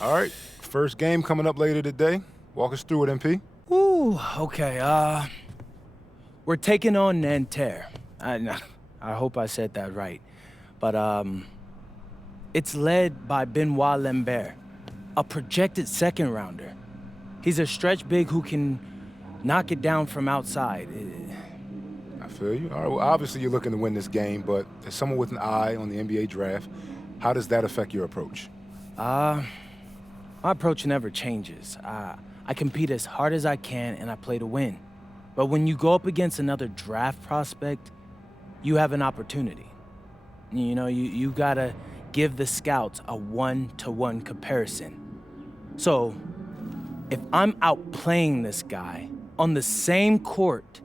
All right, first game coming up later today. Walk us through it, MP. Ooh, okay, we're taking on Nanterre. I hope I said that right. But, it's led by Benoit Lambert, a projected second rounder. He's a stretch big who can knock it down from outside. I feel you. All right, well, obviously you're looking to win this game, but as someone with an eye on the NBA draft, how does that affect your approach? My approach never changes. I compete as hard as I can and I play to win. But when you go up against another draft prospect, you have an opportunity. You know, you gotta give the scouts a one-to-one comparison. So, if I'm outplaying this guy on the same court,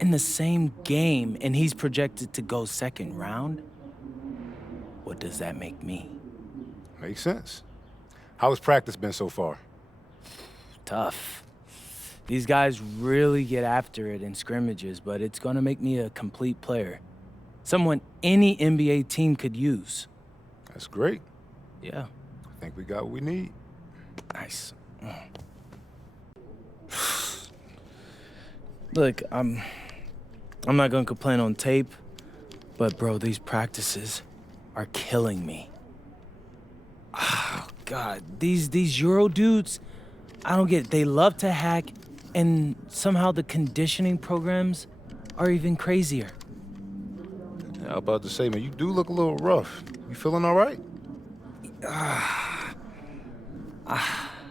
in the same game, and he's projected to go second round, what does that make me? Makes sense. How has practice been so far? Tough. These guys really get after it in scrimmages, but it's gonna make me a complete player. Someone any NBA team could use. That's great. Yeah. I think we got what we need. Nice. Look, I'm not gonna complain on tape, but bro, these practices are killing me. Oh, God, these Euro dudes, I don't get it. They love to hack, and somehow the conditioning programs are even crazier. Yeah, I was about to say, man, you do look a little rough. You feeling all right?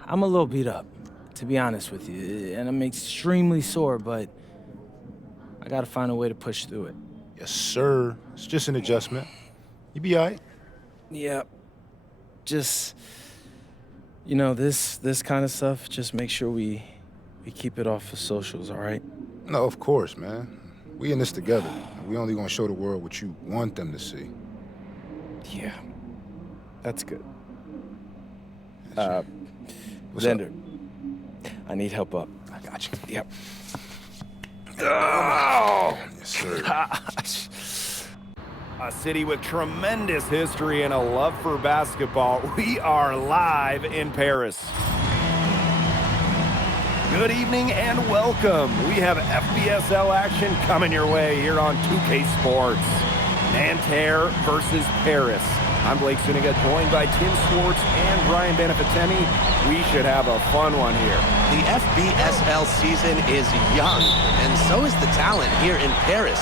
I'm a little beat up, to be honest with you, and I'm extremely sore, but I gotta find a way to push through it. Yes, sir. It's just an adjustment. You be all right. Yeah, just, you know, this kind of stuff, just make sure we keep it off of socials, all right? No, of course, man. We in this together. We only gonna show the world what you want them to see. Yeah, that's good. What's Xander, up? I need help up. I got you. Yep. Oh, yes, sir. Gosh. A city with tremendous history and a love for basketball. We are live in Paris. Good evening and welcome. We have FBSL action coming your way here on 2K Sports. Nanterre versus Paris. I'm Blake Zuniga, joined by Tim Swartz and Brian Benefatemi. We should have a fun one here. The FBSL season is young, and so is the talent here in Paris.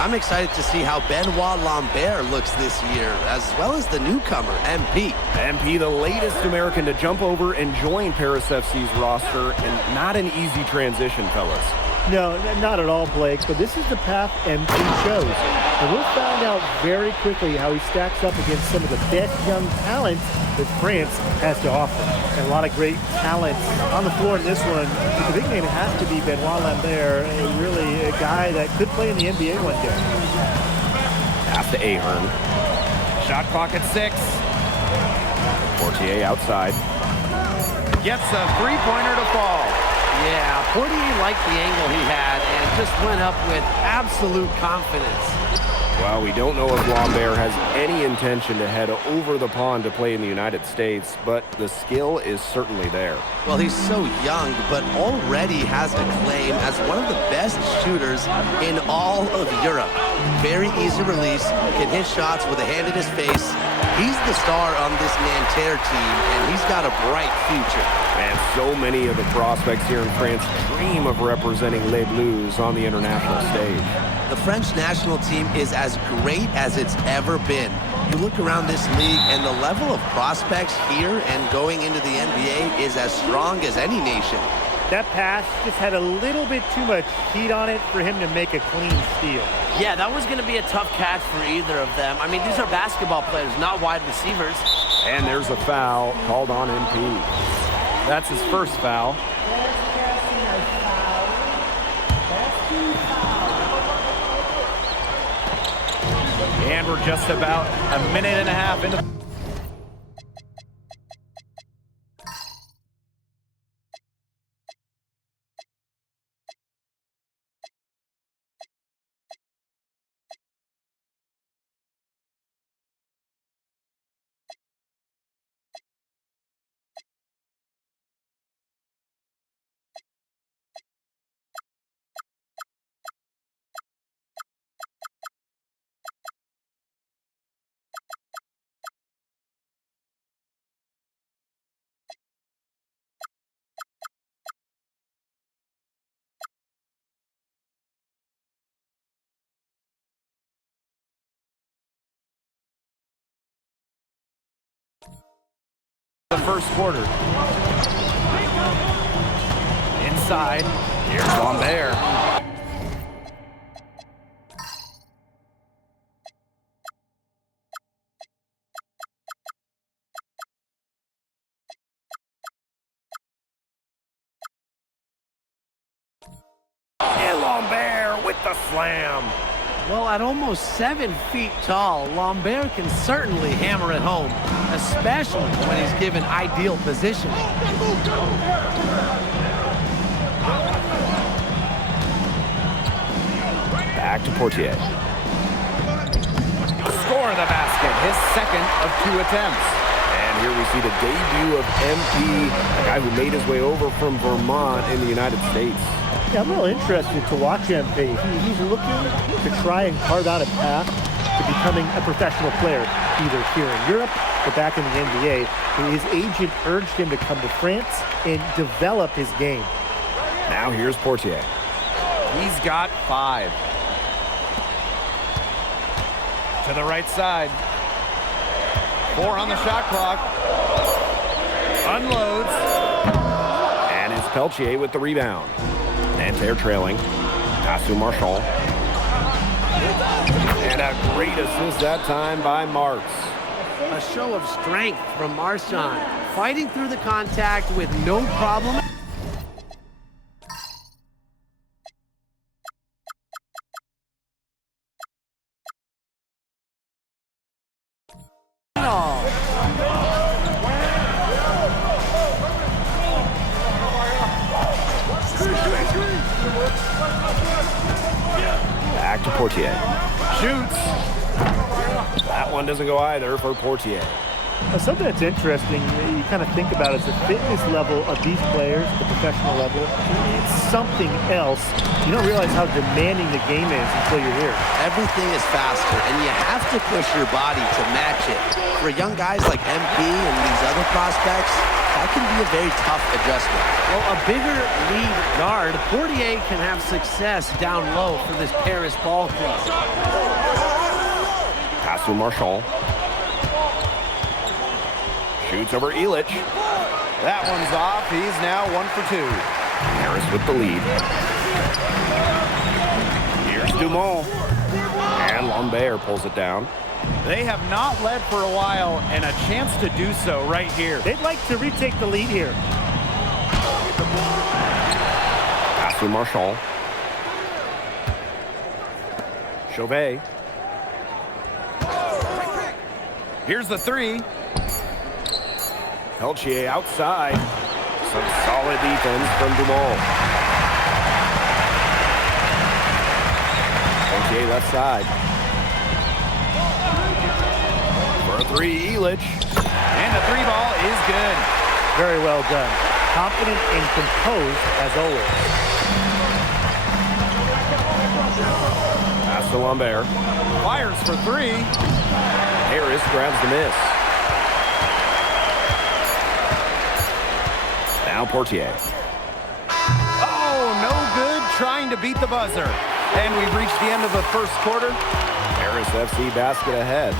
I'm excited to see how Benoit Lambert looks this year, as well as the newcomer, MP. MP, the latest American to jump over and join Paris FC's roster, and not an easy transition, fellas. No, not at all, Blake, but this is the path MP chose. And we'll find out very quickly how he stacks up against some of the best young talent that France has to offer. And a lot of great talent on the floor in this one. But the big name has to be Benoit Lambert, really a guy that could play in the NBA one day. Pass to Ahern. Shot clock at 6. Portier outside. Gets a three-pointer to fall. Yeah, Portier liked the angle he had and just went up with absolute confidence. Well, we don't know if Lambert has any intention to head over the pond to play in the United States, but the skill is certainly there. Well, he's so young, but already has a claim as one of the best shooters in all of Europe. Very easy release, can hit shots with a hand in his face. He's the star on this Nanterre team, and he's got a bright future. And so many of the prospects here in France dream of representing Les Bleus on the international stage. The French national team is as great as it's ever been. You look around this league, and the level of prospects here and going into the NBA is as strong as any nation. That pass just had a little bit too much heat on it for him to make a clean steal. Yeah, that was going to be a tough catch for either of them. I mean, these are basketball players, not wide receivers. And there's a foul called on MP. That's his first foul. And we're just about a minute and a half into The first quarter. Inside. Here's Lambert. And Lambert with the slam. Well, at almost 7 feet tall, Lambert can certainly hammer it home, especially when he's given ideal positioning. Back to Portier. Score the basket, his second of 2 attempts. And here we see the debut of MP, a guy who made his way over from Vermont in the United States. Yeah, I'm real interested to watch MP. He's looking to try and carve out a path to becoming a professional player, either here in Europe or back in the NBA. His agent urged him to come to France and develop his game. Now here's Portier. He's got 5. To the right side. 4 on the shot clock. Unloads. And it's Peltier with the rebound. Nanterre trailing. Pass to Marchand. And a great assist that time by Marks. A show of strength from Marchand, fighting through the contact with no problem. Back to Portier. Shoots. That one doesn't go either for Portier. Something that's interesting, you kind of think about is the fitness level of these players, the professional level. It's something else. You don't realize how demanding the game is until you're here. Everything is faster, and you have to push your body to match it. For young guys like MP and these other prospects, that can be a very tough adjustment. Well, a bigger lead guard, Portier can have success down low for this Paris ball club. Pass to Marchand. Shoots over Illich. That one's off. He's now 1 for 2. Harris with the lead. Here's Dumont. And Lambert pulls it down. They have not led for a while, and a chance to do so right here. They'd like to retake the lead here. Pass to Marchand. Chauvet. Here's the 3. Peltier outside. Some solid defense from Dumont. Peltier left side. For a 3, Illich. And the 3 ball is good. Very well done. Confident and composed as always. Pass to Lambert. Fires for 3. Harris grabs the miss. Now Portier. Oh, no good trying to beat the buzzer. And we've reached the end of the first quarter. Paris FC basket ahead,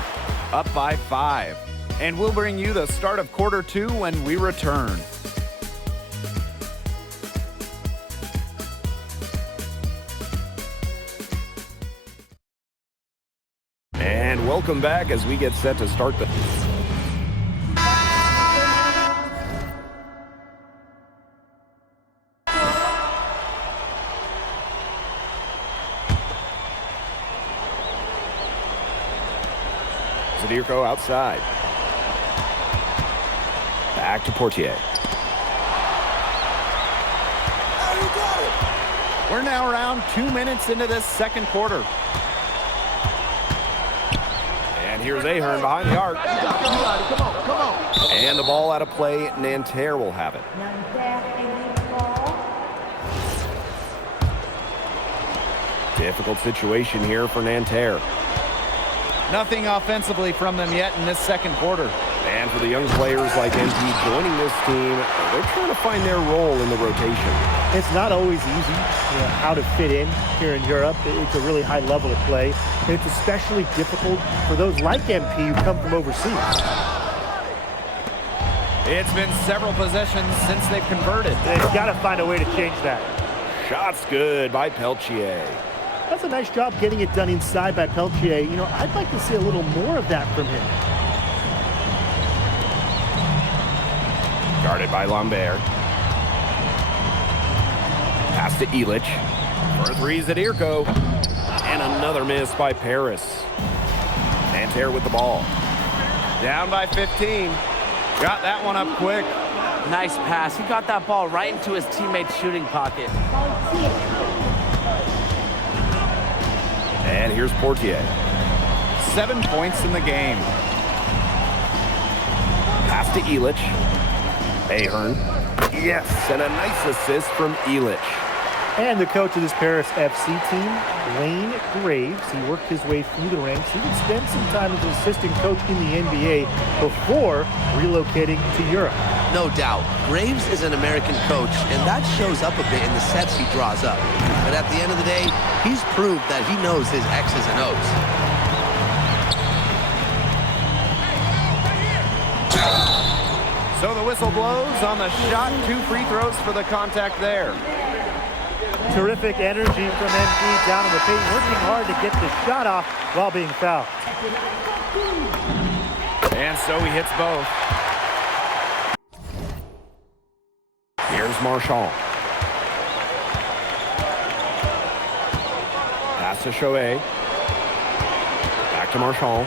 up by 5. And we'll bring you the start of quarter 2 when we return. And welcome back as we get set to start the... Zadirko outside. Back to Portier. We're now around 2 minutes into this second quarter. And here's Ahern behind the arc. And the ball out of play. Nanterre will have it. Difficult situation here for Nanterre. Nothing offensively from them yet in this second quarter. And for the young players like MP joining this team, they're trying to find their role in the rotation. It's not always easy, how to fit in here in Europe. It's a really high level of play, and it's especially difficult for those like MP who come from overseas. It's been several possessions since they've converted. They've got to find a way to change that. Shots good by Peltier. That's a nice job getting it done inside by Peltier. You know, I'd like to see a little more of that from him. Guarded by Lambert. Pass to Illich. For threes at Irko. And another miss by Paris. Nanterre with the ball. Down by 15. Got that one up quick. Nice pass. He got that ball right into his teammate's shooting pocket. And here's Portier. 7 points in the game. Pass to Illich. Ahern. Yes, and a nice assist from Illich. And the coach of this Paris FC team, Wayne Graves, he worked his way through the ranks. He would spend some time as an assistant coach in the NBA before relocating to Europe. No doubt, Graves is an American coach, and that shows up a bit in the sets he draws up. But at the end of the day, he's proved that he knows his X's and O's. So the whistle blows on the shot. 2 free throws for the contact there. Terrific energy from MD down in the paint, working hard to get the shot off while being fouled. And so he hits both. Here's Marchand. Pass to Chauvet. Back to Marchand.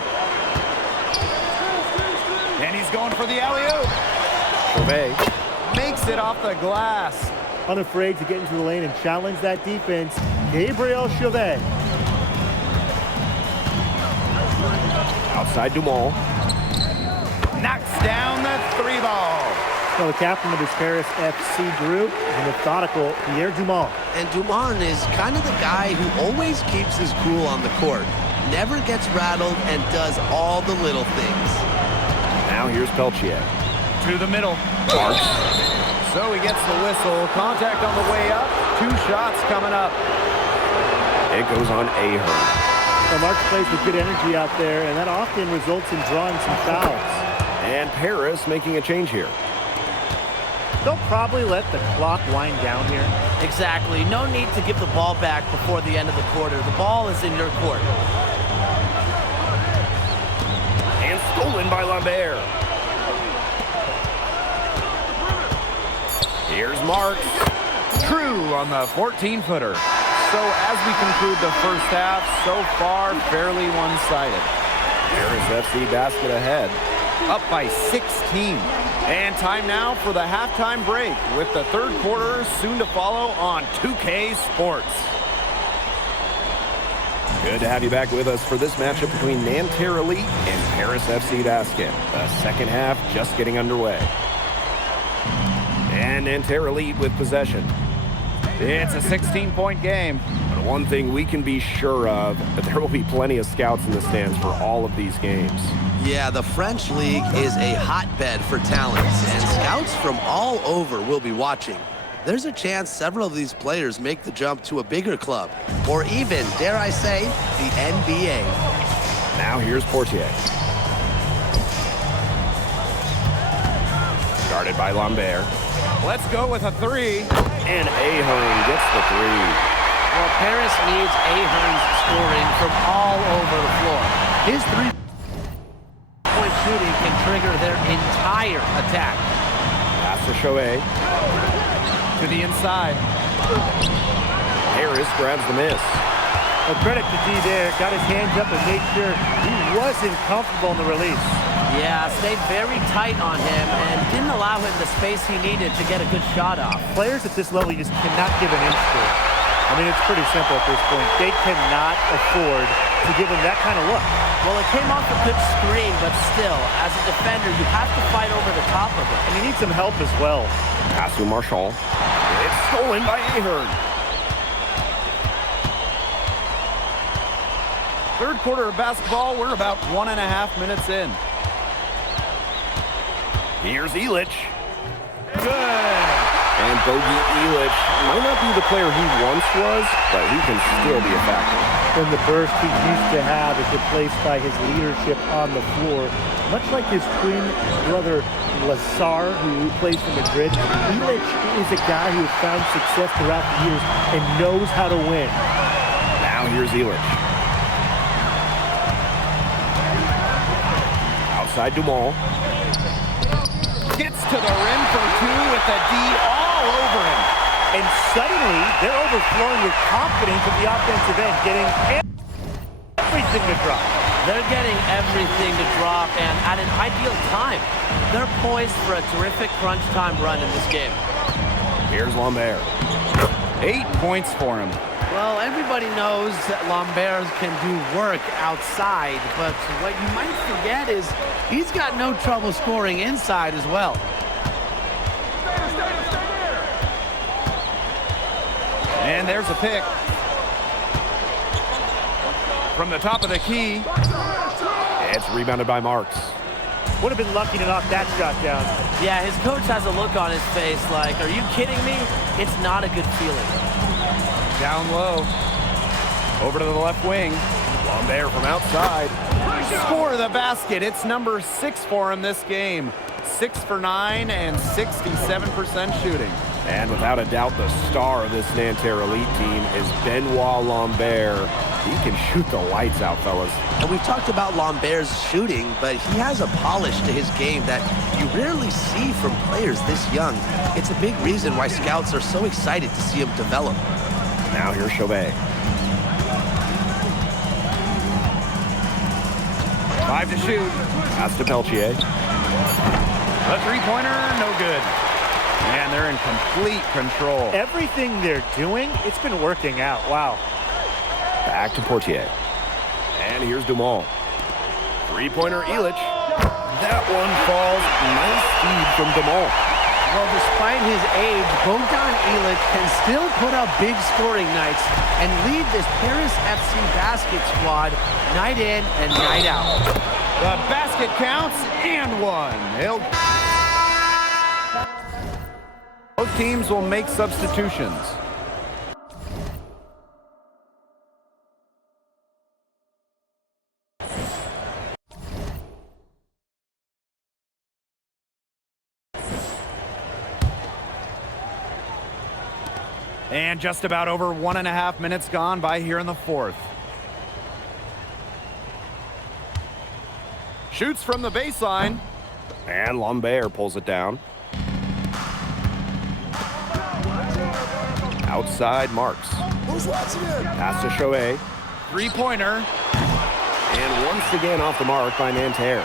And he's going for the alley-oop. Chauvet makes it off the glass. Unafraid to get into the lane and challenge that defense, Gabriel Chauvet. Outside Dumont. Knocks down the 3 ball. Well, the captain of this Paris FC group is methodical, Pierre Dumont. And Dumont is kind of the guy who always keeps his cool on the court, never gets rattled, and does all the little things. Now here's Peltier. To the middle. Marks. So he gets the whistle. Contact on the way up. 2 shots coming up. It goes on Ahern. Well, Marks plays with good energy out there, and that often results in drawing some fouls. And Paris making a change here. They'll probably let the clock wind down here. Exactly. No need to give the ball back before the end of the quarter. The ball is in your court. And stolen by Lambert. Here's Marks. True on the 14-footer. So as we conclude the first half, so far fairly one-sided. Paris FC basket ahead. Up by 16. And time now for the halftime break with the third quarter soon to follow on 2K Sports. Good to have you back with us for this matchup between Nanterre Elite and Paris FC Basket. The second half just getting underway. And Nanterre Elite with possession. It's a 16-point game. But one thing we can be sure of, that there will be plenty of scouts in the stands for all of these games. Yeah, the French League is a hotbed for talents, and scouts from all over will be watching. There's a chance several of these players make the jump to a bigger club, or even, dare I say, the NBA. Now here's Portier. Guarded by Lambert. Let's go with a 3. And Ahern gets the 3. Well, Paris needs Ahern's scoring from all over the floor. His 3-point shooting can trigger their entire attack. Pass to Chauvet. To the inside. Harris grabs the miss. Well, credit to D there. Got his hands up and made sure he wasn't comfortable in the release. Yeah, stayed very tight on him and didn't allow him the space he needed to get a good shot off. Players at this level, you just cannot give an inch to. I mean, it's pretty simple at this point. They cannot afford to give him that kind of look. Well, it came off a good screen, but still, as a defender, you have to fight over the top of it. And you need some help as well. Pass to Marchand. It's stolen by Ahern. Third quarter of basketball, we're about 1.5 minutes in. Here's Illich. Good. And Bogey Illich might not be the player he once was, but he can still be a factor. And the burst he used to have is replaced by his leadership on the floor. Much like his twin brother Lazar, who plays for Madrid, Ilic is a guy who has found success throughout the years and knows how to win. Now here's Ilic. Outside Dumont. Gets to the rim for two with the D all over him. And suddenly, they're overflowing with confidence at the offensive end, getting everything to drop. They're getting everything to drop, and at an ideal time. They're poised for a terrific crunch time run in this game. Here's Lambert. 8 points for him. Well, everybody knows that Lambert can do work outside, but what you might forget is he's got no trouble scoring inside as well. And there's a pick. From the top of the key. It's rebounded by Marks. Would have been lucky to knock that shot down. Yeah, his coach has a look on his face like, are you kidding me? It's not a good feeling. Down low. Over to the left wing. Lambert from outside. Score the basket. It's number 6 for him this game. 6 for 9 and 67% shooting. And without a doubt, the star of this Nanterre elite team is Benoit Lambert. He can shoot the lights out, fellas. And we've talked about Lambert's shooting, but he has a polish to his game that you rarely see from players this young. It's a big reason why scouts are so excited to see him develop. Now here's Chauvet. 5 to shoot. Pass to Peltier. A three-pointer, no good. Man, they're in complete control. Everything they're doing, it's been working out. Wow. Back to Portier. And here's Dumont. Three-pointer, Ilic. That one falls. Nice feed from Dumont. Well, despite his age, Bogdan Ilic can still put up big scoring nights and lead this Paris FC basket squad night in and night out. The basket counts and one. Both teams will make substitutions. And just about over 1.5 minutes gone by here in the fourth. Shoots from the baseline. And Lambert pulls it down. Outside Marks. Who's watching it? Pass to Chauvet. Three-pointer. And once again off the mark by Nanterre.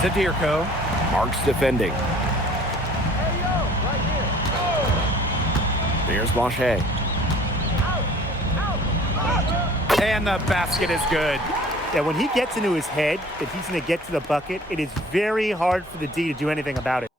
Zadirko. Marks defending. Here's Blanchet. And the basket is good. Yeah, when he gets into his head that he's going to get to the bucket, it is very hard for the D to do anything about it.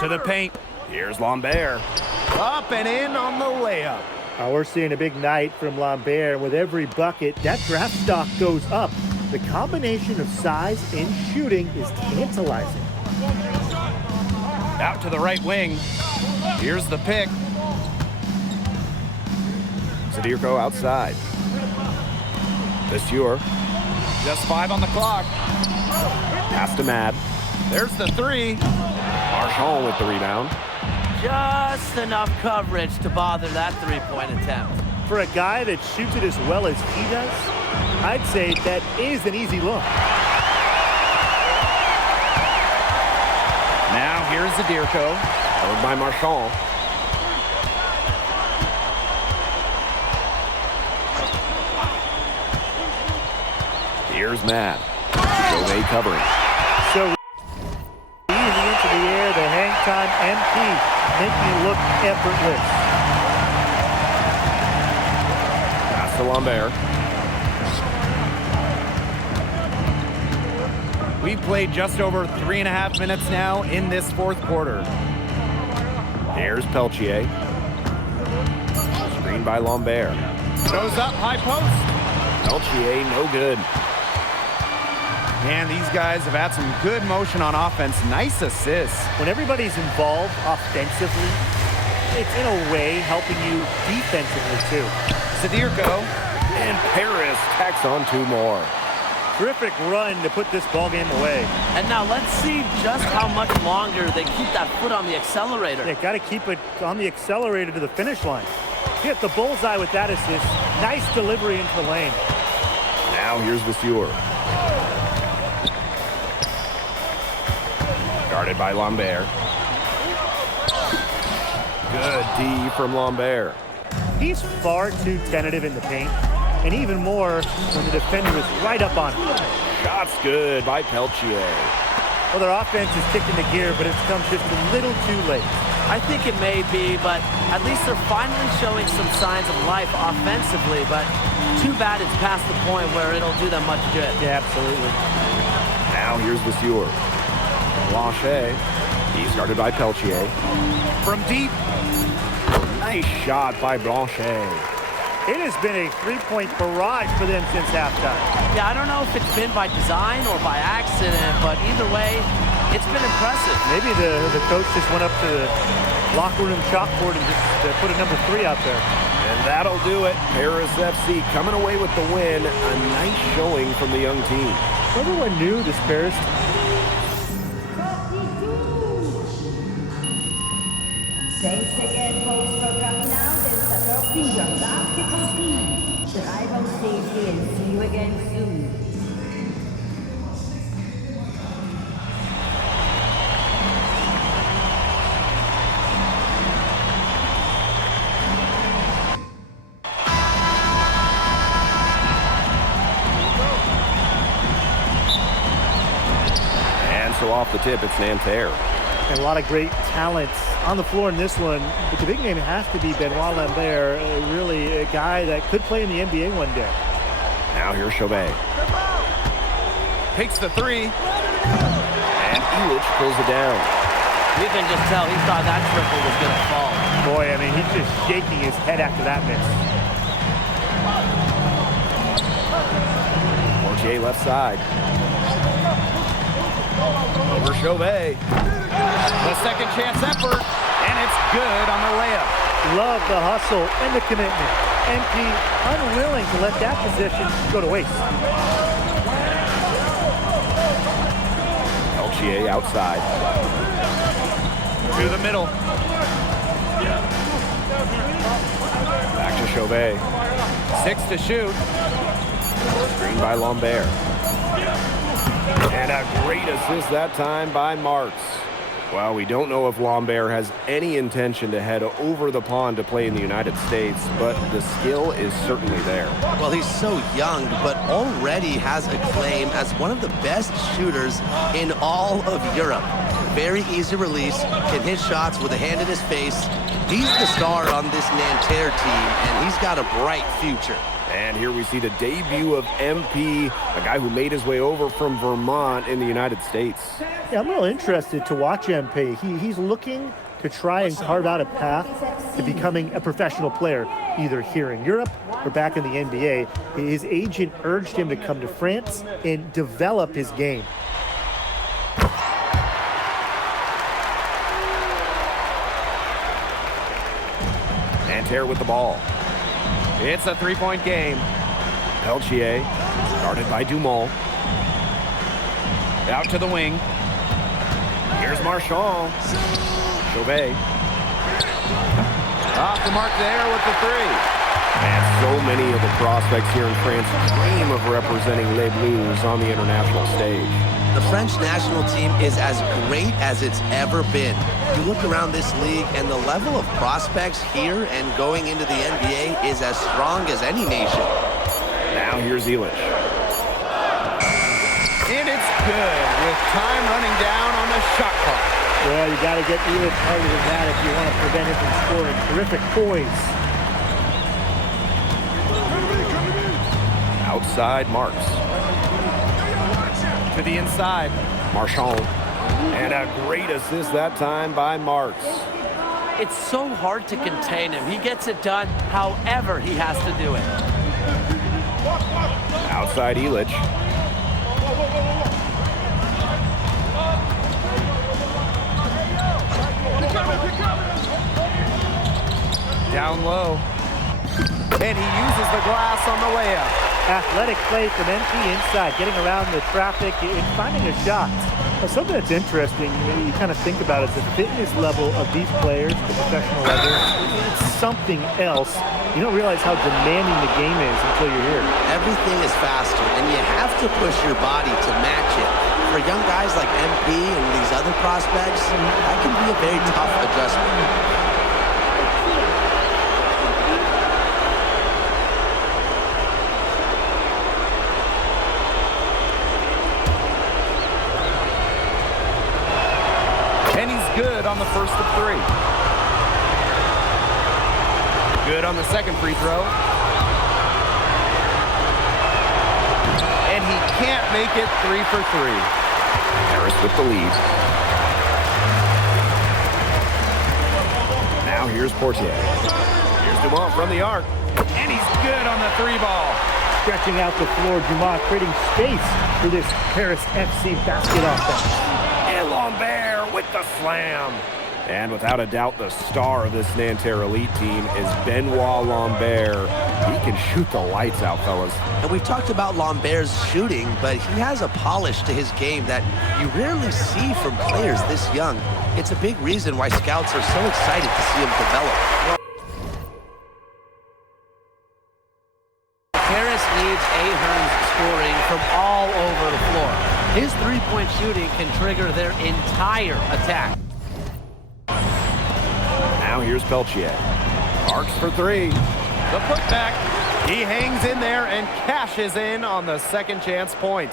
To the paint. Here's Lambert. Up and in on the layup. We're seeing a big night from Lambert, and with every bucket, that draft stock goes up. The combination of size and shooting is tantalizing. Out to the right wing. Here's the pick. Zadirko outside. Vasseur. Just 5 on the clock. Pass to Mad. There's the 3. Marchand with the rebound. Just enough coverage to bother that three-point attempt. For a guy that shoots it as well as he does, I'd say that is an easy look. Now here's Zadirko. Held by Marchand. Here's Mad. Chauvet covering. So easy into the air, the hang time MP, making it look effortless. Pass to Lambert. We've played just over 3.5 minutes now in this fourth quarter. Here's Peltier. Screen by Lambert. Goes up, high post. Peltier, no good. Man, these guys have had some good motion on offense. Nice assists. When everybody's involved offensively, it's in a way helping you defensively too. Zadirko. And Paris tacks on 2 more. Terrific run to put this ball game away. And now let's see just how much longer they keep that foot on the accelerator. They got to keep it on the accelerator to the finish line. Hit the bullseye with that assist. Nice delivery into the lane. Now here's Vasseur. Guarded by Lambert. Good D from Lambert. He's far too tentative in the paint, and even more when the defender is right up on him. Shots good by Peltier. Well, their offense is kicked into gear, but it's come just a little too late. I think it may be, but at least they're finally showing some signs of life offensively, but too bad it's past the point where it'll do them much good. Yeah, absolutely. Now here's Vasseur. Blanchet. He's guarded by Peltier. From deep. Nice shot by Blanchet. It has been a three-point barrage for them since halftime. Yeah, I don't know if it's been by design or by accident, but either way, it's been impressive. Maybe the coach just went up to the locker room chalkboard and just put a number 3 out there. And that'll do it. Paris FC coming away with the win. A nice showing from the young team. Everyone knew this Paris. Thanks again, folks, for coming out and supporting your basketball team. Drive on safety and see you again soon. And so off the tip, it's Nanterre. And a lot of great talents on the floor in this one. But the big name has to be Benoit Lambert, really a guy that could play in the NBA one day. Now here's Chauvet. Takes the 3. And Illich pulls it down. You can just tell he thought that triple was going to fall. Boy, I mean, he's just shaking his head after that miss. Portier left side. Over Chauvet. The second chance effort, and it's good on the layup. Love the hustle and the commitment. MP unwilling to let that position go to waste. Peltier outside. To the middle. Back to Chauvet. 6 to shoot. Screen by Lambert. And a great assist that time by Marks. Well, we don't know if Lambert has any intention to head over the pond to play in the United States, but the skill is certainly there. Well, he's so young, but already has a claim as one of the best shooters in all of Europe. Very easy release, can hit shots with a hand in his face. He's the star on this Nanterre team, and he's got a bright future. And here we see the debut of MP, a guy who made his way over from Vermont in the United States. Yeah, I'm real interested to watch MP. He's looking to try and carve out a path to becoming a professional player, either here in Europe or back in the NBA. His agent urged him to come to France and develop his game. Nanterre with the ball. It's a 3-point game. Peltier, guarded by Dumont. Out to the wing. Here's Marchand. Chauvet. Off the mark there with the three. And so many of the prospects here in France dream of representing Les Bleus on the international stage. The French national team is as great as it's ever been. You look around this league and the level of prospects here and going into the NBA is as strong as any nation. Now here's Illich. And it's good with time running down on the shot clock. Well, you got to get Illich harder than that if you want to prevent him from scoring terrific points. Outside Marks. To the inside. Marchand. And a great assist that time by Marks. It's so hard to contain him. He gets it done however he has to do it. Outside Illich. Down low. And he uses the glass on the layup. Athletic play from MP inside, getting around the traffic and finding a shot. Now, something that's interesting, you kind of think about it, the fitness level of these players, the professional level, it's something else. You don't realize how demanding the game is until you're here. Everything is faster, and you have to push your body to match it. For young guys like MP and these other prospects, that can be a very tough adjustment. And he's good on the first of three. Good on the second free throw. And he can't make it 3 for 3. Harris with the lead. Now here's Portier. Here's Dumont from the arc. And he's good on the three ball. Stretching out the floor, Dumont creating space for this Paris FC basket offense. And Lambert with the slam. And without a doubt, the star of this Nanterre elite team is Benoit Lambert. He can shoot the lights out, fellas. And we've talked about Lambert's shooting, but he has a polish to his game that you rarely see from players this young. It's a big reason why scouts are so excited to see him develop. Paris needs Ahearn's scoring from all over the floor. His three-point shooting can trigger their entire attack. Now here's Peltier. Arcs for three. The putback. He hangs in there and cashes in on the second chance point.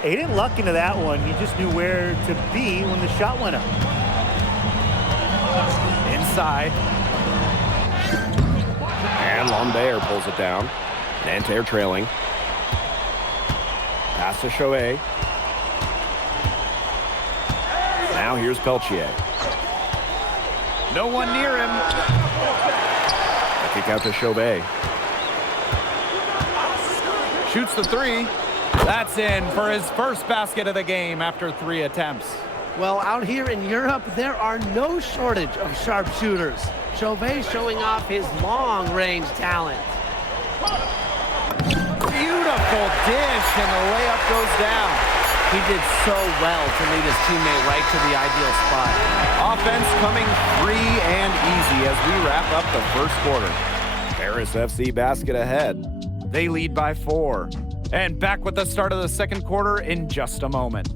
He didn't luck into that one. He just knew where to be when the shot went up. Inside. And Lambert pulls it down. Nanterre trailing. Pass to Chauvet. Now here's Peltier. No one near him. A kick out to Chauvet. Shoots the three. That's in for his first basket of the game after 3 attempts. Well, out here in Europe, there are no shortage of sharpshooters. Chauvet showing off his long-range talent. Beautiful dish, and the layup goes down. He did so well to lead his teammate right to the ideal spot. Offense coming free and easy as we wrap up the first quarter. Paris FC basket ahead. They lead by 4. And back with the start of the second quarter in just a moment.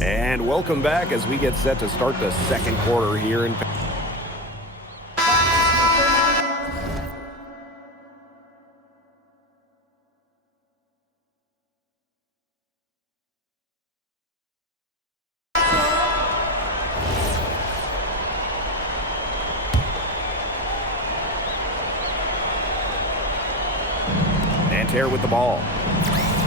And welcome back as we get set to start the second quarter here in Paris. Nanterre with the ball.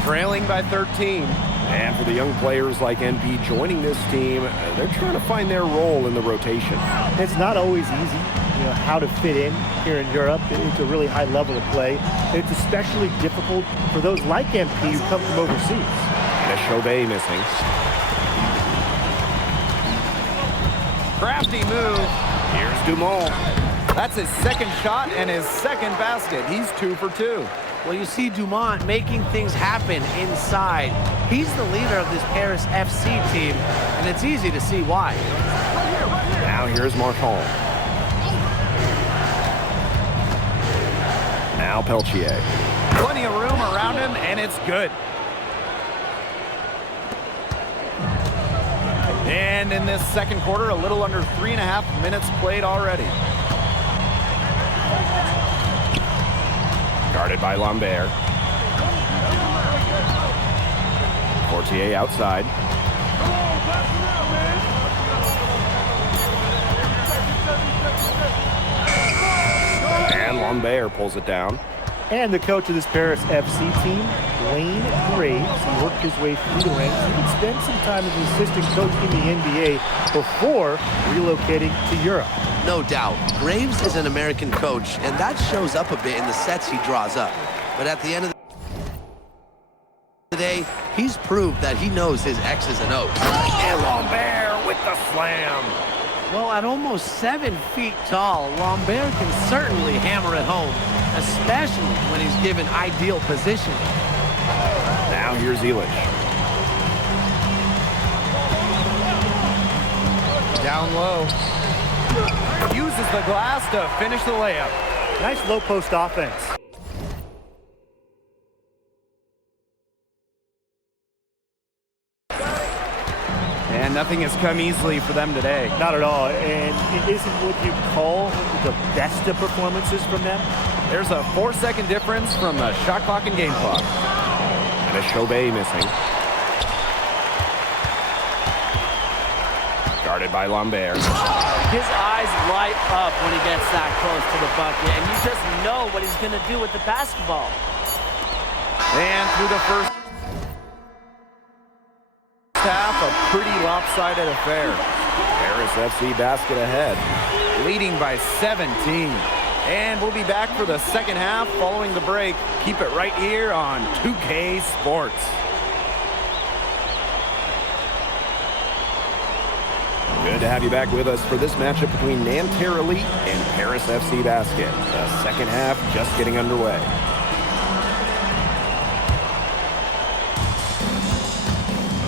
Trailing by 13. And for the young players like NP joining this team, they're trying to find their role in the rotation. It's not always easy, how to fit in here in Europe. It's a really high level of play. It's especially difficult for those like NP who come from overseas. And Chauvet missing. Crafty move. Here's Dumont. That's his second shot and his second basket. He's 2 for 2. Well, you see Dumont making things happen inside. He's the leader of this Paris FC team, and it's easy to see why. Now here's Marchand. Now Peltier. Plenty of room around him, and it's good. And in this second quarter, a little under 3.5 minutes played already. Guarded by Lambert. Portier outside. And Lambert pulls it down. And the coach of this Paris FC team, Wayne Graves, he worked his way through the ranks. He would spend some time as an assistant coach in the NBA before relocating to Europe. No doubt, Graves is an American coach, and that shows up a bit in the sets he draws up. But at the end of the day, he's proved that he knows his X's and O's. And Lambert with the slam. Well, at almost 7 feet tall, Lambert can certainly hammer it home, especially when he's given ideal position. Now here's Illich. Down low. Uses the glass to finish the layup. Nice low post offense. And nothing has come easily for them today. Not at all, and it isn't what you call the best of performances from them. There's a 4-second difference from the shot clock and game clock. And a Chauvet missing. Guarded by Lambert. His eyes light up when he gets that close to the bucket, and you just know what he's going to do with the basketball. And through the first half, a pretty lopsided affair. Paris FC basket ahead. Leading by 17. And we'll be back for the second half following the break. Keep it right here on 2K Sports. Good to have you back with us for this matchup between Nanterre Elite and Paris FC Basket. The second half just getting underway.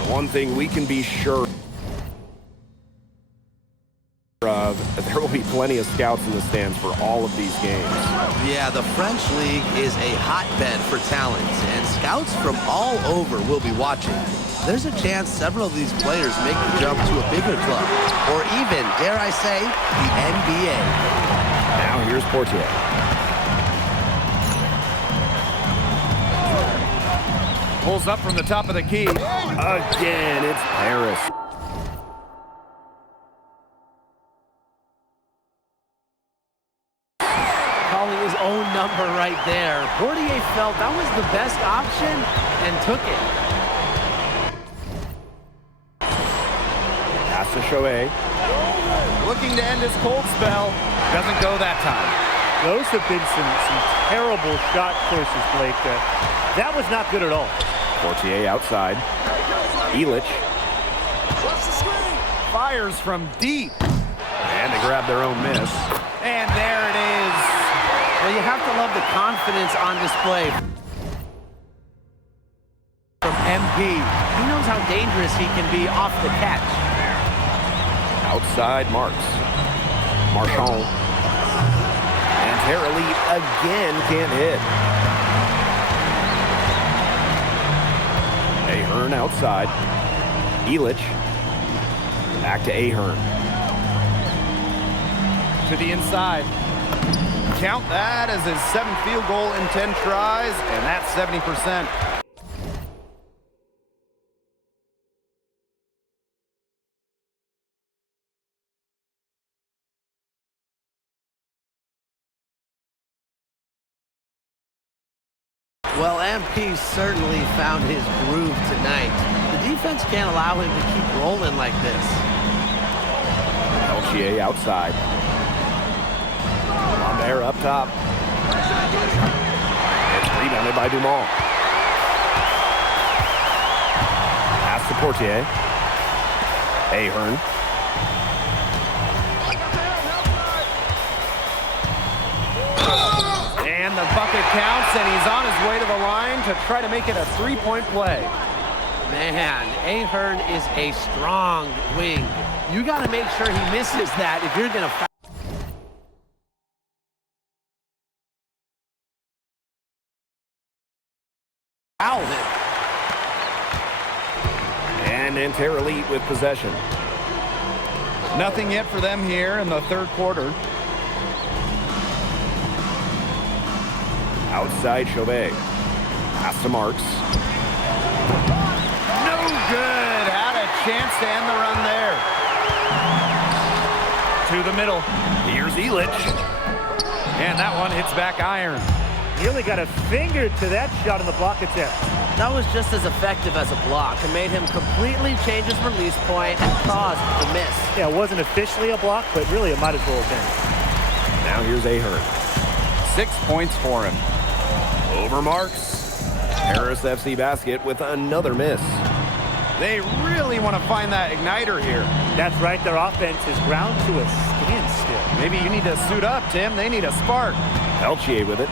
The one thing we can be sure of, there will be plenty of scouts in the stands for all of these games. Yeah, the French league is a hotbed for talent, and scouts from all over will be watching. There's a chance several of these players make the jump to a bigger club, or even, dare I say, the NBA. Now here's Portier. Pulls up from the top of the key. Again, it's Paris. Calling his own number right there. Portier felt that was the best option and took it. Pass to Chauvet. Looking to end his cold spell. Doesn't go that time. Those have been some terrible shot choices, Blake. That was not good at all. Portier outside. Illich. Fires from deep. And they grab their own miss. And there it is. Well, you have to love the confidence on display from MP. He knows how dangerous he can be off the catch. Outside Marks. Marchand. And Nanterre Elite again can't hit. Ahern outside. Illich. Back to Ahern. To the inside. Count that as his 7th field goal in 10 tries, and that's 70%. Well, MP certainly found his groove tonight. The defense can't allow him to keep rolling like this. Peltier outside. Lambert up top. It's rebounded by Dumont. Pass to Portier. Ahern. And the bucket counts, and he's on his way to the line to try to make it a three-point play. Man, Ahern is a strong wing. You got to make sure he misses that if you're going to foul him. And Nanterre Elite with possession. Nothing yet for them here in the third quarter. Outside Chauvet. Pass to Marks. No good. Had a chance to end the run there. To the middle. Here's Illich. And that one hits back iron. Nearly got a finger to that shot in the block attempt. That was just as effective as a block and made him completely change his release point and caused the miss. Yeah, it wasn't officially a block, but really it might as well have been. Now here's Ahern. 6 points for him. Over Marks. Paris FC basket with another miss. They really want to find that igniter here. That's right, their offense is ground to a standstill. Maybe you need to suit up, Tim. They need a spark. Peltier with it.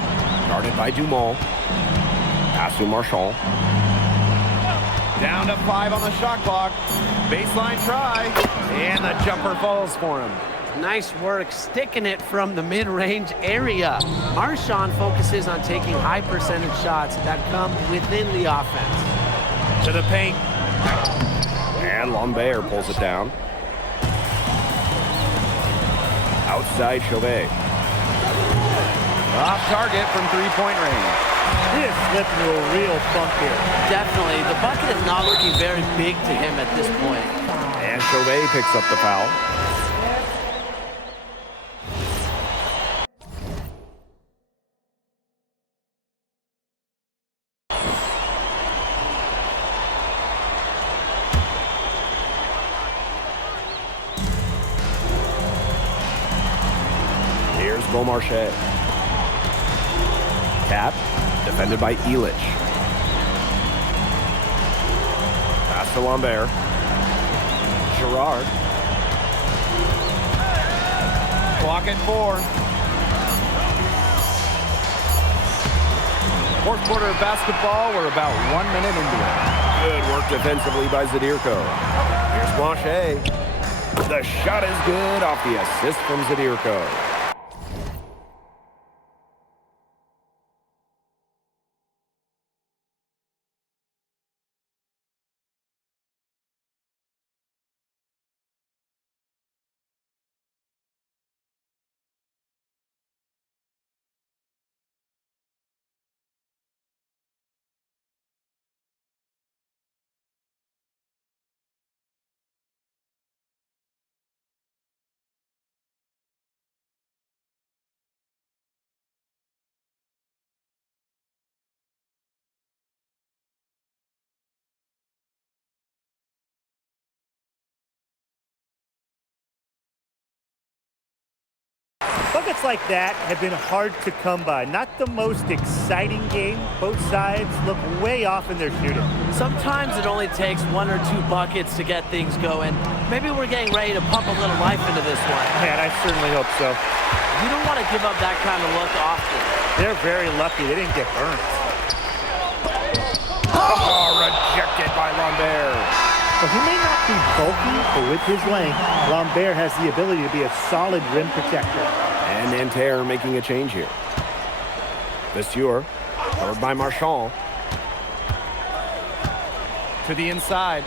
Guarded by Dumont. Pass to Marchand. Down to 5 on the shot clock. Baseline try. And the jumper falls for him. Nice work sticking it from the mid-range area. Marchand focuses on taking high percentage shots that come within the offense. To the paint. And Lambert pulls it down. Outside Chauvet. Off target from three-point range. This slipped into a real funk here. Definitely. The bucket is not looking very big to him at this point. And Chauvet picks up the foul. Here's Beaumarchais. Tap, defended by Illich. Pass to Lambert. Girard. Clock at 4. Fourth quarter of basketball. We're about 1 minute into it. Good work defensively by Zadirko. Here's Blanchet. The shot is good off the assist from Zadirko. Buckets like that have been hard to come by. Not the most exciting game. Both sides look way off in their shooting. Sometimes it only takes 1 or 2 buckets to get things going. Maybe we're getting ready to pump a little life into this one. Man, I certainly hope so. You don't want to give up that kind of look often. They're very lucky they didn't get burned. Oh, rejected by Lambert. Well, he may not be bulky, but with his length, Lambert has the ability to be a solid rim protector. And Nanterre making a change here. Vasseur, covered by Marchand. To the inside.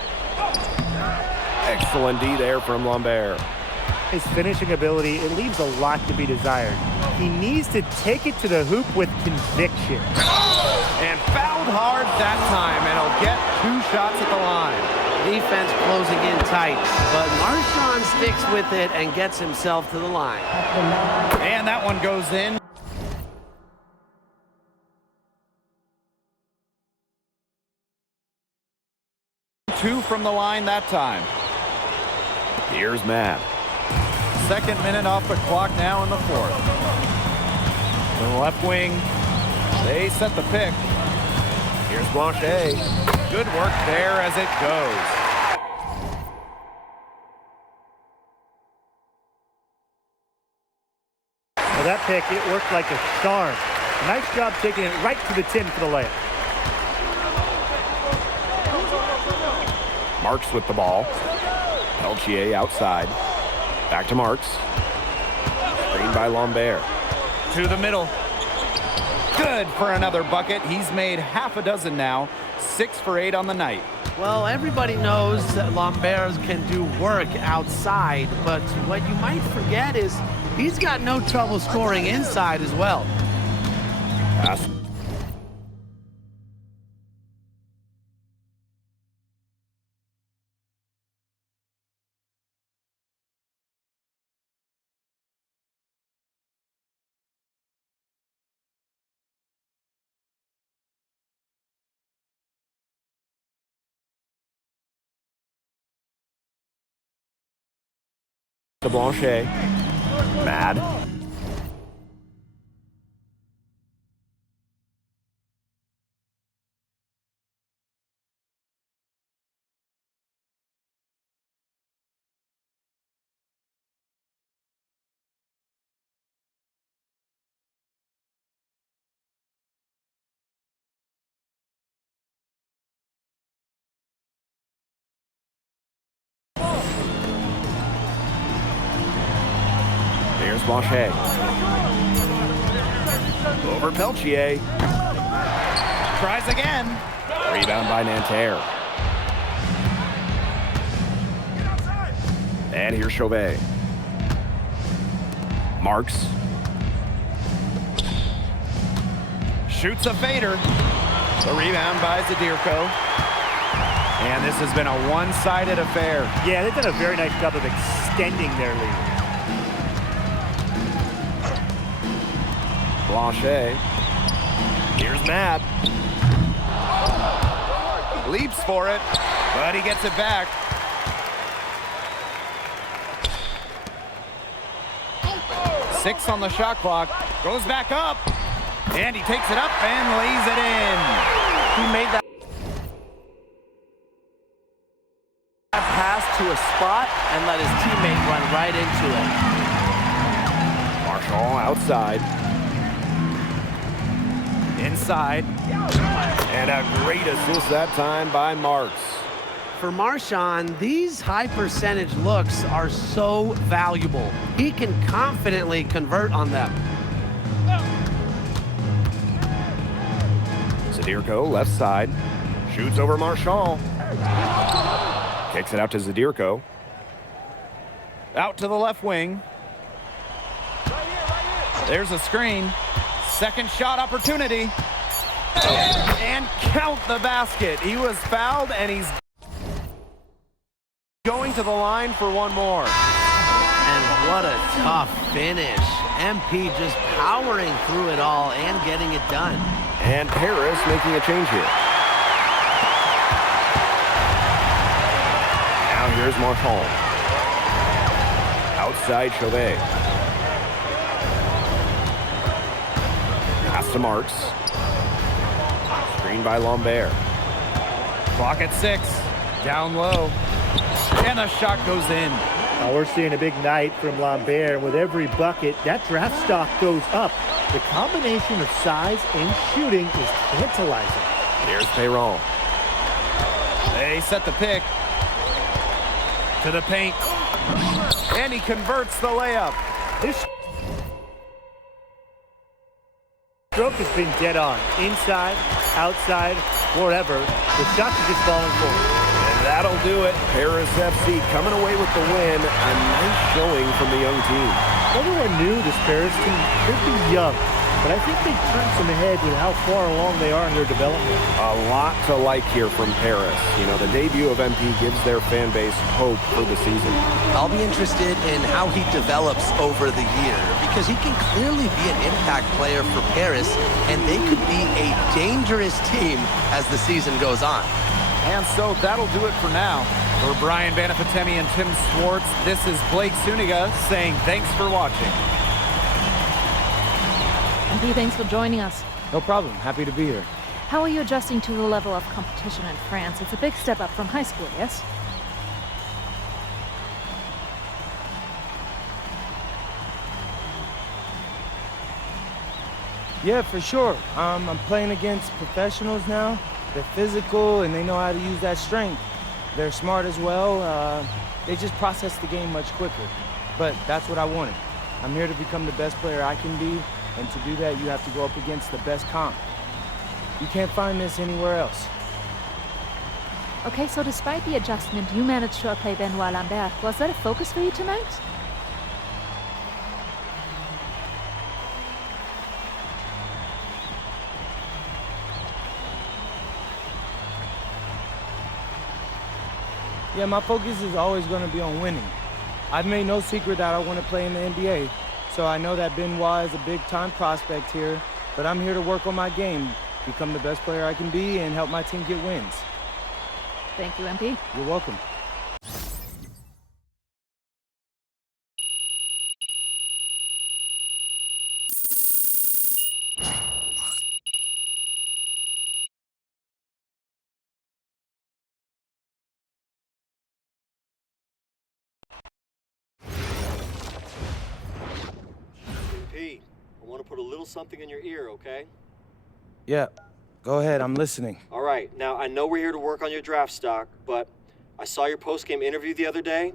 Excellent D there from Lambert. His finishing ability, it leaves a lot to be desired. He needs to take it to the hoop with conviction. And fouled hard that time, and he'll get 2 shots at the line. Defense closing in tight, but Marchand sticks with it and gets himself to the line. At the line. 'And that one goes in. 2 from the line that time. Here's Matt. Second minute off the clock now in the fourth. To the left wing, they set the pick. Here's Blanchet. Good work there as it goes. Well, that pick, it worked like a charm. Nice job taking it right to the tin for the layup. Marks with the ball. Peltier outside. Back to Marks. Screened by Lambert. To the middle. Good for another bucket. He's made half a dozen now. 6 for 8 on the night. Well, everybody knows that Lambert can do work outside, but what you might forget is he's got no trouble scoring inside as well. Pass. To Blanchet. Mad. Here's Blanchet. Over Peltier. Tries again. Rebound by Nanterre. And here's Chauvet. Marks. Shoots a fader. The rebound by Zadirko. And this has been a one-sided affair. Yeah, they've done a very nice job of extending their lead. Blanchet. Here's Matt. Leaps for it, but he gets it back. Six on the shot clock. Goes back up. And he takes it up and lays it in. He made that pass to a spot and let his teammate run right into it. Marshall outside. Inside. And a great assist that time by Marks. For Marchand, these high percentage looks are so valuable. He can confidently convert on them. Zadirko left side. Shoots over Marshall. Kicks it out to Zadirko. Out to the left wing. There's a screen. Second shot opportunity. And count the basket. He was fouled and he's going to the line for one more. And what a tough finish. MP just powering through it all and getting it done. And Paris making a change here. Now here's Marchand. Outside Chauvet. Pass to Marks. Screened by Lambert. Clock at 6. Down low. And the shot goes in. Now we're seeing a big night from Lambert. With every bucket, that draft stock goes up. The combination of size and shooting is tantalizing. Here's Perron. They set the pick. To the paint. And he converts the layup. This stroke has been dead on. Inside, outside, wherever. The shots are just falling forward. And that'll do it. Paris FC coming away with the win. A nice showing from the young team. Everyone knew this Paris team could be young, but I think they've turned some ahead with how far along they are in their development. A lot to like here from Paris. You know, the debut of MP gives their fan base hope for the season. I'll be interested in how he develops over the year because he can clearly be an impact player for Paris, and they could be a dangerous team as the season goes on. And so that'll do it for now. For Brian Banafitemi and Tim Swartz, this is Blake Suniga saying thanks for watching. MP, thanks for joining us. No problem. Happy to be here. How are you adjusting to the level of competition in France? It's a big step up from high school, yes? Yeah, for sure. I'm playing against professionals now. They're physical and they know how to use that strength. They're smart as well. They just process the game much quicker. But that's what I wanted. I'm here to become the best player I can be, and to do that, you have to go up against the best comp. You can't find this anywhere else. Okay, so despite the adjustment, you managed to outplay Benoit Lambert. Was that a focus for you tonight? Yeah, my focus is always going to be on winning. I've made no secret that I want to play in the NBA, so I know that Benoit is a big-time prospect here, but I'm here to work on my game, become the best player I can be, and help my team get wins. Thank you, MP. You're welcome. Pete, I want to put a little something in your ear, okay? Yeah, go ahead, I'm listening. All right, now I know we're here to work on your draft stock, but I saw your post-game interview the other day,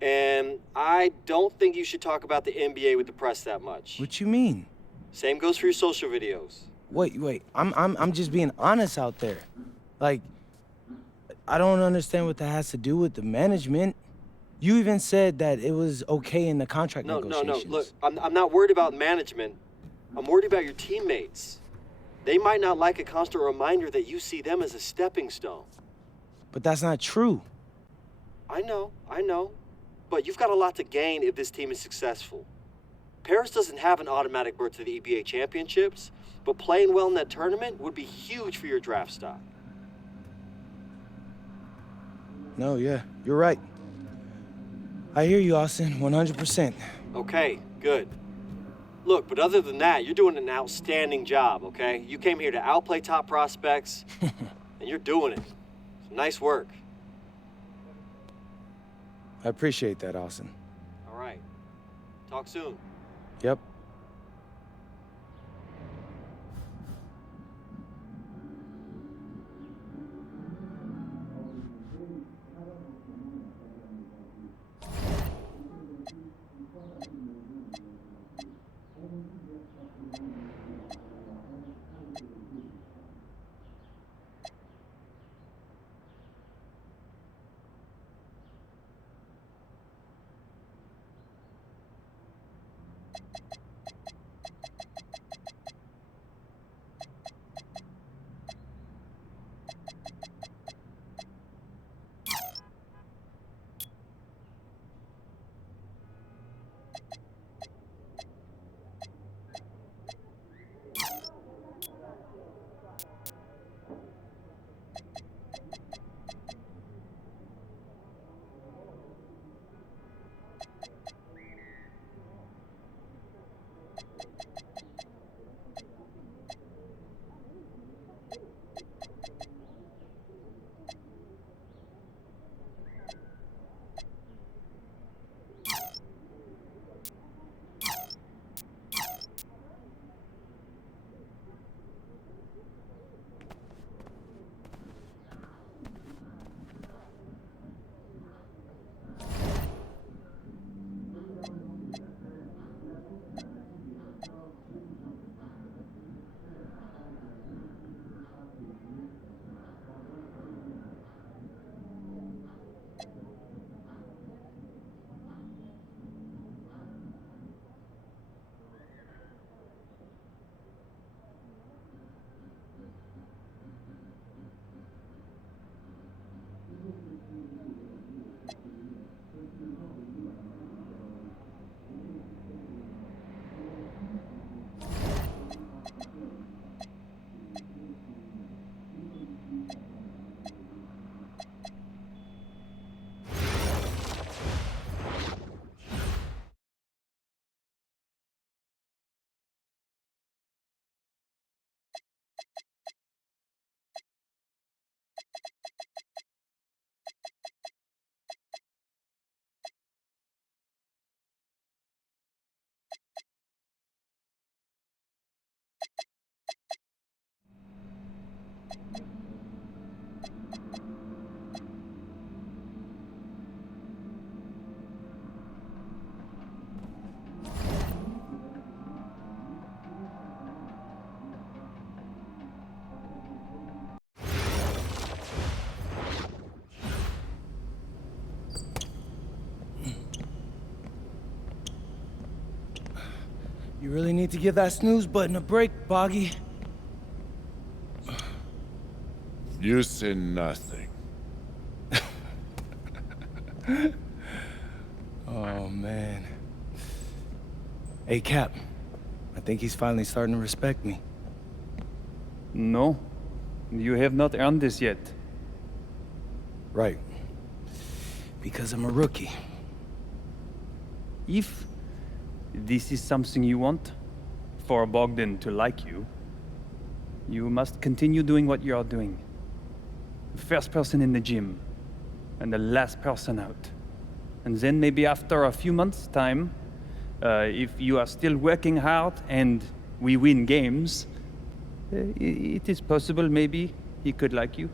and I don't think you should talk about the NBA with the press that much. What you mean? Same goes for your social videos. Wait, I'm just being honest out there. Like, I don't understand what that has to do with the management. You even said that it was okay in the contract negotiations. No, look, I'm not worried about management. I'm worried about your teammates. They might not like a constant reminder that you see them as a stepping stone. But that's not true. I know. But you've got a lot to gain if this team is successful. Paris doesn't have an automatic berth to the EBA championships, but playing well in that tournament would be huge for your draft stock. No, yeah, you're right. I hear you, Austin, 100%. Okay, good. Look, but other than that, you're doing an outstanding job, okay? You came here to outplay top prospects, and you're doing it. So nice work. I appreciate that, Austin. All right. Talk soon. Yep. You really need to give that snooze button a break, Boggy. You say nothing. Oh, man. Hey, Cap. I think he's finally starting to respect me. No, you have not earned this yet. Right. Because I'm a rookie. If this is something you want, for Bogdan to like you, you must continue doing what you are doing. First person in the gym, and the last person out. And then maybe after a few months' time, if you are still working hard and we win games, it is possible maybe he could like you.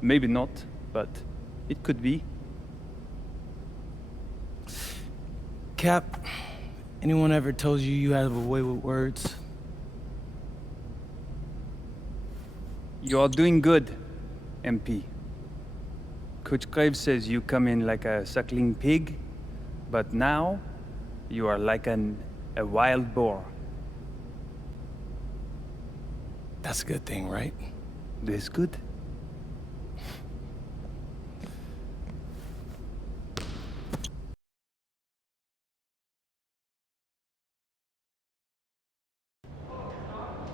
Maybe not, but it could be. Cap, anyone ever told you you have a way with words? You are doing good, MP. Coach Graves says you come in like a suckling pig, but now you are like a wild boar. That's a good thing, right? That's good.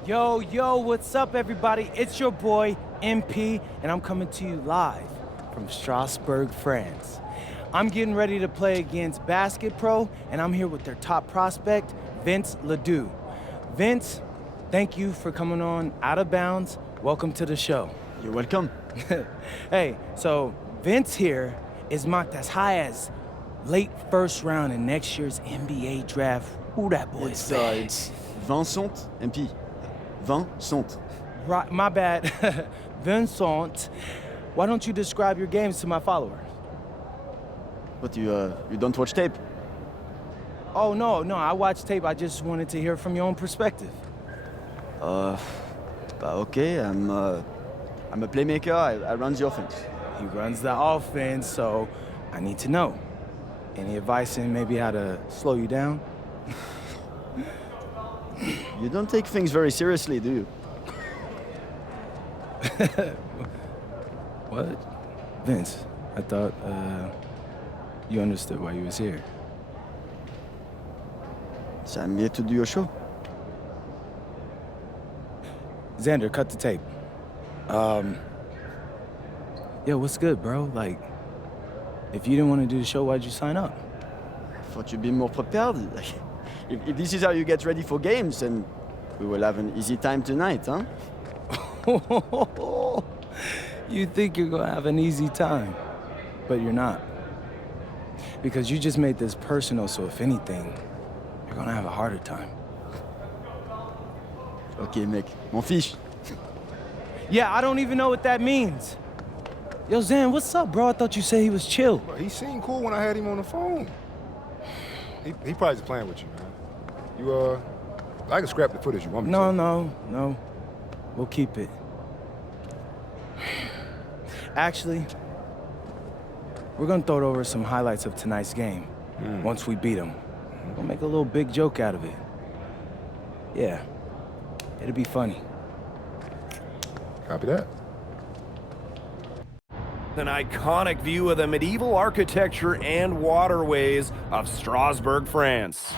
Yo, what's up, everybody? It's your boy, MP, and I'm coming to you live from Strasbourg, France. I'm getting ready to play against Basket Pro, and I'm here with their top prospect, Vince Ledoux. Vince, thank you for coming on Out of Bounds. Welcome to the show. You're welcome. Hey, so Vince here is mocked as high as late first round in next year's NBA draft. Who that boy is? It's Vincent, MP. Vincent. Right, my bad. Vincent, why don't you describe your games to my followers? But you don't watch tape? Oh, no, I watch tape. I just wanted to hear from your own perspective. Okay, I'm a playmaker. I run the offense. He runs the offense, so I need to know. Any advice in maybe how to slow you down? You don't take things very seriously, do you? What? Vince, I thought, you understood why you was here. So I'm here to do your show. Xander, cut the tape. Yo, what's good, bro? Like, if you didn't want to do the show, why'd you sign up? I thought you'd be more prepared. If this is how you get ready for games, then we will have an easy time tonight, huh? You think you're gonna have an easy time, but you're not. Because you just made this personal, so if anything, you're gonna have a harder time. Okay, mec. M'en fiche. Yeah, I don't even know what that means. Yo, Zan, what's up, bro? I thought you said he was chill. Bro, he seemed cool when I had him on the phone. He probably just playing with you, man. I can scrap the footage you want me to. No. We'll keep it. Actually, we're gonna throw over some highlights of tonight's game. Once we beat them. We'll make a little big joke out of it. Yeah, it'll be funny. Copy that. An iconic view of the medieval architecture and waterways of Strasbourg, France.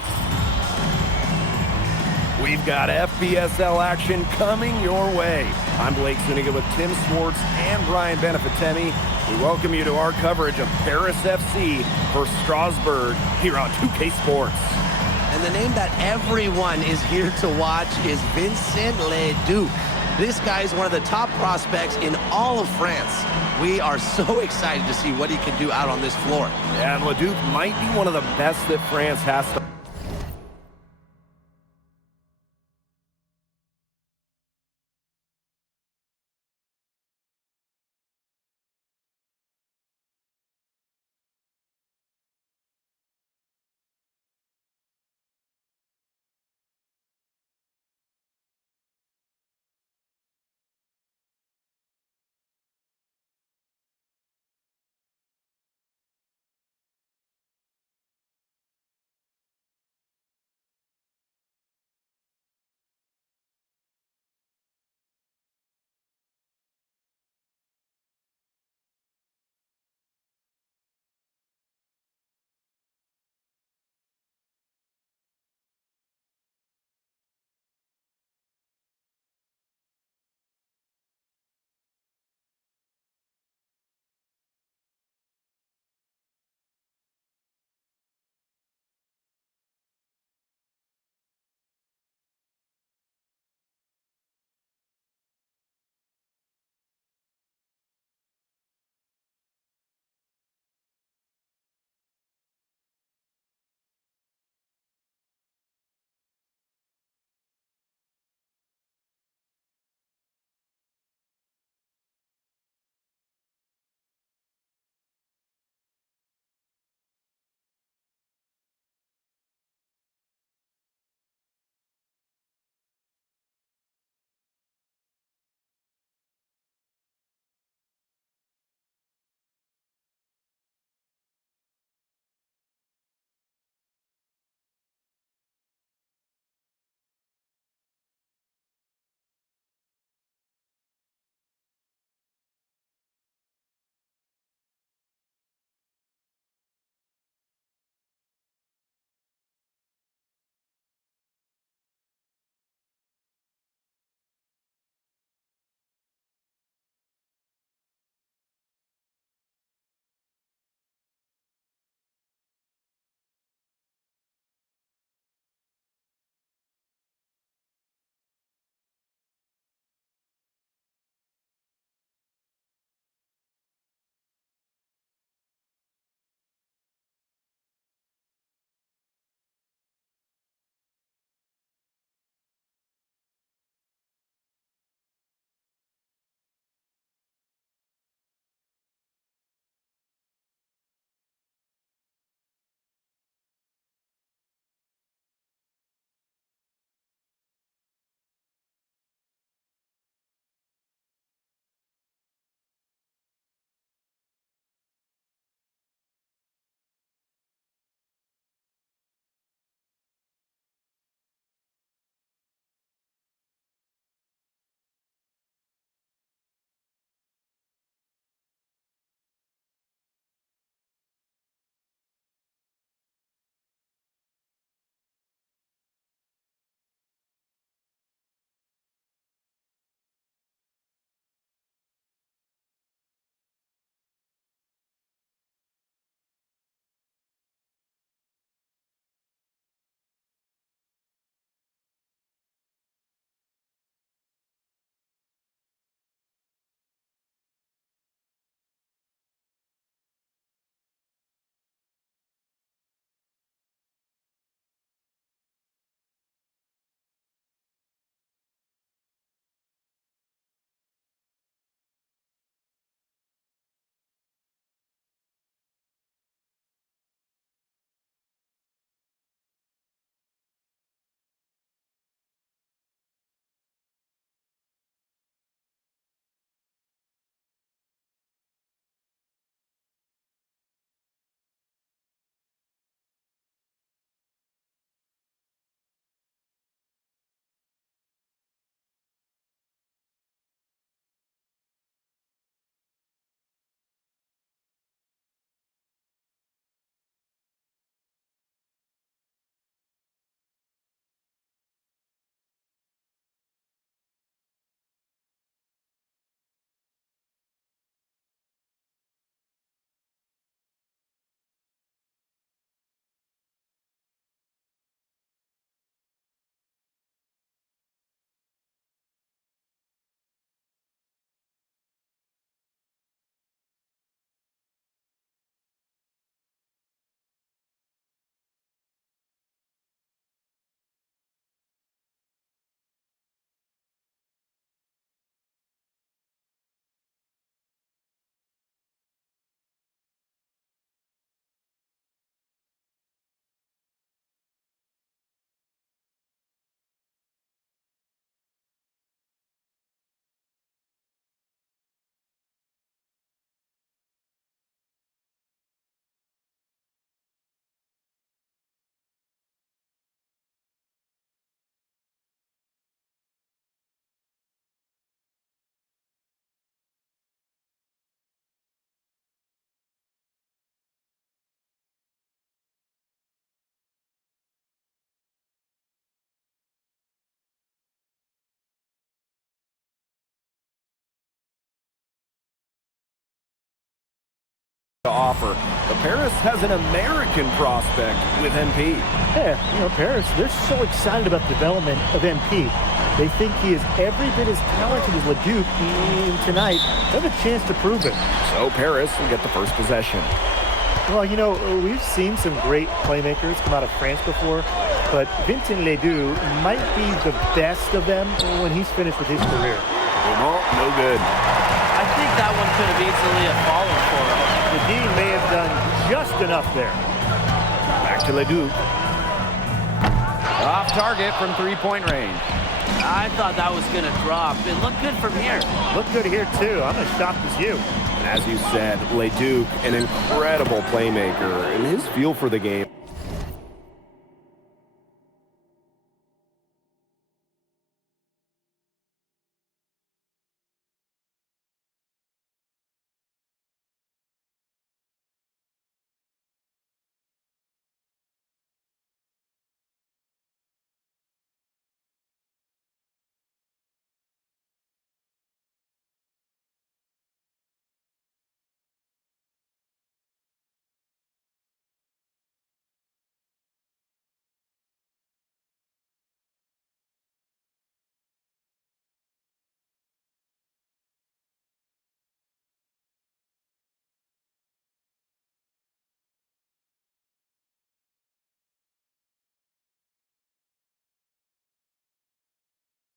We've got FBSL action coming your way. I'm Blake Zuniga with Tim Swartz and Brian Benefitemi. We welcome you to our coverage of Paris FC versus Strasbourg here on 2K Sports. And the name that everyone is here to watch is Vincent Ledoux. This guy is one of the top prospects in all of France. We are so excited to see what he can do out on this floor. And Ledoux might be one of the best that France has to to offer. But Paris has an American prospect with MP. Yeah, Paris, they're so excited about the development of MP. They think he is every bit as talented as Leduc, and tonight they have a chance to prove it. So Paris will get the first possession. Well, we've seen some great playmakers come out of France before, but Vincent Ledoux might be the best of them when he's finished with his career. No good. I think that one could have easily have fallen for him. The Dean may have done just enough there. Back to Ledoux. Off target from three-point range. I thought that was going to drop. It looked good from here. Looked good here, too. I'm as shocked as you. And as you said, Leduc, an incredible playmaker, and his feel for the game.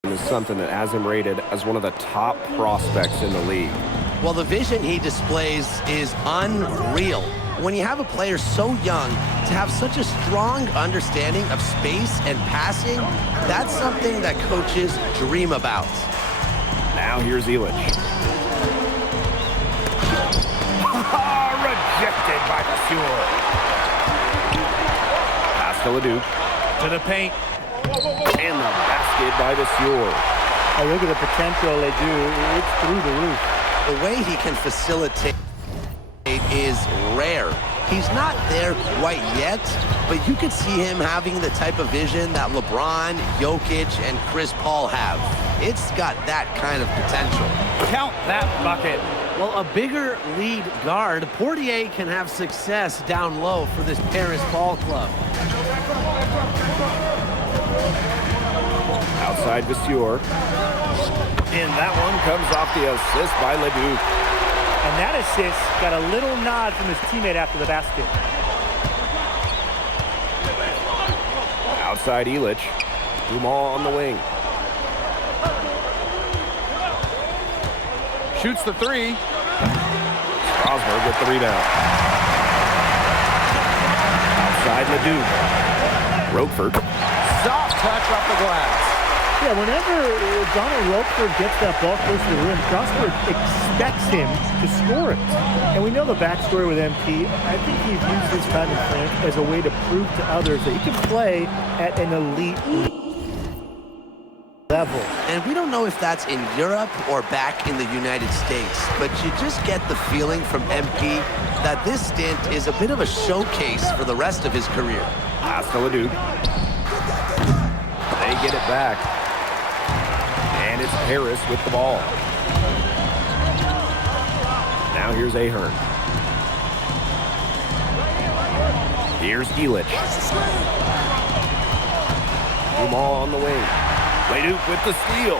Is something that has him rated as one of the top prospects in the league. Well, the vision he displays is unreal. When you have a player so young, to have such a strong understanding of space and passing, that's something that coaches dream about. Now here's Illich. Rejected by Vasseur. Pass to Leduc. To the paint. And the basket by Vasseur. Oh, look at the potential they do. It's through the roof. The way he can facilitate is rare. He's not there quite yet, but you could see him having the type of vision that LeBron, Jokic, and Chris Paul have. It's got that kind of potential. Count that bucket. Well, a bigger lead guard, Portier can have success down low for this Paris ball club. Outside Vasseur. And that one comes off the assist by Leduc. And that assist got a little nod from his teammate after the basket. Outside Illich. Dumas on the wing. Shoots the three. Strasburg with the rebound. Outside Leduc. Roquefort. Soft touch off the glass. Yeah, whenever Donald Roquefort gets that ball close to the rim, Strasburg expects him to score it. And we know the backstory with MP. I think he's used his time in France as a way to prove to others that he can play at an elite level. And we don't know if that's in Europe or back in the United States, but you just get the feeling from MP that this stint is a bit of a showcase for the rest of his career. Pass to Leduc. They get it back. And it's Paris with the ball. Now here's Ahern. Here's Illich. Dumas on the wing. Leduc with the steal.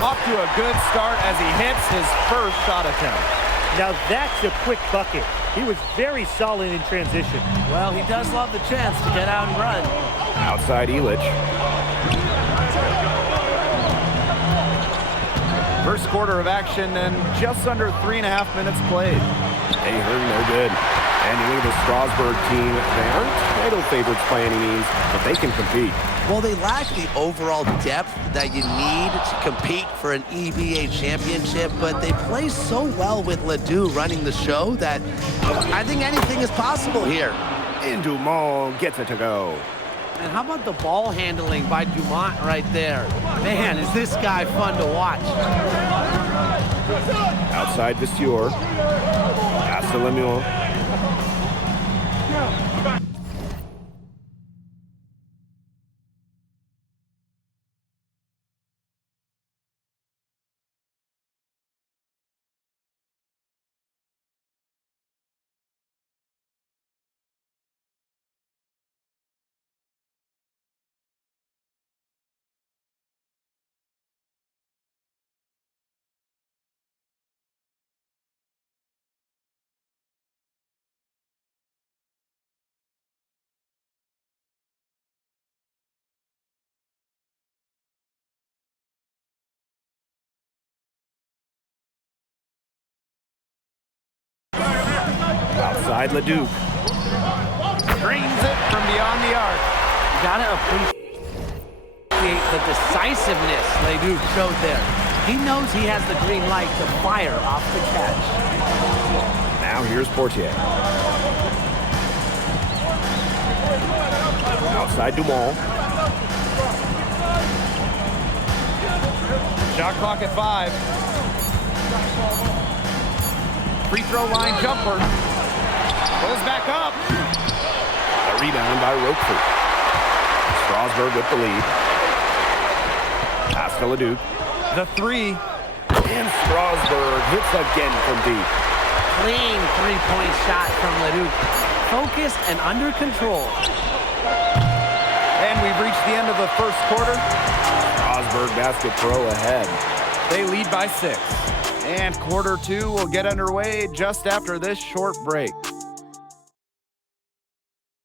Off to a good start as he hits his first shot attempt. Now that's a quick bucket. He was very solid in transition. Well, he does love the chance to get out and run. Outside Illich. First quarter of action and just under 3.5 minutes played. Ahern no good. And you look at the Strasburg team. They aren't title favorites by any means, but they can compete. Well, they lack the overall depth that you need to compete for an EBA championship, but they play so well with Ledoux running the show that I think anything is possible here. And Dumont gets it to go. And how about the ball handling by Dumont right there? Man, is this guy fun to watch. Outside Vasseur. Pass to Lemuel. Outside Leduc. Screens it from beyond the arc. You gotta appreciate the decisiveness Leduc showed there. He knows he has the green light to fire off the catch. Now here's Portier. Outside Dumont. Shot clock at 5. Free throw line jumper. Goes back up. A rebound by Roquefort. Strasburg with the lead. Pass to Leduc. The 3. And Strasburg hits again from deep. Clean three-point shot from Leduc. Focused and under control. And we've reached the end of the first quarter. Strasburg Basket Pro ahead. They lead by 6. And quarter 2 will get underway just after this short break.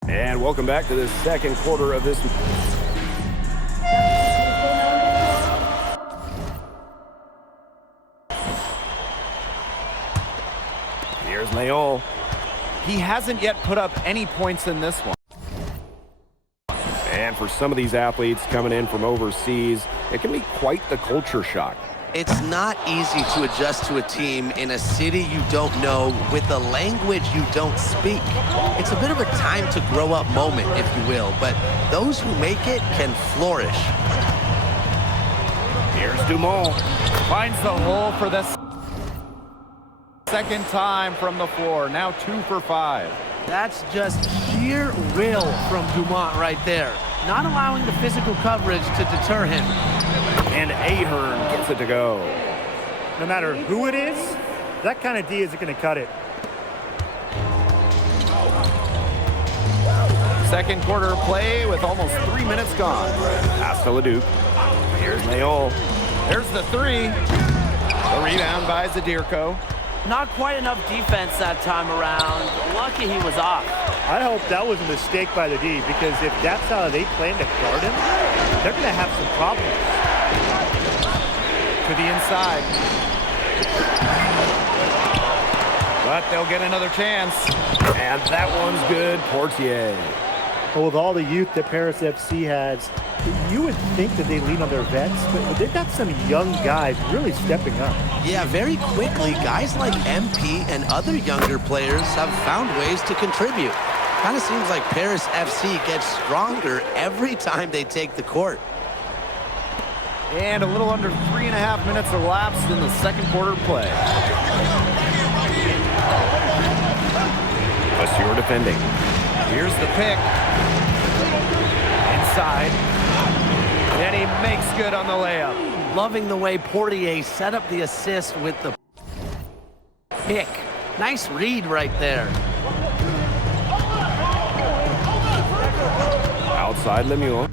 And welcome back to the second quarter of this. Here's Leon. He hasn't yet put up any points in this one. And for some of these athletes coming in from overseas, it can be quite the culture shock. It's not easy to adjust to a team in a city you don't know with a language you don't speak. It's a bit of a time to grow up moment, if you will, but those who make it can flourish. Here's Dumont. Finds the hole for the second time from the floor. Now 2 for 5. That's just sheer will from Dumont right there. Not allowing the physical coverage to deter him. And Ahern gets it to go. No matter who it is, that kind of D isn't going to cut it. Second quarter play with almost 3 minutes gone. Pass to Leduc. Here's Leon. There's the 3. The rebound by Zadirko. Not quite enough defense that time around. Lucky he was off. I hope that was a mistake by the D, because if that's how they plan to guard him, they're going to have some problems. To the inside. But they'll get another chance. And that one's good. Portier. Well, with all the youth that Paris FC has, you would think that they lean on their vets, but they've got some young guys really stepping up. Yeah, very quickly, guys like MP and other younger players have found ways to contribute. Kind of seems like Paris FC gets stronger every time they take the court. And a little under 3.5 minutes elapsed in the second quarter play. Monsieur defending. Here's the pick. Inside. And he makes good on the layup. Loving the way Portier set up the assist with the pick. Nice read right there. Outside Lemuel.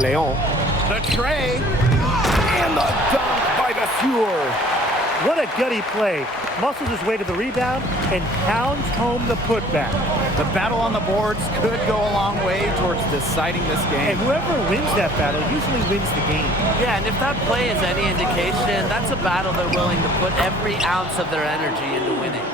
Leon. The tray. And the dunk by Vasseur. What a gutty play. Muscles his way to the rebound and pounds home the putback. The battle on the boards could go a long way towards deciding this game. And whoever wins that battle usually wins the game. Yeah, and if that play is any indication, that's a battle they're willing to put every ounce of their energy into winning.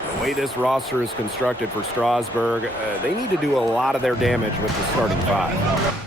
The way this roster is constructed for Strasburg, they need to do a lot of their damage with the starting five.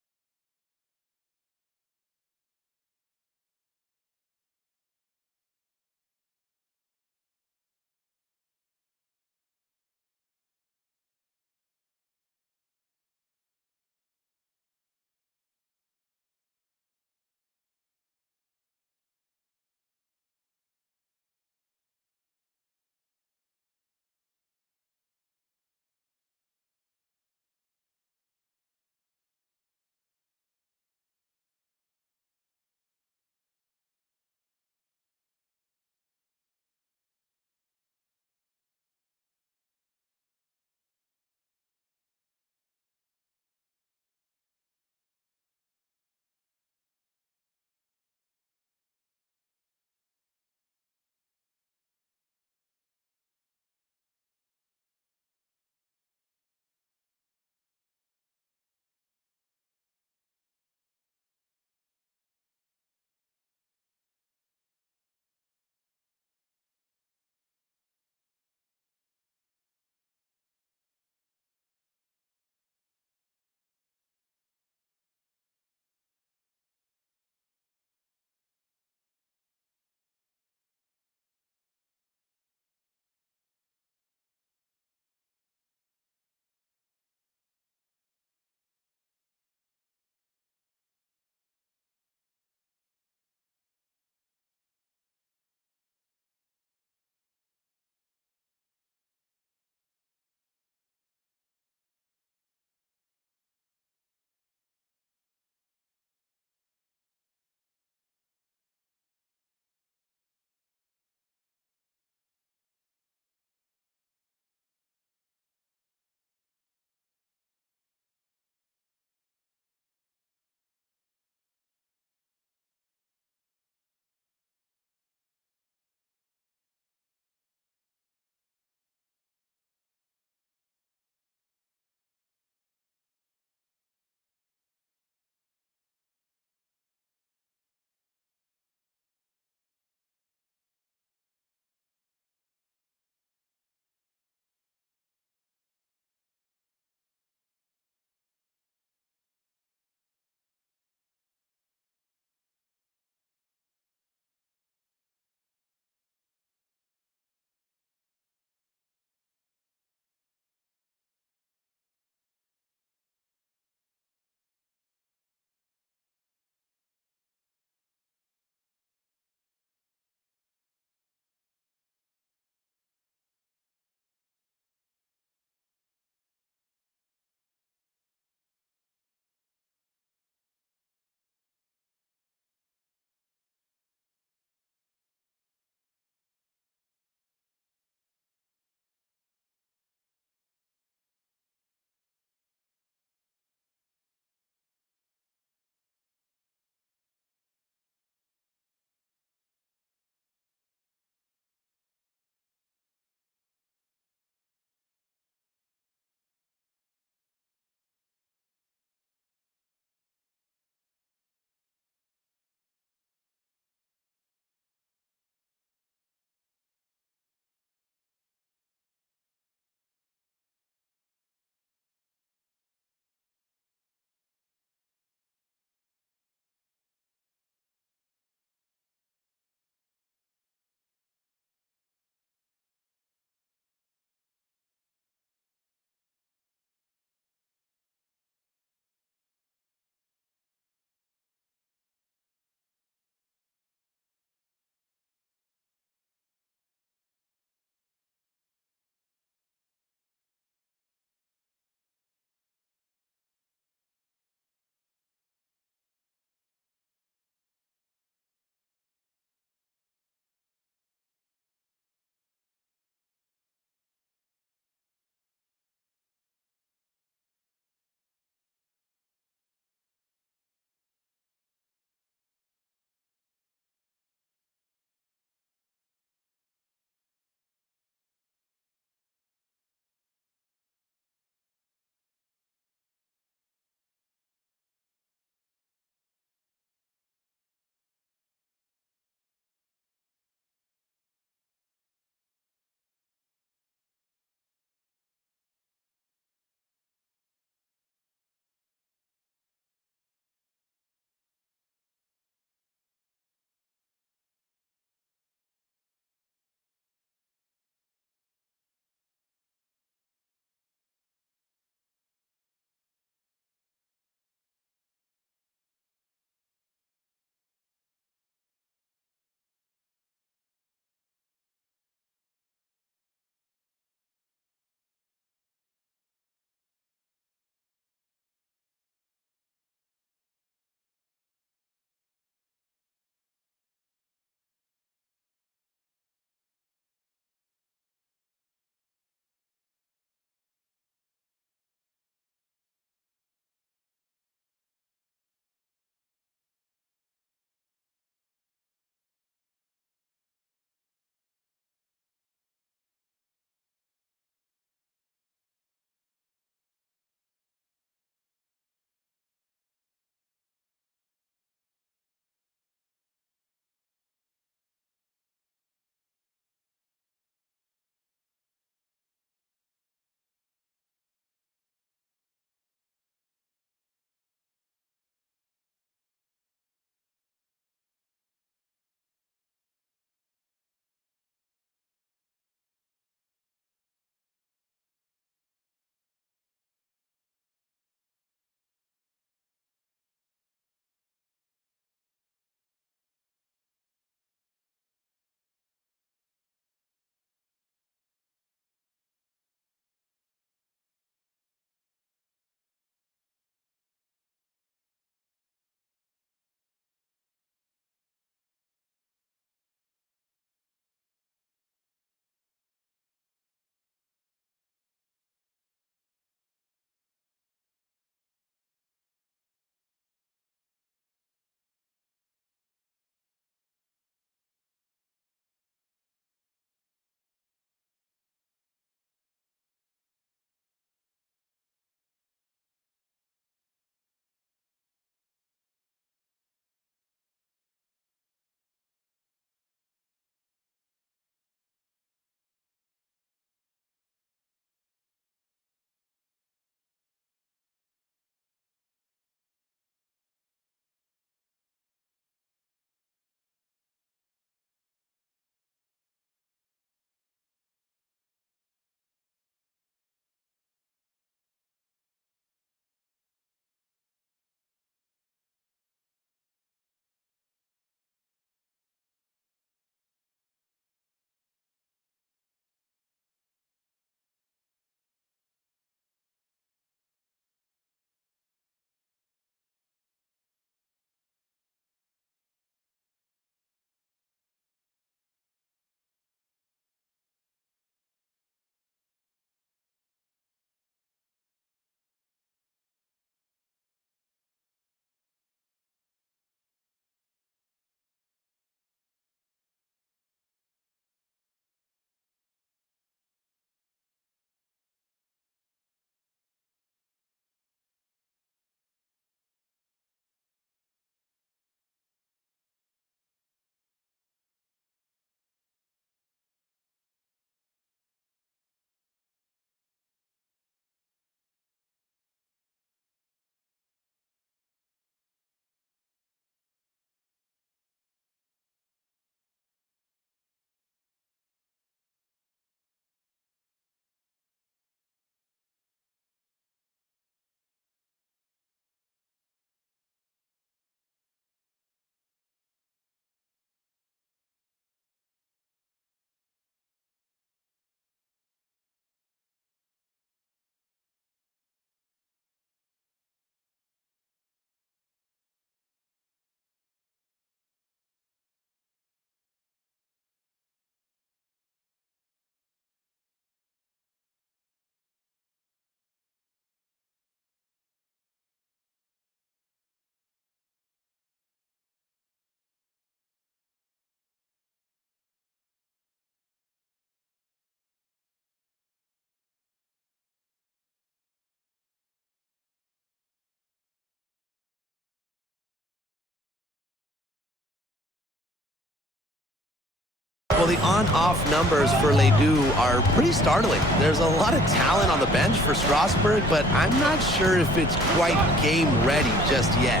Well, the on-off numbers for Ledoux are pretty startling. There's a lot of talent on the bench for Strasburg, but I'm not sure if it's quite game ready just yet.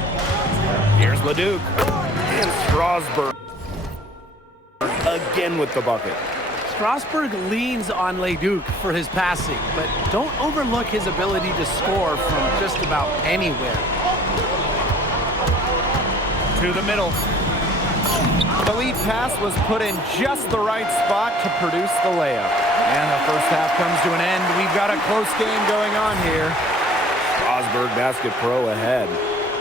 Here's Leduc. And Strasburg again with the bucket. Strasburg leans on Leduc for his passing, but don't overlook his ability to score from just about anywhere. To the middle. The lead pass was put in just the right spot to produce the layup. And the first half comes to an end. We've got a close game going on here. Strasburg Basket Pro ahead.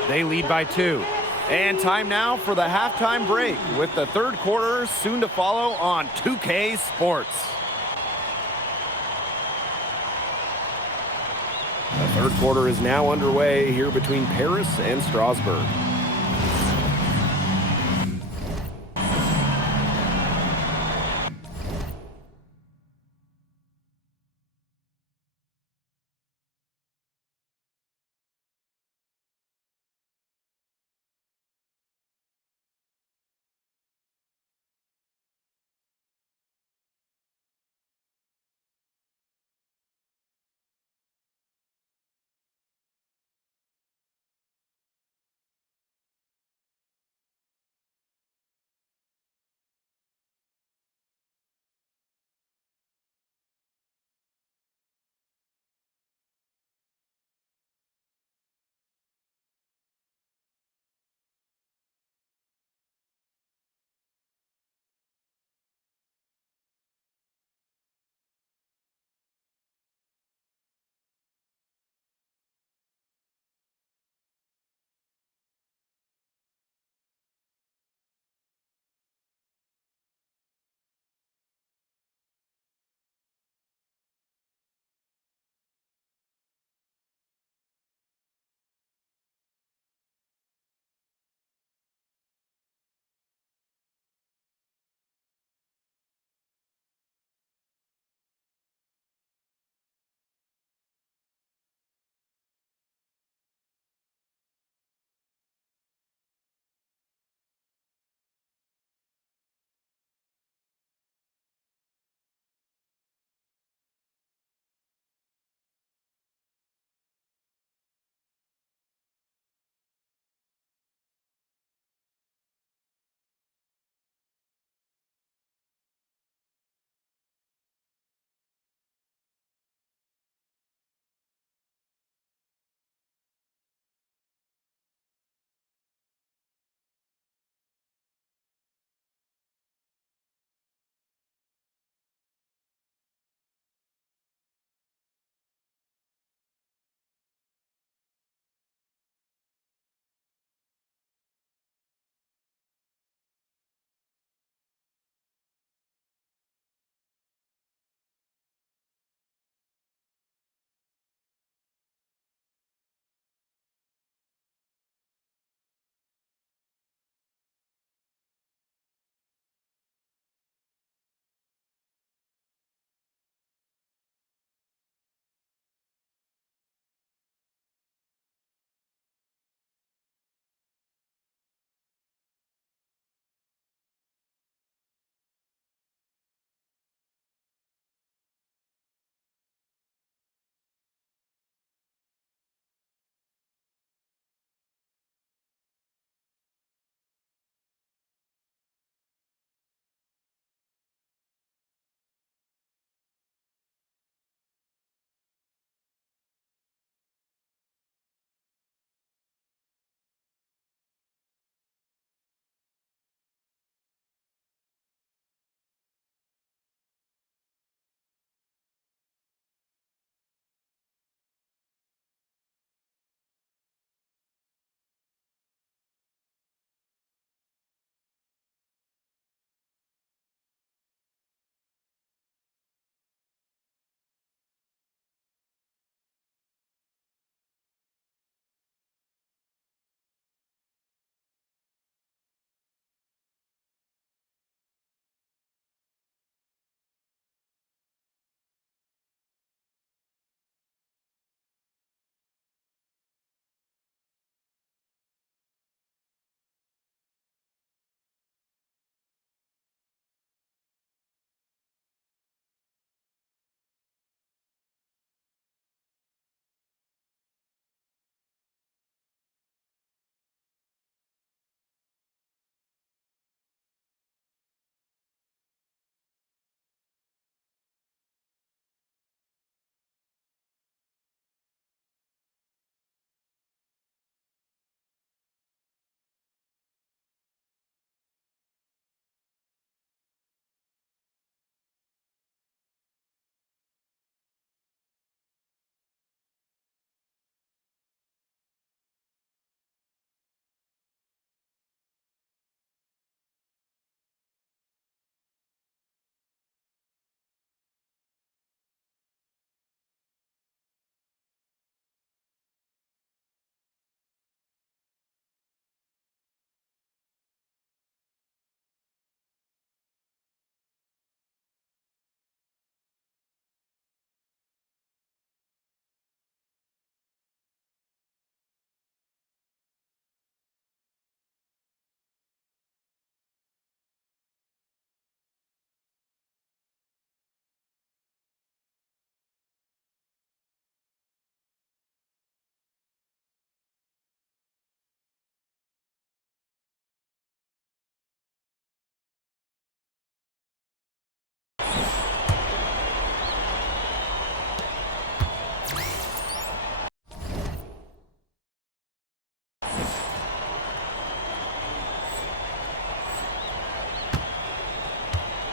They lead by 2. And time now for the halftime break, with the third quarter soon to follow on 2K Sports. The third quarter is now underway here between Paris and Strasburg.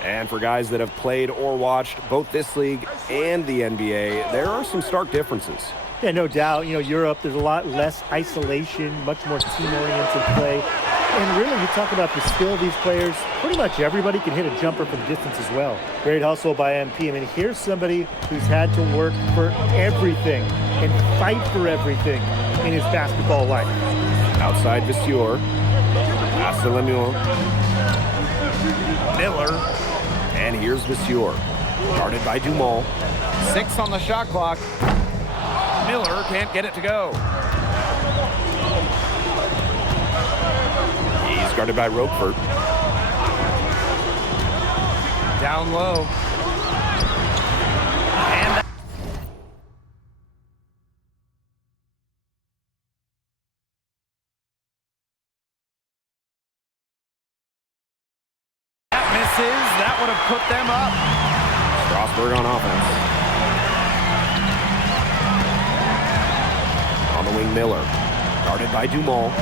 And for guys that have played or watched both this league and the NBA, there are some stark differences. Yeah, no doubt. You know, Europe, there's a lot less isolation, much more team-oriented play. And really, you talk about the skill of these players, pretty much everybody can hit a jumper from distance as well. Great hustle by MP. I mean, here's somebody who's had to work for everything and fight for everything in his basketball life. Outside Vasseur. Pass to Lemuel. Miller. And here's Vasseur. Guarded by Dumont. 6 on the shot clock. Miller can't get it to go. He's guarded by Roquefort. Down low. And that misses. That would have put them up. Strasburg on offense. On the wing, Miller. Guarded by Dumont.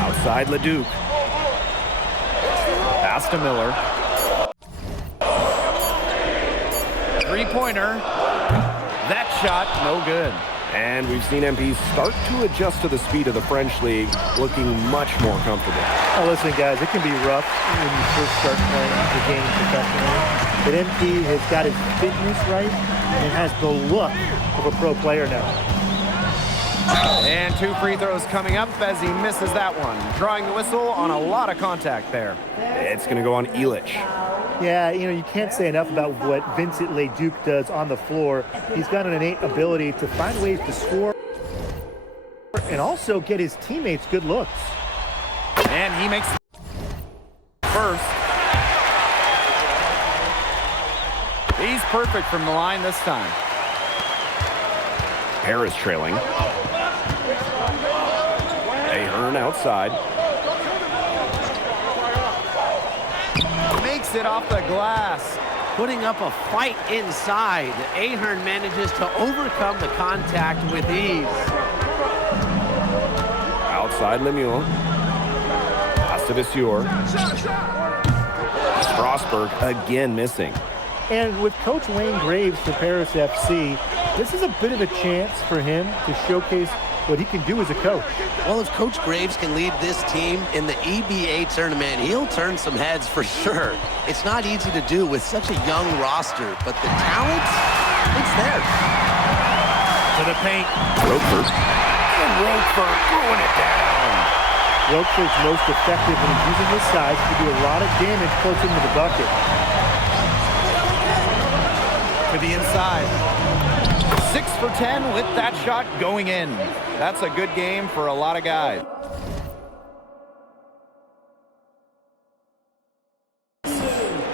Outside Leduc. Pass to Miller. Three-pointer. That shot, no good. And we've seen MP start to adjust to the speed of the French league, looking much more comfortable. Oh, listen, guys, it can be rough when you first start playing the game professionally. But MP has got his fitness right and has the look of a pro player now. And 2 free throws coming up as he misses that one. Drawing the whistle on a lot of contact there. It's going to go on Elich. Yeah, you know, you can't say enough about what Vincent Leduc does on the floor. He's got an innate ability to find ways to score and also get his teammates good looks. And he makes first. He's perfect from the line this time. Paris trailing. Ahern outside. Makes it off the glass. Putting up a fight inside. Ahern manages to overcome the contact with ease. Outside Lemuel. Pass to Vasseur. Strasburg again missing. And with Coach Wayne Graves for Paris FC, this is a bit of a chance for him to showcase what he can do as a coach. Well, if Coach Graves can lead this team in the EBA tournament, he'll turn some heads for sure. It's not easy to do with such a young roster, but the talent, it's there. To the paint. Roquefort. And Roquefort throwing it down. Roquefort's most effective when he's using his size to do a lot of damage close into the bucket. To the inside. 6 for 10 with that shot going in. That's a good game for a lot of guys.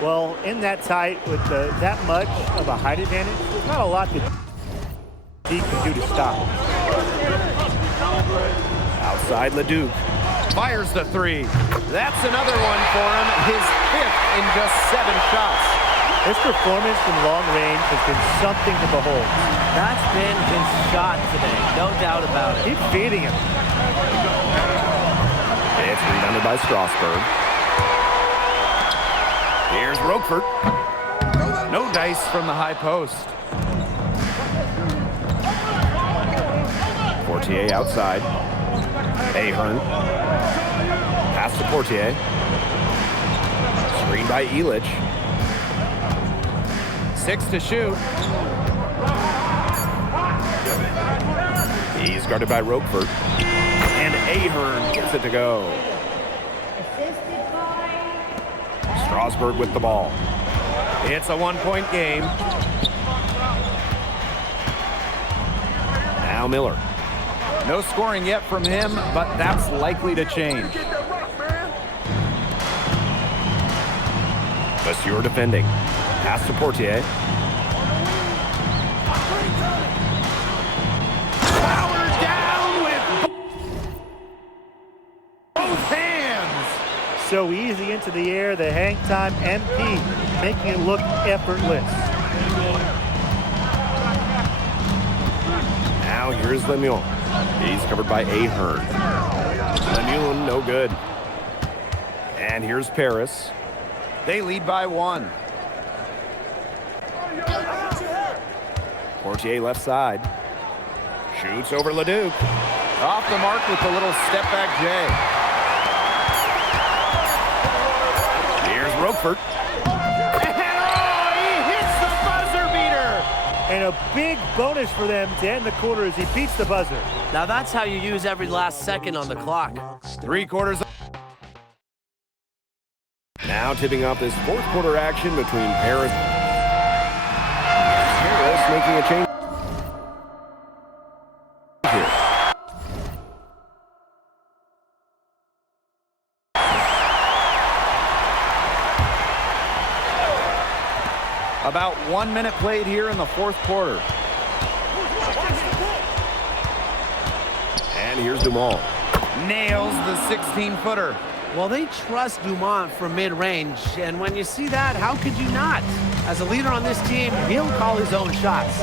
Well, in that tight with that much of a height advantage, there's not a lot that he can do to stop him. Outside Leduc. Fires the 3. That's another one for him. His 5th in just 7 shots. His performance from long range has been something to behold. That's been his shot today, no doubt about it. Keep feeding him. It's rebounded by Strasburg. Here's Roquefort. No dice from the high post. Portier outside. Ahern. Pass to Portier. Screen by Elich. 6 to shoot. He's guarded by Roquefort. And Ahern gets it to go. Strasburg with the ball. It's a 1-point game. Now Miller. No scoring yet from him, but that's likely to change. Vasseur defending. Pass to Portier. Power down with both hands. So easy into the air, the hang time MP, making it look effortless. Now here's Lemuel. He's covered by Ahern. Lemuel, no good. And here's Paris. They lead by 1. Portier left side. Shoots over Leduc. Off the mark with the little step back J. Here's Roquefort. And he hits the buzzer beater. And a big bonus for them to end the quarter as he beats the buzzer. Now that's how you use every last second on the clock. 3 quarters. Now tipping off this fourth quarter action between Paris. Paris making a change. About 1 minute played here in the fourth quarter. And here's Dumont. Nails the 16-footer. Well, they trust Dumont from mid-range, and when you see that, how could you not? As a leader on this team, he'll call his own shots.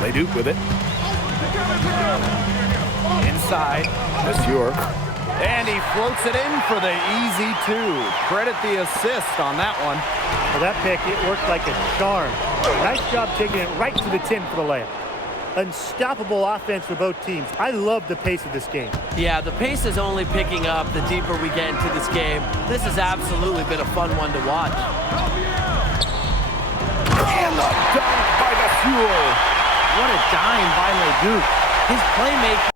Leduc with it. Inside, Monsieur. And he floats it in for the easy 2. Credit the assist on that one. Well, that pick, it worked like a charm. Nice job taking it right to the tin for the layup. Unstoppable offense for both teams. I love the pace of this game. Yeah, the pace is only picking up the deeper we get into this game. This has absolutely been a fun one to watch. And the dunk by Monsieur. What a dime by Leduc. His playmaking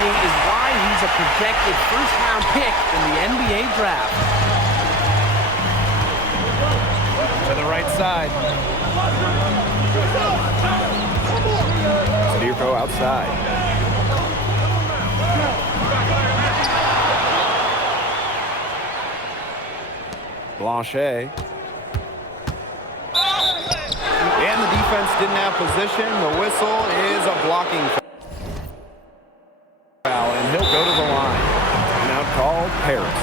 is why he's a projected first-round pick in the NBA draft. To the right side. Steerco outside. Blanchet. And the defense didn't have position. The whistle is a blocking foul, and he'll go to the line. Timeout called Paris.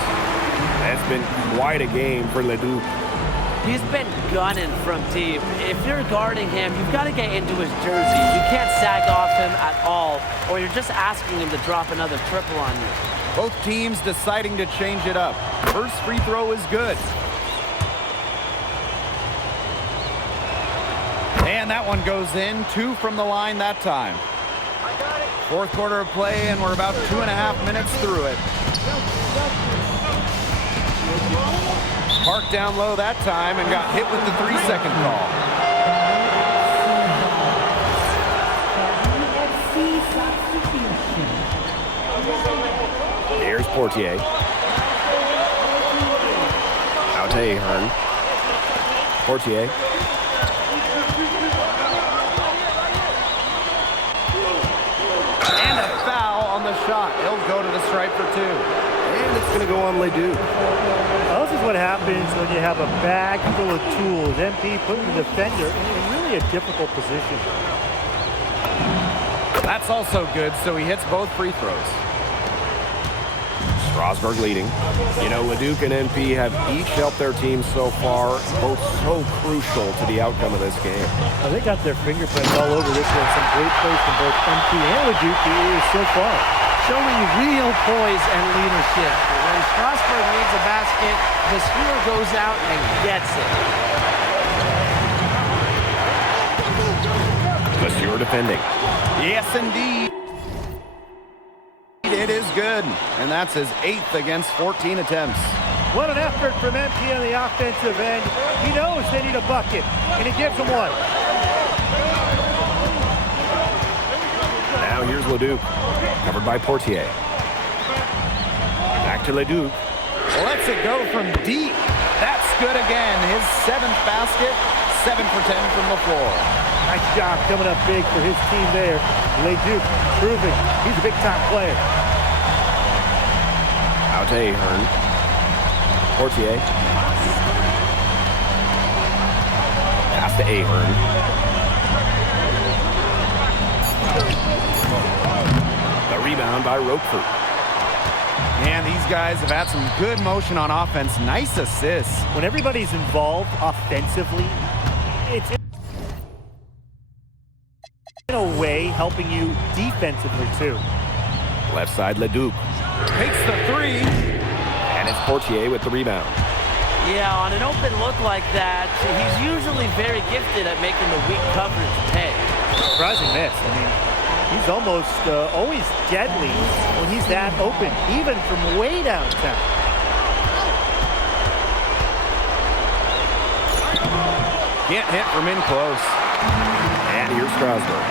That's been quite a game for Leduc. He's been gunning from deep. If you're guarding him, you've got to get into his jersey. You can't sag off him at all, or you're just asking him to drop another triple on you. Both teams deciding to change it up. First free throw is good. And that one goes in. 2 from the line that time. Fourth quarter of play, and we're about 2.5 minutes through it. Parked down low that time and got hit with the 3-second call. Here's Portier. Out to Ahern. Portier. And a foul on the shot. He'll go to the stripe for 2. And it's going to go on Leduc. Well, this is what happens when you have a bag full of tools. MP putting the defender in really a difficult position. That's also good, so he hits both free throws. Strasburg leading. You know, Leduc and MP have each helped their teams so far, both so crucial to the outcome of this game. Well, they got their fingerprints all over this one. Some great plays from both MP and Leduc so far. Showing real poise and leadership. When Strasburg needs a basket, Monsieur goes out and gets it. Monsieur defending. Yes, indeed. It is good, and that's his 8th against 14 attempts. What an effort from MP on the offensive end. He knows they need a bucket, and he gives them one. Now here's Leduc, covered by Portier. Back to Leduc. Lets it go from deep. That's good again. His 7th basket, 7 for 10 from the floor. Nice job coming up big for his team there. Leduc proving he's a big-time player. Out to Ahern. Portier. Pass to Ahern. The rebound by Roquefort. And these guys have had some good motion on offense. Nice assists. When everybody's involved offensively, it's in a way helping you defensively too. Left side, Leduc takes the three, and it's Portier with the rebound. Yeah, on an open look like that, he's usually very gifted at making the weak coverage pay. Surprising miss. I mean, he's almost always deadly when he's that open, even from way downtown. Can't hit from in close. And here's Strasburg.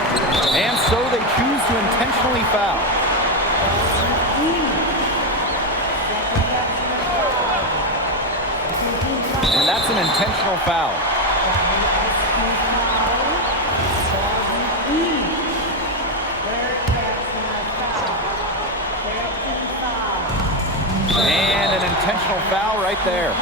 And so they choose to intentionally foul. And that's an intentional foul. And an intentional foul right there.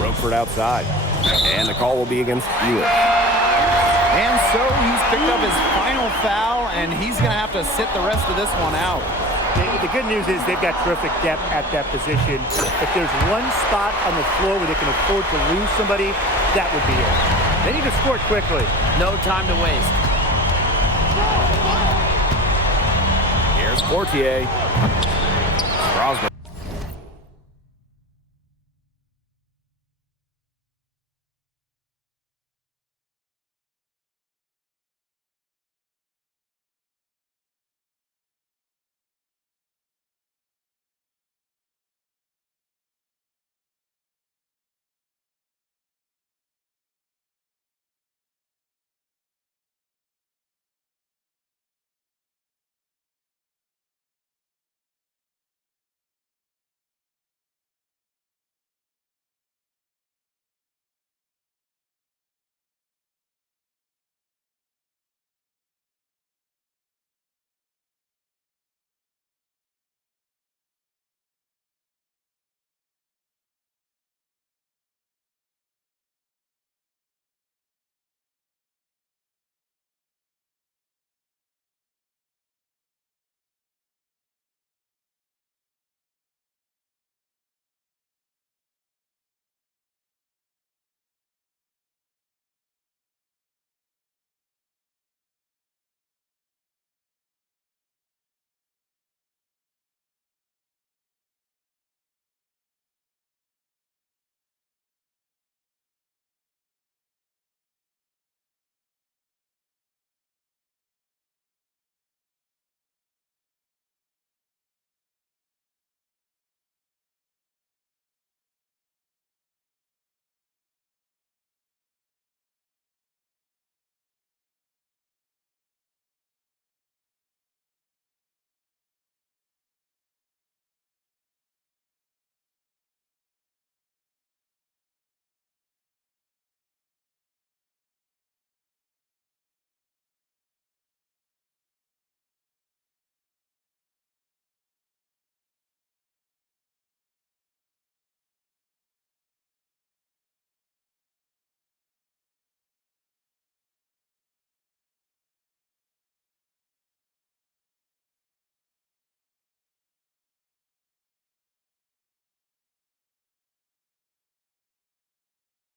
Roquefort outside. And the call will be against Elitch. And so he's picked up his final foul, and he's going to have to sit the rest of this one out. The good news is they've got terrific depth at that position. If there's one spot on the floor where they can afford to lose somebody, that would be it. They need to score quickly. No time to waste. Here's Portier. Strasburg.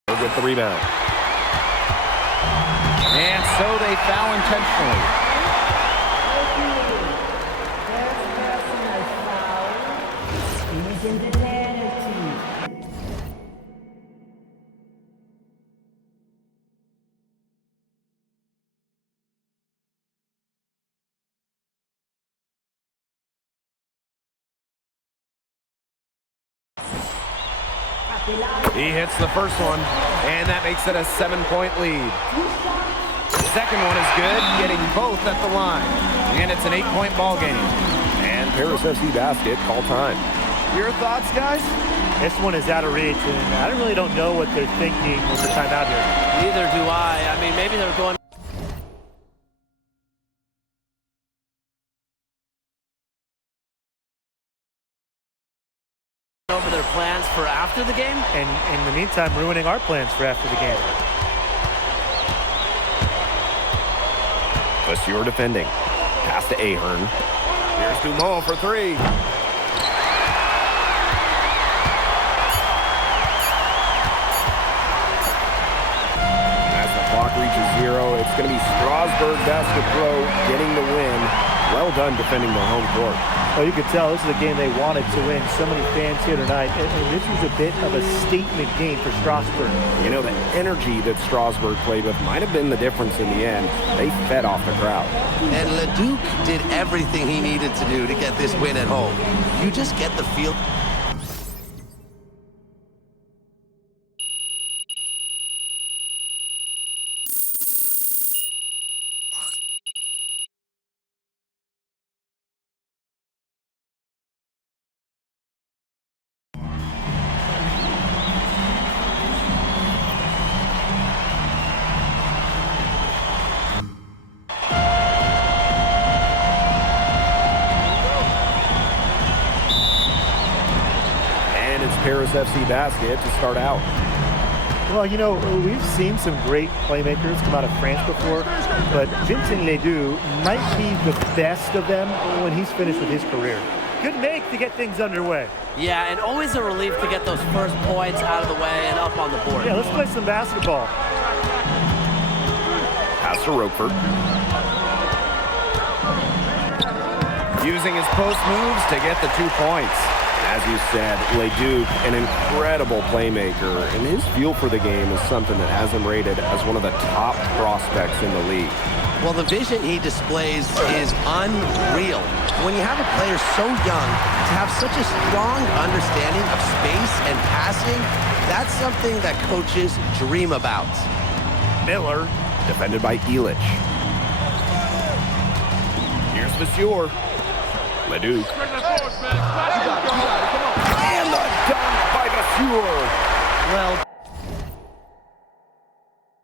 With the rebound. And so they foul intentionally. He hits the first one, and that makes it a 7-point lead. The second one is good, getting both at the line. And it's an 8-point ball game. And Paris FC basket, call time. Your thoughts, guys? This one is out of reach, and I really don't know what they're thinking with the timeout here. Neither do I. I mean, maybe they're going over their plans for after the game. And in the meantime, ruining our plans for after the game. Bussier defending. Pass to Ahern. Here's Dumont for three. going to be Strasburg Basket Pro getting the win. Well done defending their home court. Well, you could tell this is a game they wanted to win. So many fans here tonight, and this was a bit of a statement game for Strasburg. You know, the energy that Strasburg played with might have been the difference in the end. They fed off the crowd. And Leduc did everything he needed to do to get this win at home. You just get the feel. Paris FC Basket to start out. Well, you know, we've seen some great playmakers come out of France before, but Vincent Ledoux might be the best of them when he's finished with his career. Good make to get things underway. Yeah, and always a relief to get those first points out of the way and up on the board. Yeah, let's play some basketball. Pass to Roquefort. Using his post moves to get the 2 points. As you said, Leduc, an incredible playmaker, and his feel for the game is something that has him rated as one of the top prospects in the league. Well, the vision he displays is unreal. When you have a player so young, to have such a strong understanding of space and passing, that's something that coaches dream about. Miller, defended by Illich. Here's Vasseur. Leduc. And the dunk by Vasseur. Well,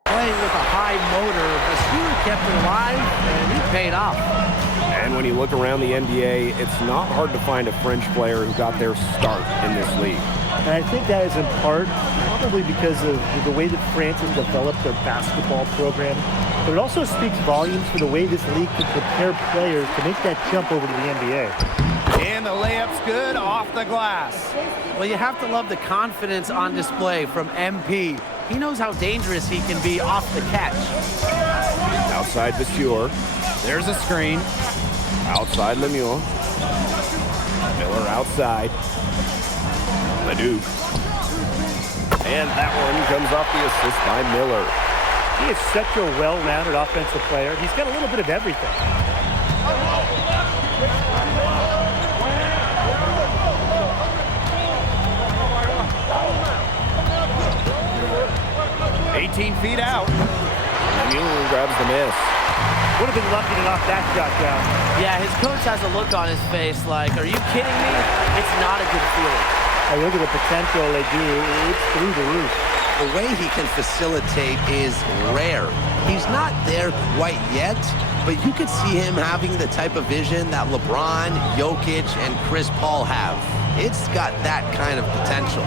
playing with a high motor, Vasseur kept it alive, and he paid off. And when you look around the NBA, it's not hard to find a French player who got their start in this league. And I think that is in part probably because of the way that France has developed their basketball program. But it also speaks volumes for the way this league can prepare players to make that jump over to the NBA. And the layup's good off the glass. Well, you have to love the confidence on display from MP. He knows how dangerous he can be off the catch. Outside Vasseur. There's a screen. Outside Lemieux. Miller outside. Leduc. And that one comes off the assist by Miller. He is such a well-rounded offensive player. He's got a little bit of everything. "18 feet out. Lemieux grabs the miss. Would have been lucky to knock that shot down. Yeah, his coach has a look on his face like, are you kidding me? It's not a good feeling. I look at the potential they do. It's through the roof. The way he can facilitate is rare. He's not there quite yet, but you could see him having the type of vision that LeBron, Jokic, and Chris Paul have. It's got that kind of potential.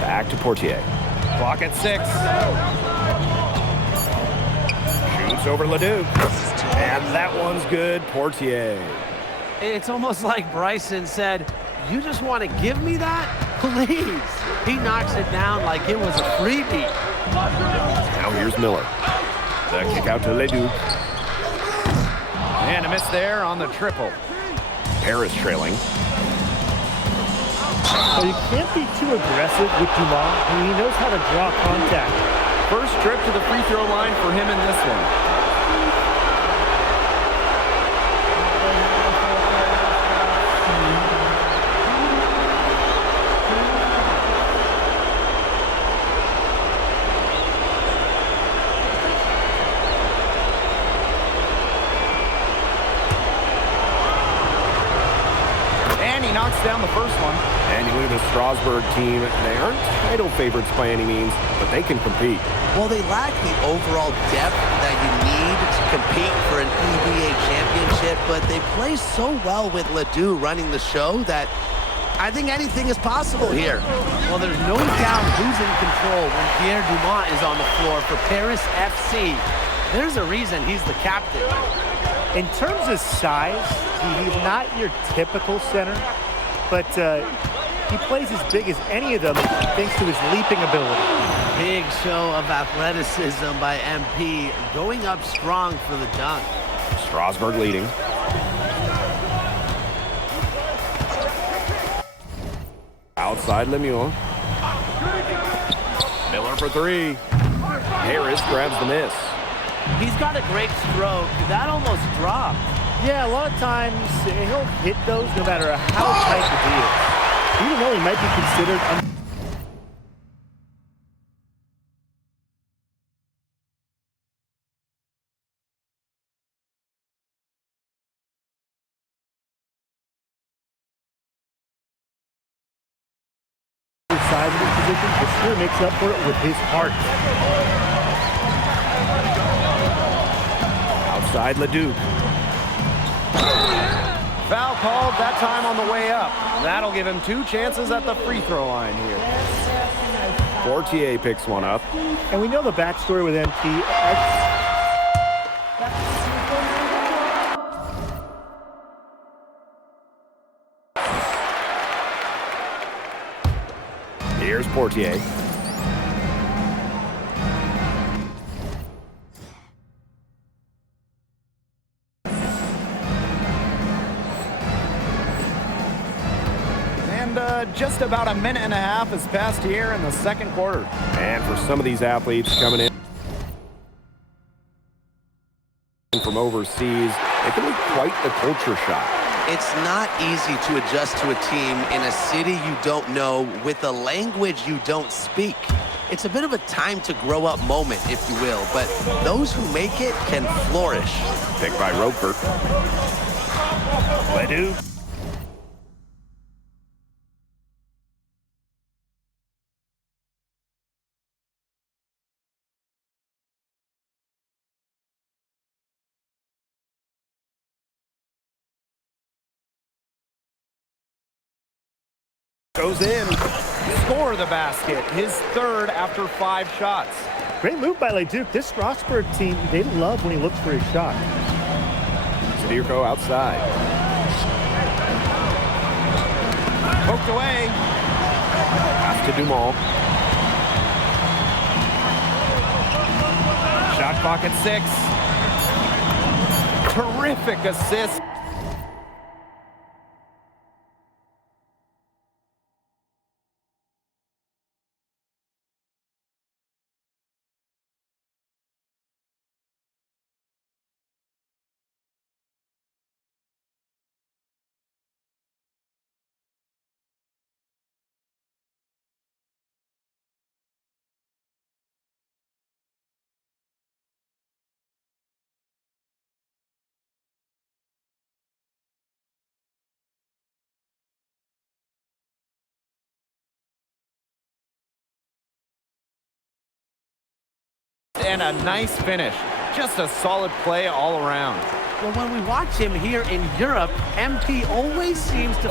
Back to Portier. Clock at 6. Shoots over Leduc. And that one's good. Portier. It's almost like Bryson said, you just want to give me that? Please. He knocks it down like it was a freebie. Now here's Miller. The kick out to Leduc. And a miss there on the triple. Paris trailing. So you can't be too aggressive with Dumas. He knows how to draw contact. First trip to the free throw line for him in this one. he knocks down the first one. And you look at the Strasburg team. They aren't title favorites by any means, but they can compete. Well, they lack the overall depth that you need to compete for an EBA championship, but they play so well with Ledoux running the show that I think anything is possible here. Well, there's no doubt who's in control when Pierre Dumont is on the floor for Paris FC. There's a reason he's the captain. In terms of size, he's not your typical center, but he plays as big as any of them thanks to his leaping ability. Big show of athleticism by MP, going up strong for the dunk. Strasburg leading. Outside Lemieux. Miller for three. Harris grabs the miss. He's got a great stroke. That almost dropped. Yeah, a lot of times he'll hit those no matter how tight the D is. Even though he might be considered undersized in this position, but sure makes up for it with his heart. Outside Leduc. Foul called, that time on the way up. That'll give him 2 chances at the free throw line here. Fortier picks one up. And we know the backstory with MP. Here's Portier. And just about a minute and a half has passed here in the second quarter. And for some of these athletes coming in from overseas, it can be quite the culture shock. It's not easy to adjust to a team in a city you don't know with a language you don't speak. It's a bit of a time to grow up moment, if you will, but those who make it can flourish. Picked by Roper. Ledoux. Goes in, score the basket, his third after 5 shots. Great move by Leduc. This Strasburg team, they love when he looks for his shot. Zadirko outside. Poked away. Pass to Dumont. Shot clock at 6. Terrific assist. And a nice finish. Just a solid play all around. Well, when we watch him here in Europe, MP always seems to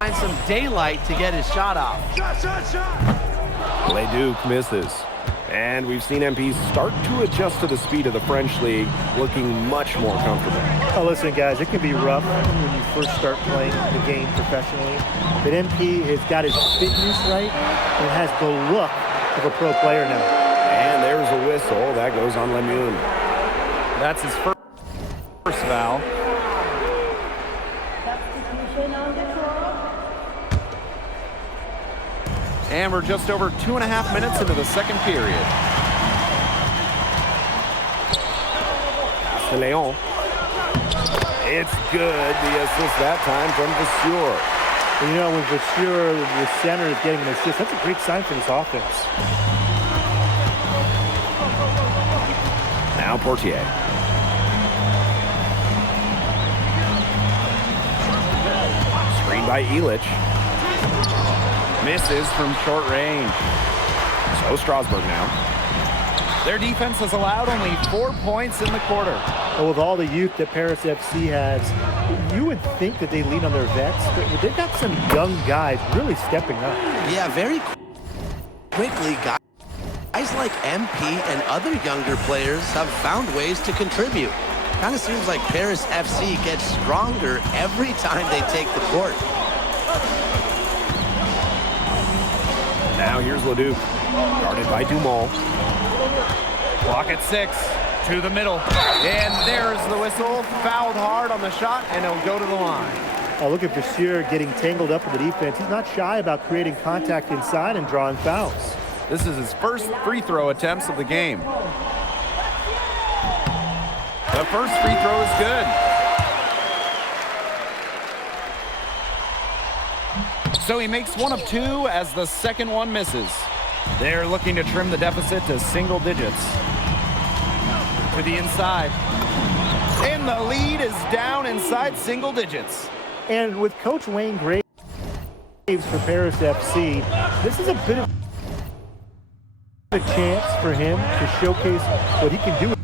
find some daylight to get his shot off. Leduc misses. And we've seen MP start to adjust to the speed of the French league, looking much more comfortable. Oh, listen, guys, it can be rough when you first start playing the game professionally. But MP has got his fitness right and has the look of a pro player now. And there's a whistle. That goes on Lemieux. That's his first foul. And we're just over 2.5 minutes into the second period. Pass to Leon. It's good. The assist that time from Vasseur. You know, when Vasseur, the center, is getting an assist, that's a great sign for this offense. Now Portier. Screen by Illich. Misses from short range. So Strasburg now. Their defense has allowed only 4 points in the quarter. Well, with all the youth that Paris FC has, you would think that they lean on their vets, but they've got some young guys really stepping up. Yeah, very quickly, guys like MP and other younger players have found ways to contribute. Kind of seems like Paris FC gets stronger every time they take the court. Now here's Leduc. Guarded by Dumont. Clock at 6. To the middle. And there's the whistle. Fouled hard on the shot, and it'll go to the line. Look at Vasseur getting tangled up in the defense. He's not shy about creating contact inside and drawing fouls. This is his first free throw attempts of the game. The first free throw is good. So he makes one of 2 as the second one misses. They're looking to trim the deficit to single digits. To the inside. And the lead is down inside single digits. And with Coach Wayne Graves for Paris FC, this is a bit of a chance for him to showcase what he can do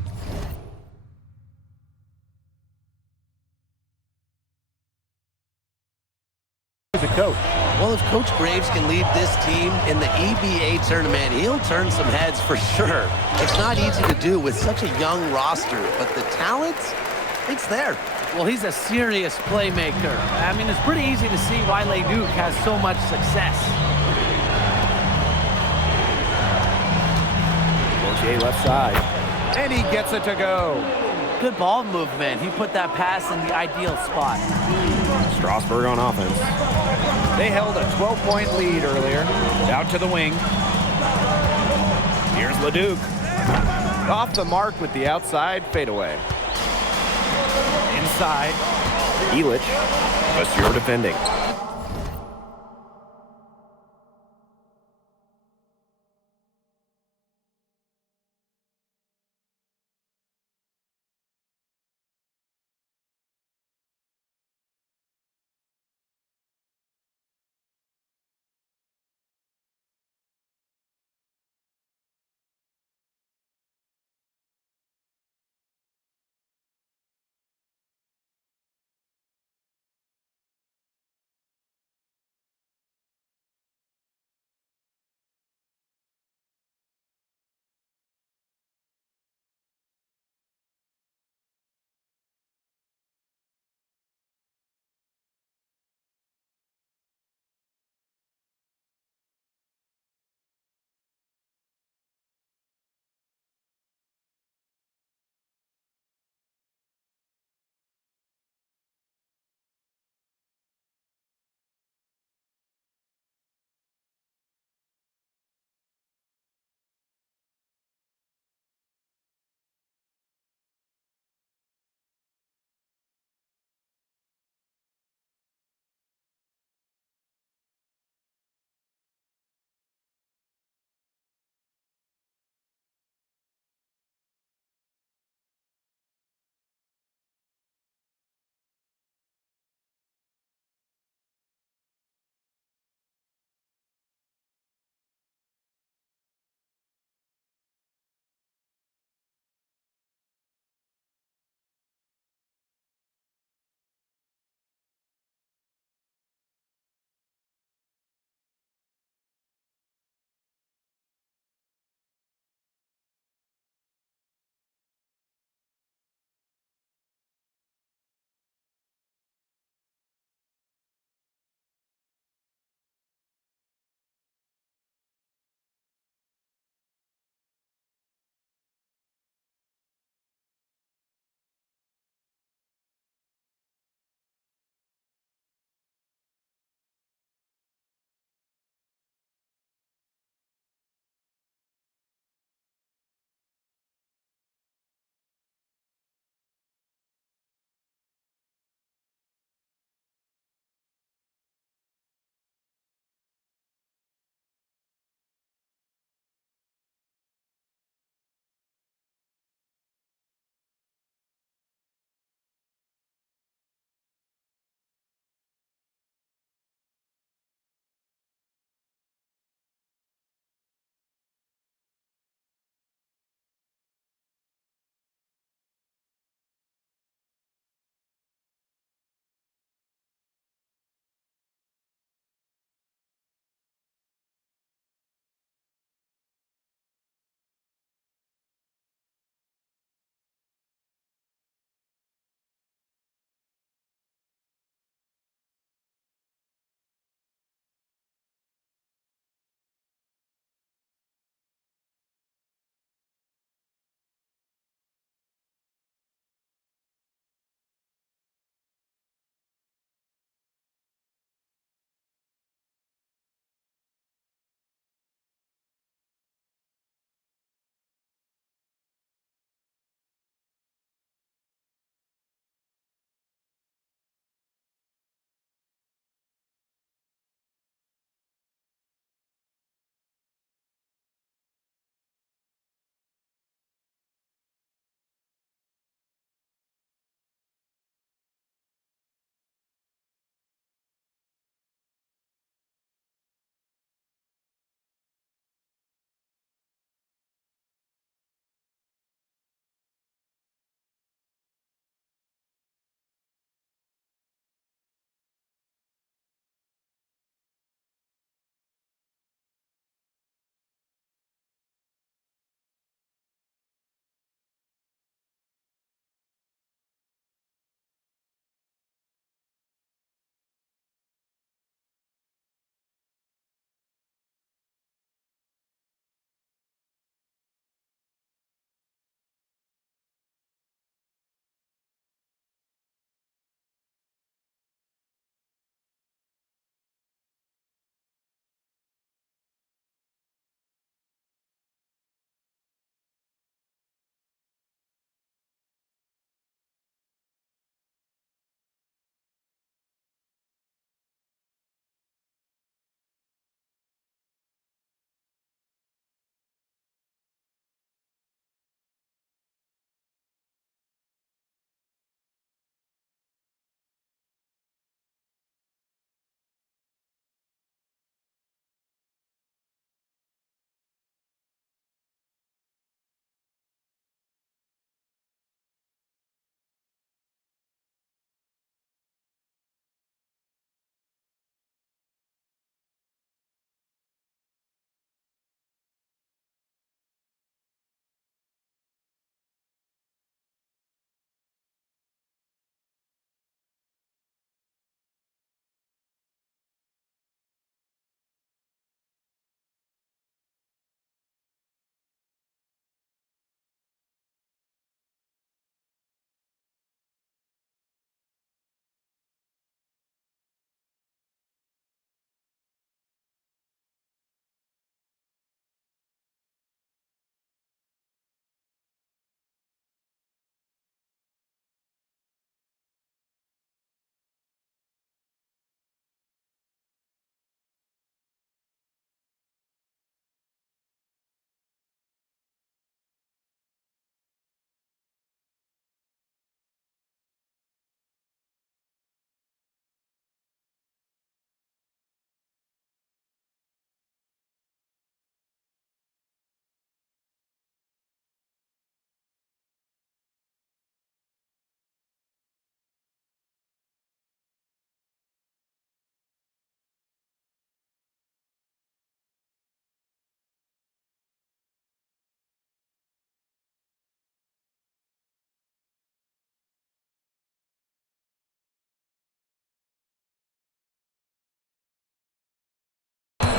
as a coach. Well, if Coach Graves can lead this team in the EBA tournament, he'll turn some heads for sure. It's not easy to do with such a young roster, but the talent, it's there. Well, he's a serious playmaker. I mean, it's pretty easy to see why Leduc has so much success. Fortier left side. And he gets it to go. Good ball movement. He put that pass in the ideal spot. Strasburg on offense. They held a 12-point lead earlier. Out to the wing. Here's Leduc. Off the mark with the outside fadeaway. Inside. Illich. Vasseur defending.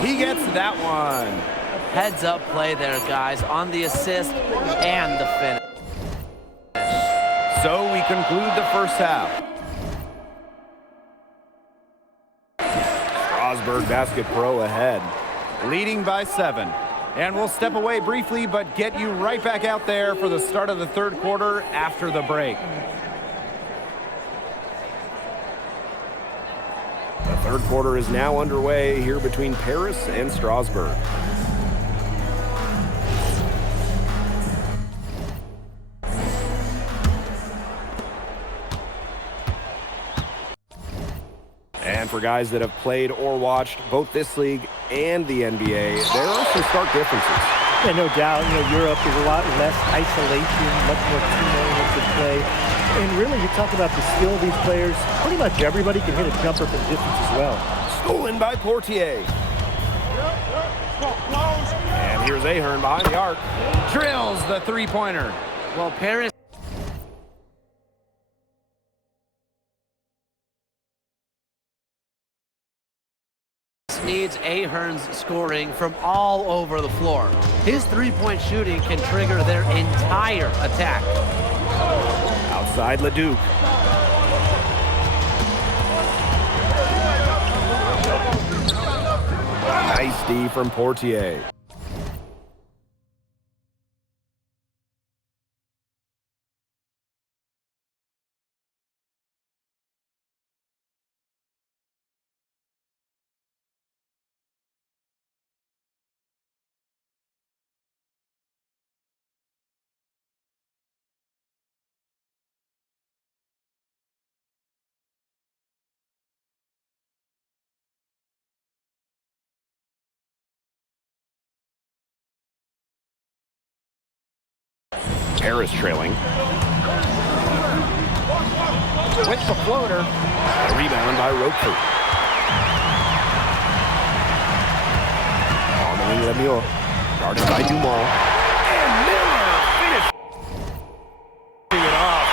He gets that one. Heads up play there, guys, on the assist and the finish. So we conclude the first half. Strasburg Basket Pro ahead, leading by 7. And we'll step away briefly, but get you right back out there for the start of the third quarter after the break. The third quarter is now underway here between Paris and Strasburg. And for guys that have played or watched both this league and the NBA, there are some stark differences. Yeah, no doubt. Europe is a lot less isolation, much more team-oriented play. And really, you talk about the skill of these players, pretty much everybody can hit a jumper from distance as well. Stolen by Portier. And here's Ahern behind the arc. Drills the three-pointer. Well, Paris needs Ahern's scoring from all over the floor. His three-point shooting can trigger their entire attack. Outside Leduc. Nice D from Portier. Paris trailing. With the floater. A rebound by Roquefort. On the wing, Lemieux. Guarded by Dumont. And Miller finishing it off.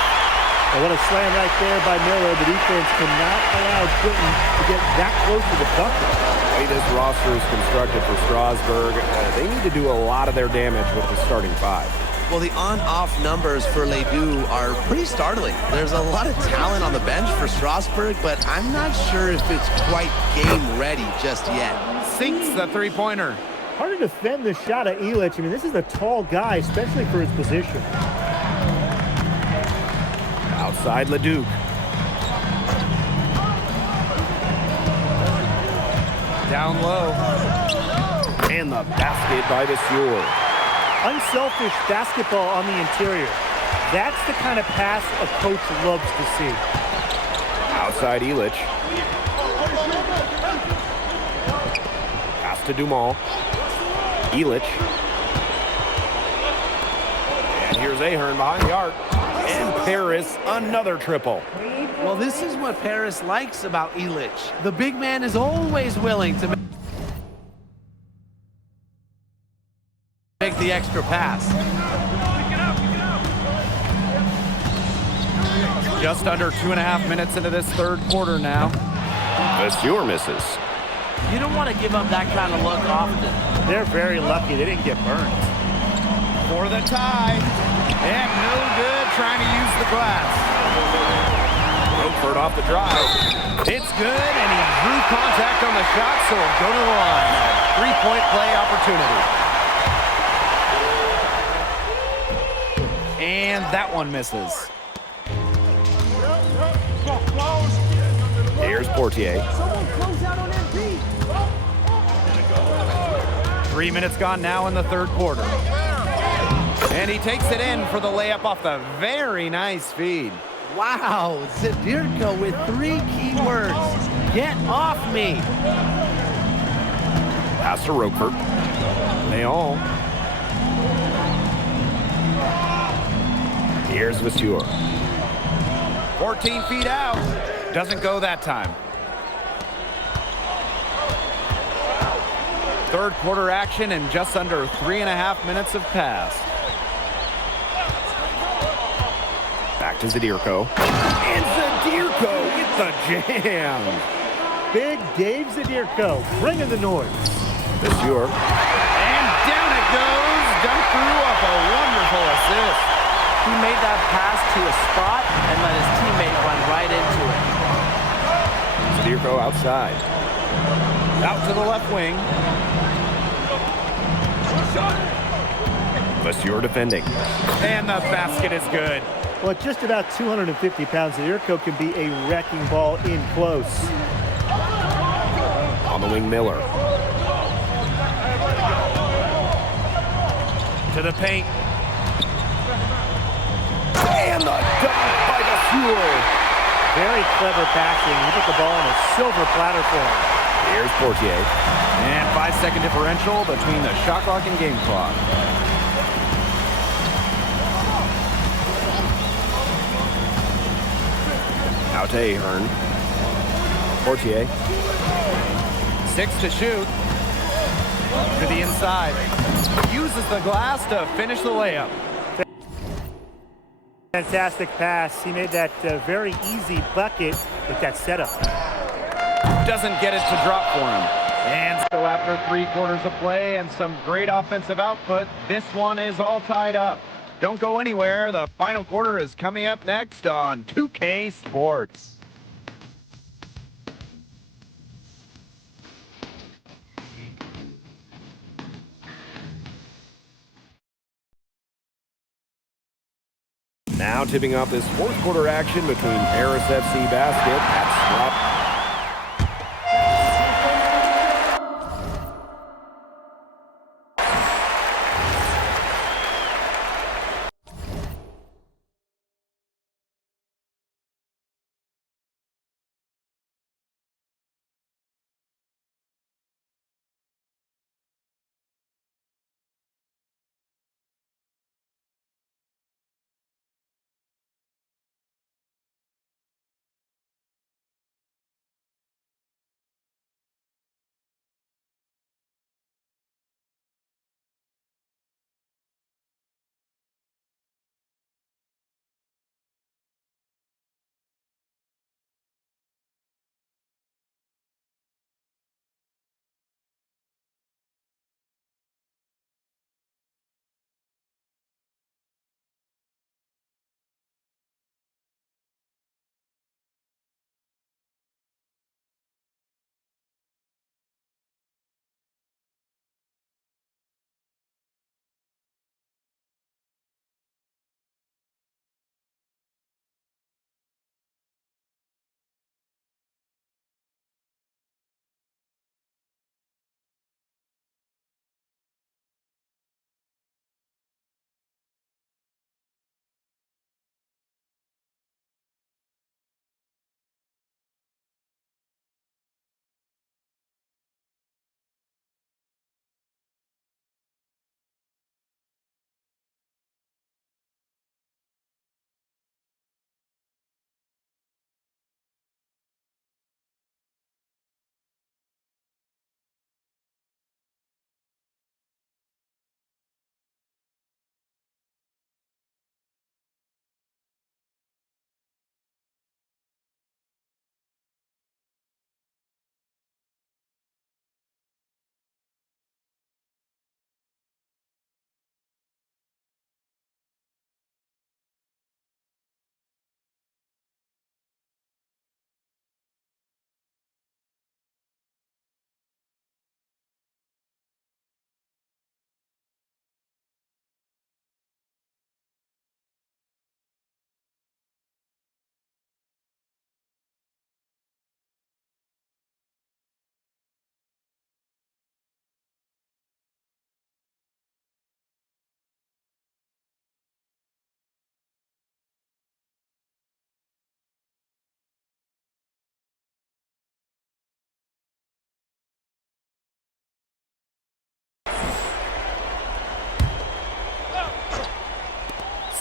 And what a slam right there by Miller. The defense cannot allow Quinton to get that close to the bucket. The way this roster is constructed for Strasburg, they need to do a lot of their damage with the starting 5. Well, the on-off numbers for Ledoux are pretty startling. There's a lot of talent on the bench for Strasburg, but I'm not sure if it's quite game ready just yet. Sinks the three-pointer. Hard to defend the shot of Ilic. I mean, this is a tall guy, especially for his position. Outside Leduc. Down low. And the basket by Vasseur. Unselfish basketball on the interior. That's the kind of pass a coach loves to see. Outside Ilic. Pass to Dumont. Ilic. And here's Ahern behind the arc. And Paris, another triple. Well, this is what Paris likes about Ilic. The big man is always willing to make the extra pass. Just under 2.5 minutes into this third quarter now. Vasseur misses. You don't want to give up that kind of look often. They're very lucky they didn't get burned. For the tie. And no good trying to use the glass. Roquefort off the drive. It's good, and he drew contact on the shot, so it'll go to the line. Three-point play opportunity. And that one misses. Here's Portier. 3 minutes gone now in the third quarter. And he takes it in for the layup off the very nice feed. Wow, Zadirko with 3 key words. Get off me. Pass to Roquefort. Leon. Here's Vasseur. 14 feet out. Doesn't go that time. Third quarter action and just under 3.5 minutes have passed. Back to Zadirko. And Zadirko with the jam. Big Dave Zadirko bringing the noise. Monsieur. And down it goes. Dunked through off a wonderful assist. He made that pass to a spot and let his teammate run right into it. Zadirko outside. Out to the left wing. Monsieur defending. And the basket is good. Well, at just about 250 pounds, Zadirko can be a wrecking ball in close. On the wing, Miller. To the paint. And the dunk by Monsieur. Very clever passing. He put the ball on a silver platter for him. Here's Portier. And 5-second differential between the shot clock and game clock. Out to Ahern. Portier. 6 to shoot. To the inside. Uses the glass to finish the layup. Fantastic pass. He made that very easy bucket with that setup. Doesn't get it to drop for him. And so after 3 quarters of play and some great offensive output, this one is all tied up. Don't go anywhere. The final quarter is coming up next on 2K Sports. Now tipping off this fourth quarter action between Paris FC Basket at Swap.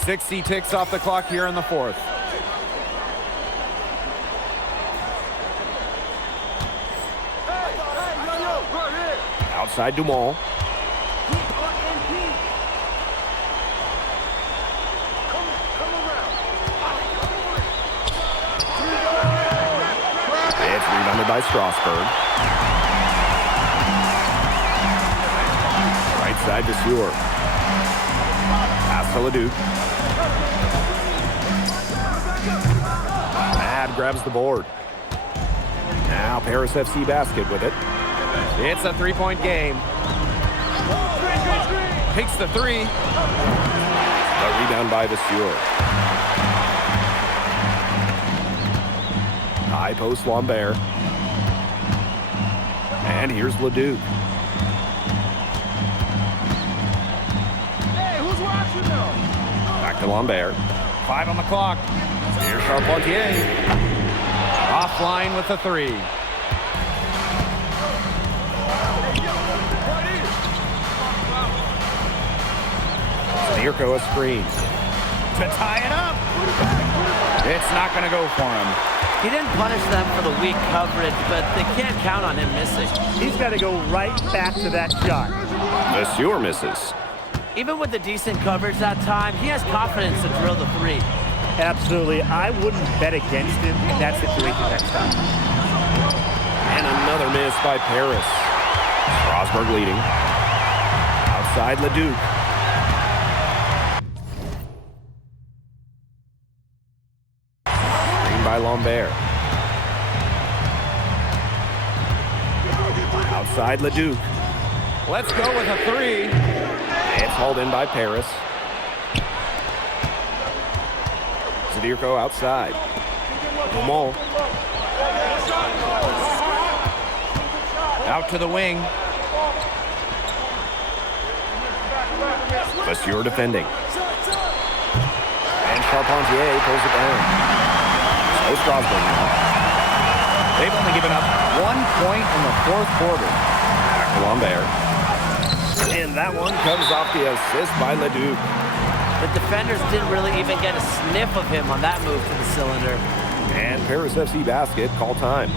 .60 ticks off the clock here in the fourth. Outside Dumont. It's rebounded by Strasburg. Outside to Stewart. Pass to Leduc. Mad grabs the board. Now Paris FC Basket with it. It's a three-point game. Takes the three. A rebound by the Stewart. High post Lambert. And here's Leduc. Hey, who's watching though? Back to Lambert. 5 on the clock. Here's Charpentier. Offline with the three. Zirko a screen. To tie it up. It's not going to go for him. He didn't punish them for the weak coverage, but they can't count on him missing. He's got to go right back to that shot. The Stewart misses. Even with the decent coverage that time, he has confidence to drill the three. Absolutely. I wouldn't bet against him in that situation next time. And another miss by Paris. Strasburg leading. Outside Leduc. By Lambert. Outside Leduc. Let's go with a three. It's hauled in by Paris. Zadirko outside. Dumont. Out to the wing. Monsieur defending. And Charpentier pulls it down. Oh, Strasburg now. They've only given up 1 point in the fourth quarter. Back to Lambert. And that one comes off the assist by Leduc. The defenders didn't really even get a sniff of him on that move to the cylinder. And Paris FC Basket call time.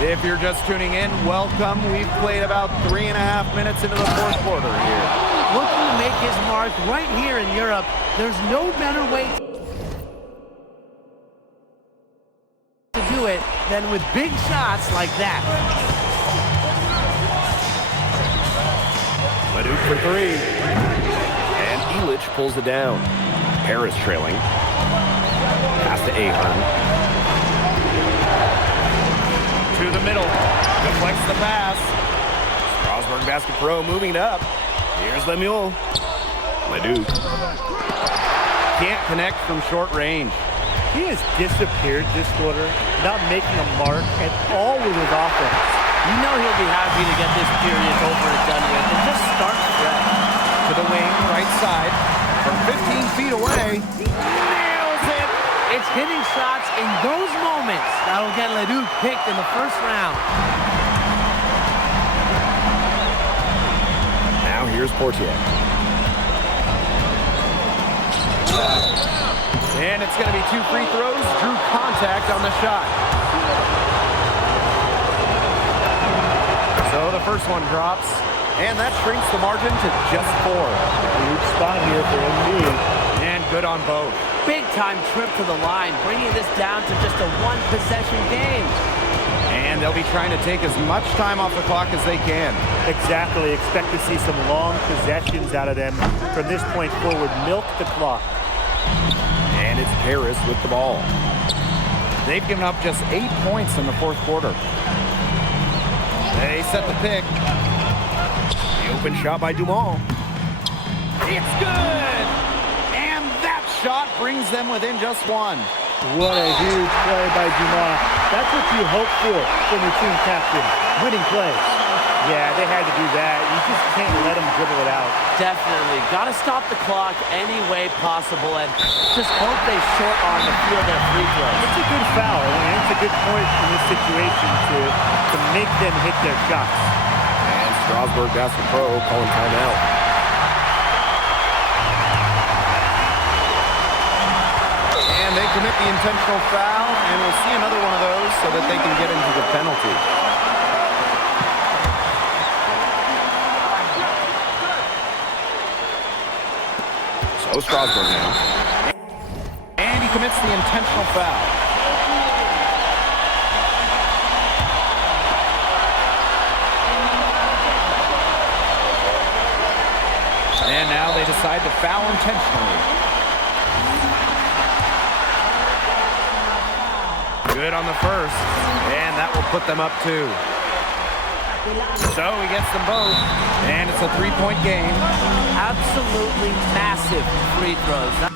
If you're just tuning in, welcome. We've played about 3.5 minutes into the fourth quarter here. Looking to make his mark right here in Europe, there's no better way to do it than with big shots like that. Leduc for three. And Elich pulls it down. Paris trailing. Pass to Ahern. To the middle. Deflects the pass. Strasburg Basket Pro moving up. Here's Lemuel. Leduc. Can't connect from short range. He has disappeared this quarter, not making a mark at all with his offense. You know he'll be happy to get this period over and done with and just start fresh. To the wing, right side. From 15 feet away. Nails it! It's hitting shots in those moments that'll get Leduc picked in the first round. Now here's Portier. And it's going to be 2 free throws. Drew contact on the shot. So the first one drops. And that shrinks the margin to just 4. Huge spot here for MB. And good on both. Big-time trip to the line, bringing this down to just a one-possession game. And they'll be trying to take as much time off the clock as they can. Exactly. Expect to see some long possessions out of them from this point forward. Milk the clock. And it's Paris with the ball. They've given up just 8 points in the fourth quarter. They set the pick. The open shot by Dumont. It's good! And that shot brings them within just 1. What a huge play by Dumont. That's what you hope for from your team captain. Winning plays. Yeah, they had to do that. You just can't let them dribble it out. Definitely. Got to stop the clock any way possible and just hope they short arm the field their free throws. It's a good foul. I mean, it's a good point in this situation to make them hit their shots. And Strasburg Basket Pro calling timeout. And they commit the intentional foul, and we'll see another one of those so that they can get into the penalty. So Strasburg now. commits the intentional foul. And now they decide to foul intentionally. Good on the first, and that will put them up 2. So he gets them both, and it's a 3-point game. Absolutely massive free throws.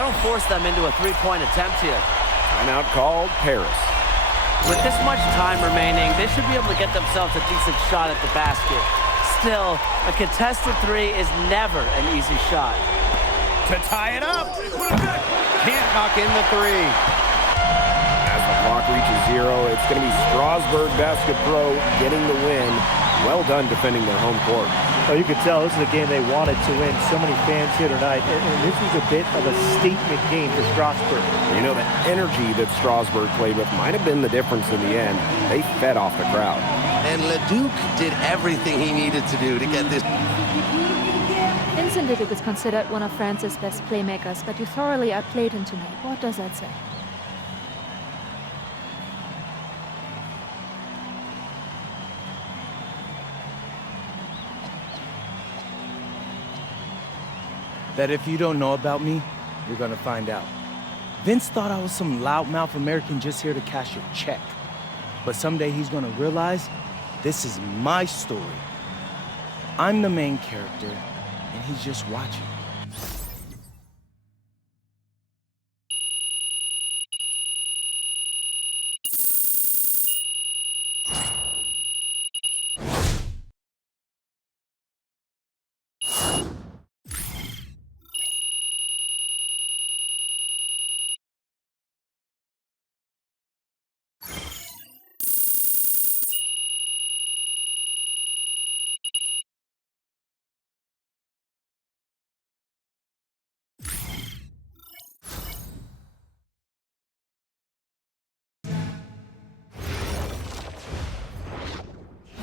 I don't force them into a three-point attempt here. Timeout called, Paris. With this much time remaining, they should be able to get themselves a decent shot at the basket. Still, a contested three is never an easy shot. To tie it up. Can't knock in the three. As the clock reaches 0, it's going to be Strasburg Basket Pro getting the win. Well done defending their home court. Oh, you could tell this is a game they wanted to win. So many fans here tonight. And this was a bit of a statement game for Strasburg. You know, the energy that Strasburg played with might have been the difference in the end. They fed off the crowd. And Leduc did everything he needed to do to get this. Vincent Leduc is considered one of France's best playmakers, but you thoroughly outplayed him tonight. What does that say? That if you don't know about me, you're gonna find out. Vince thought I was some loudmouth American just here to cash a check. But someday he's gonna realize this is my story. I'm the main character, and he's just watching.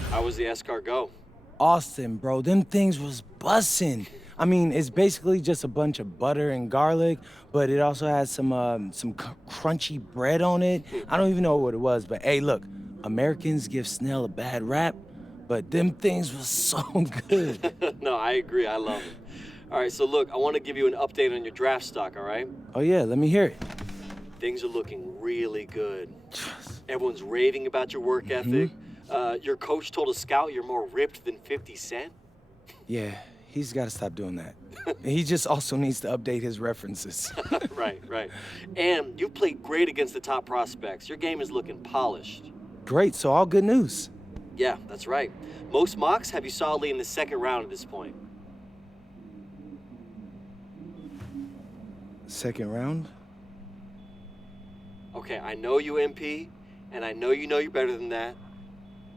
How was the escargot? Austin, bro, them things was bussin'. I mean, it's basically just a bunch of butter and garlic, but it also has some crunchy bread on it. I don't even know what it was, but hey, look, Americans give Snell a bad rap, but them things was so good. No, I agree. I love it. All right, so look, I want to give you an update on your draft stock, all right? Oh yeah, let me hear it. Things are looking really good. Everyone's raving about your work ethic. Your coach told a scout you're more ripped than 50 Cent. Yeah, he's got to stop doing that. He just also needs to update his references. Right. And you played great against the top prospects. Your game is looking polished. Great, so all good news. Yeah, that's right. Most mocks have you solidly in the second round at this point. Second round? Okay, I know you MP, and I know you're better than that.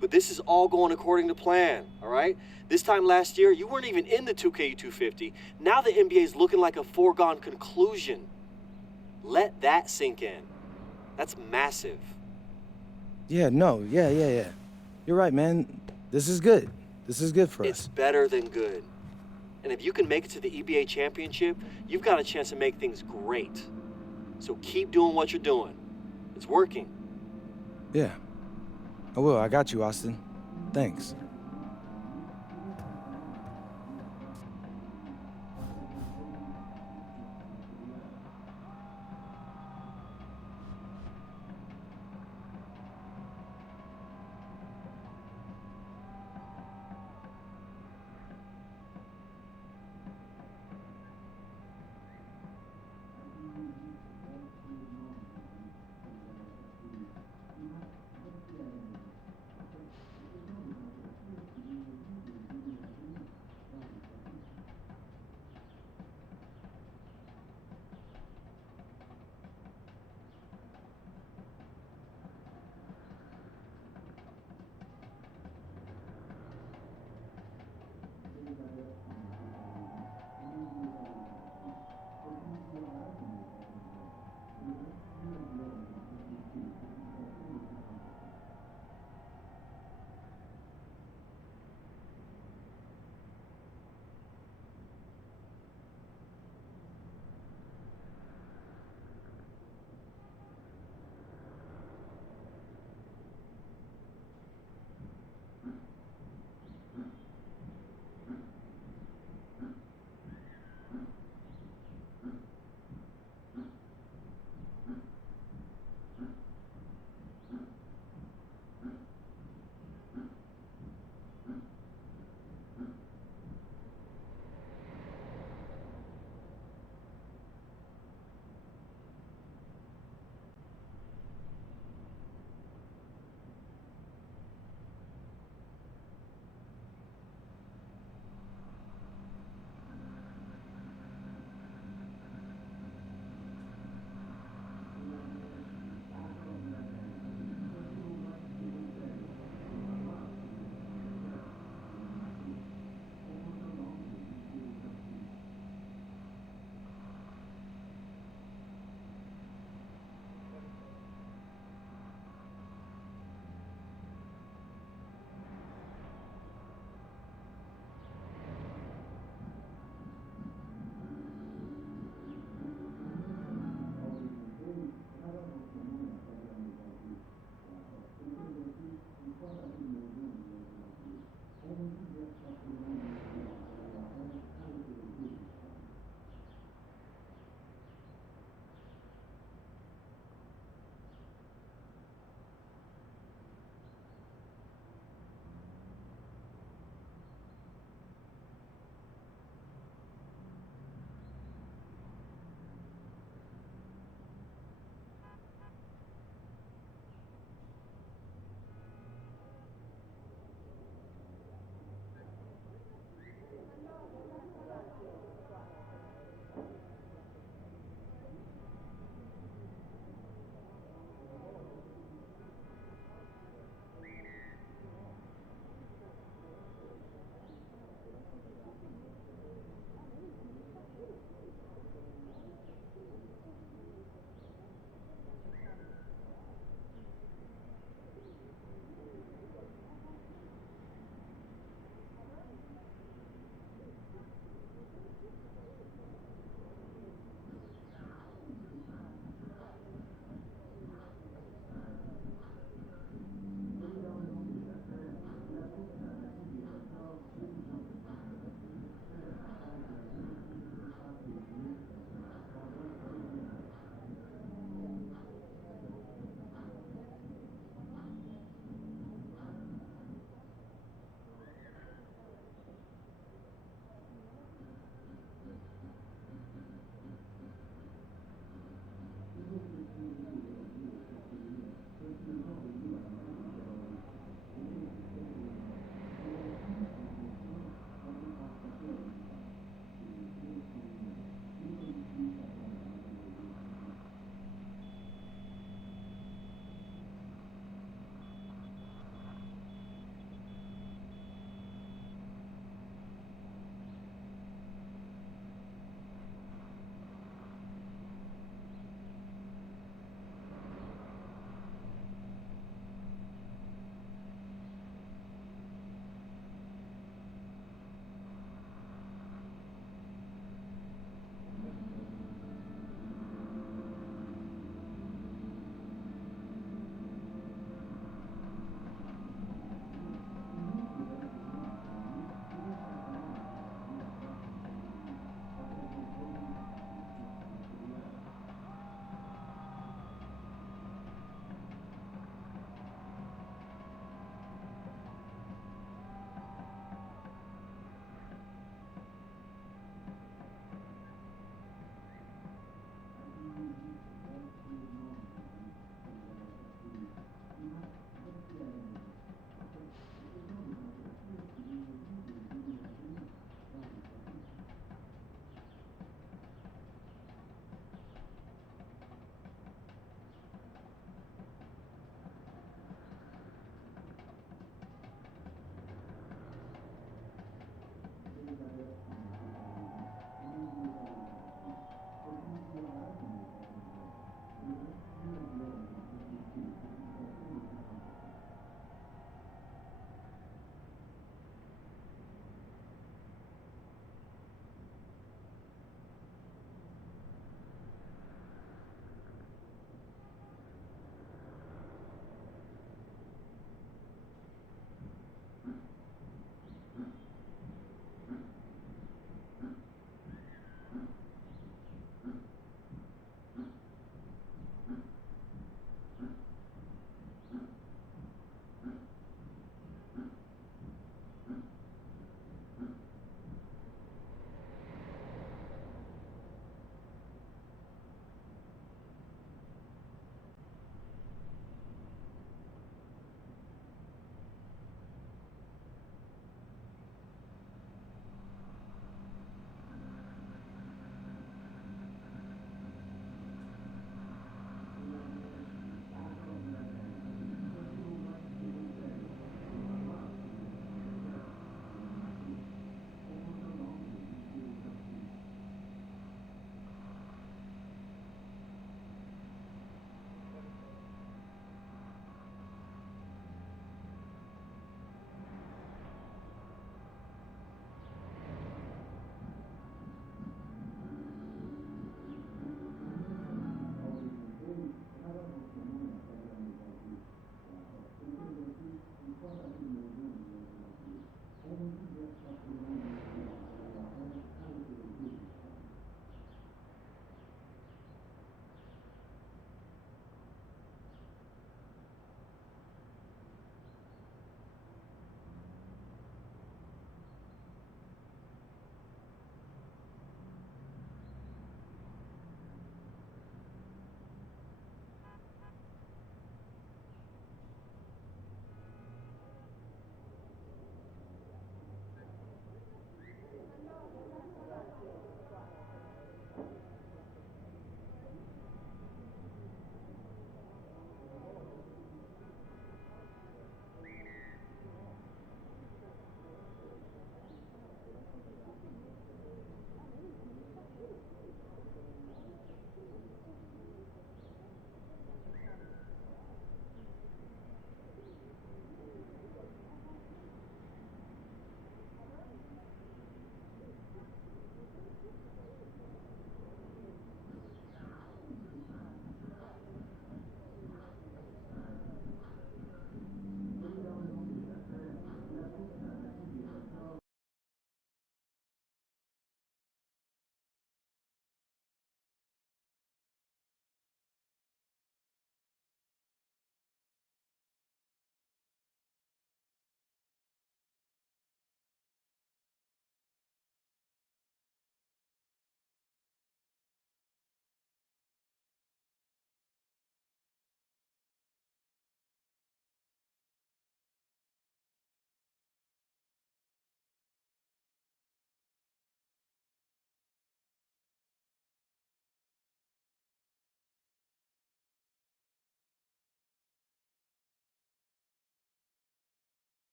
But this is all going according to plan, all right? This time last year, you weren't even in the 2K250. Now the NBA is looking like a foregone conclusion. Let that sink in. That's massive. Yeah. You're right, man. This is good. This is good for It's us. better than good. And if you can make it to the EBA championship, you've got a chance to make things great. So keep doing what you're doing. It's working. Yeah. I will. I got you, Austin. Thanks.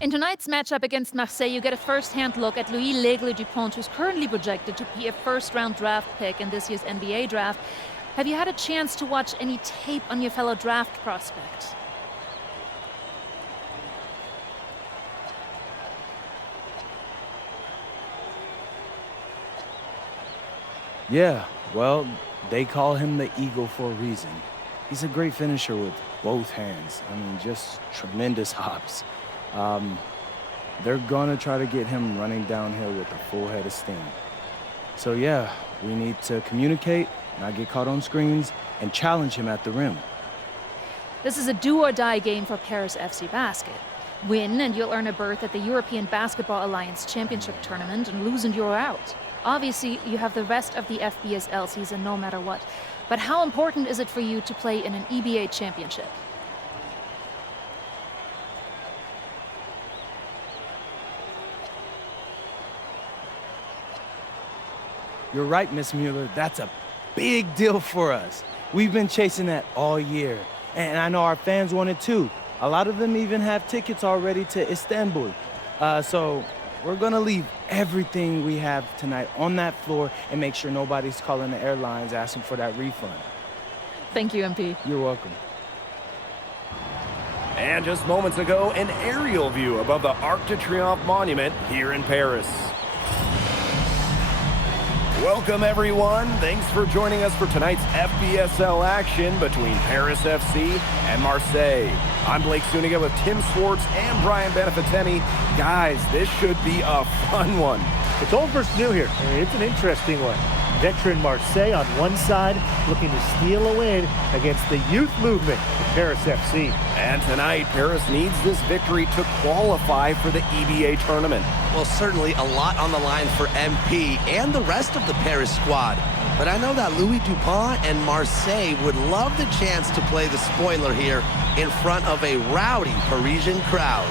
In tonight's matchup against Marseille, you get a first-hand look at Louis L'Aigle Dupont, who's currently projected to be a first-round draft pick in this year's NBA draft. Have you had a chance to watch any tape on your fellow draft prospect? Yeah, well, they call him the Eagle for a reason. He's a great finisher with both hands. I mean, just tremendous hops. They're gonna try to get him running downhill with a full head of steam. So yeah, we need to communicate, not get caught on screens, and challenge him at the rim. This is a do-or-die game for Paris FC Basket. Win and you'll earn a berth at the European Basketball Alliance Championship Tournament, and lose and you're out. Obviously, you have the rest of the FBSL season no matter what. But how important is it for you to play in an EBA championship? You're right, Miss Mueller. That's a big deal for us. We've been chasing that all year. And I know our fans want it too. A lot of them even have tickets already to Istanbul. So we're gonna leave everything we have tonight on that floor and make sure nobody's calling the airlines asking for that refund. Thank you, MP. You're welcome. And just moments ago, an aerial view above the Arc de Triomphe monument here in Paris. Welcome, everyone. Thanks for joining us for tonight's FBSL action between Paris FC and Marseille. I'm Blake Zuniga with Tim Swartz and Brian Beneficeni. Guys, this should be a fun one. It's old versus new here. I mean, it's an interesting one. Veteran Marseille on one side, looking to steal a win against the youth movement of Paris FC. And tonight, Paris needs this victory to qualify for the EBA tournament. Well, certainly a lot on the line for MP and the rest of the Paris squad. But I know that Louis Dupont and Marseille would love the chance to play the spoiler here in front of a rowdy Parisian crowd.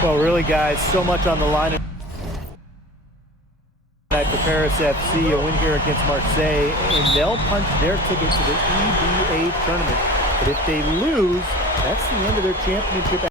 Well, really, guys, so much on the line tonight for Paris FC, a win here against Marseille, and they'll punch their ticket to the EBA tournament. But if they lose, that's the end of their championship.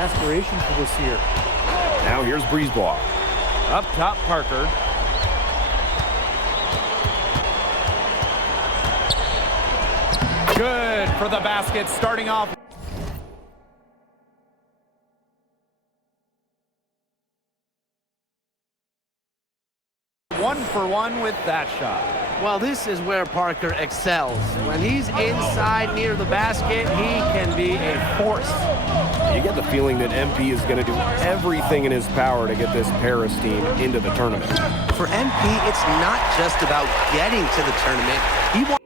Aspirations for this year. Now here's Brisebois. Up top, Parker. Good for the basket, starting off. One for one with that shot. Well, this is where Parker excels. When he's inside near the basket, he can be a force. You get the feeling that MP is going to do everything in his power to get this Paris team into the tournament. For MP, it's not just about getting to the tournament. He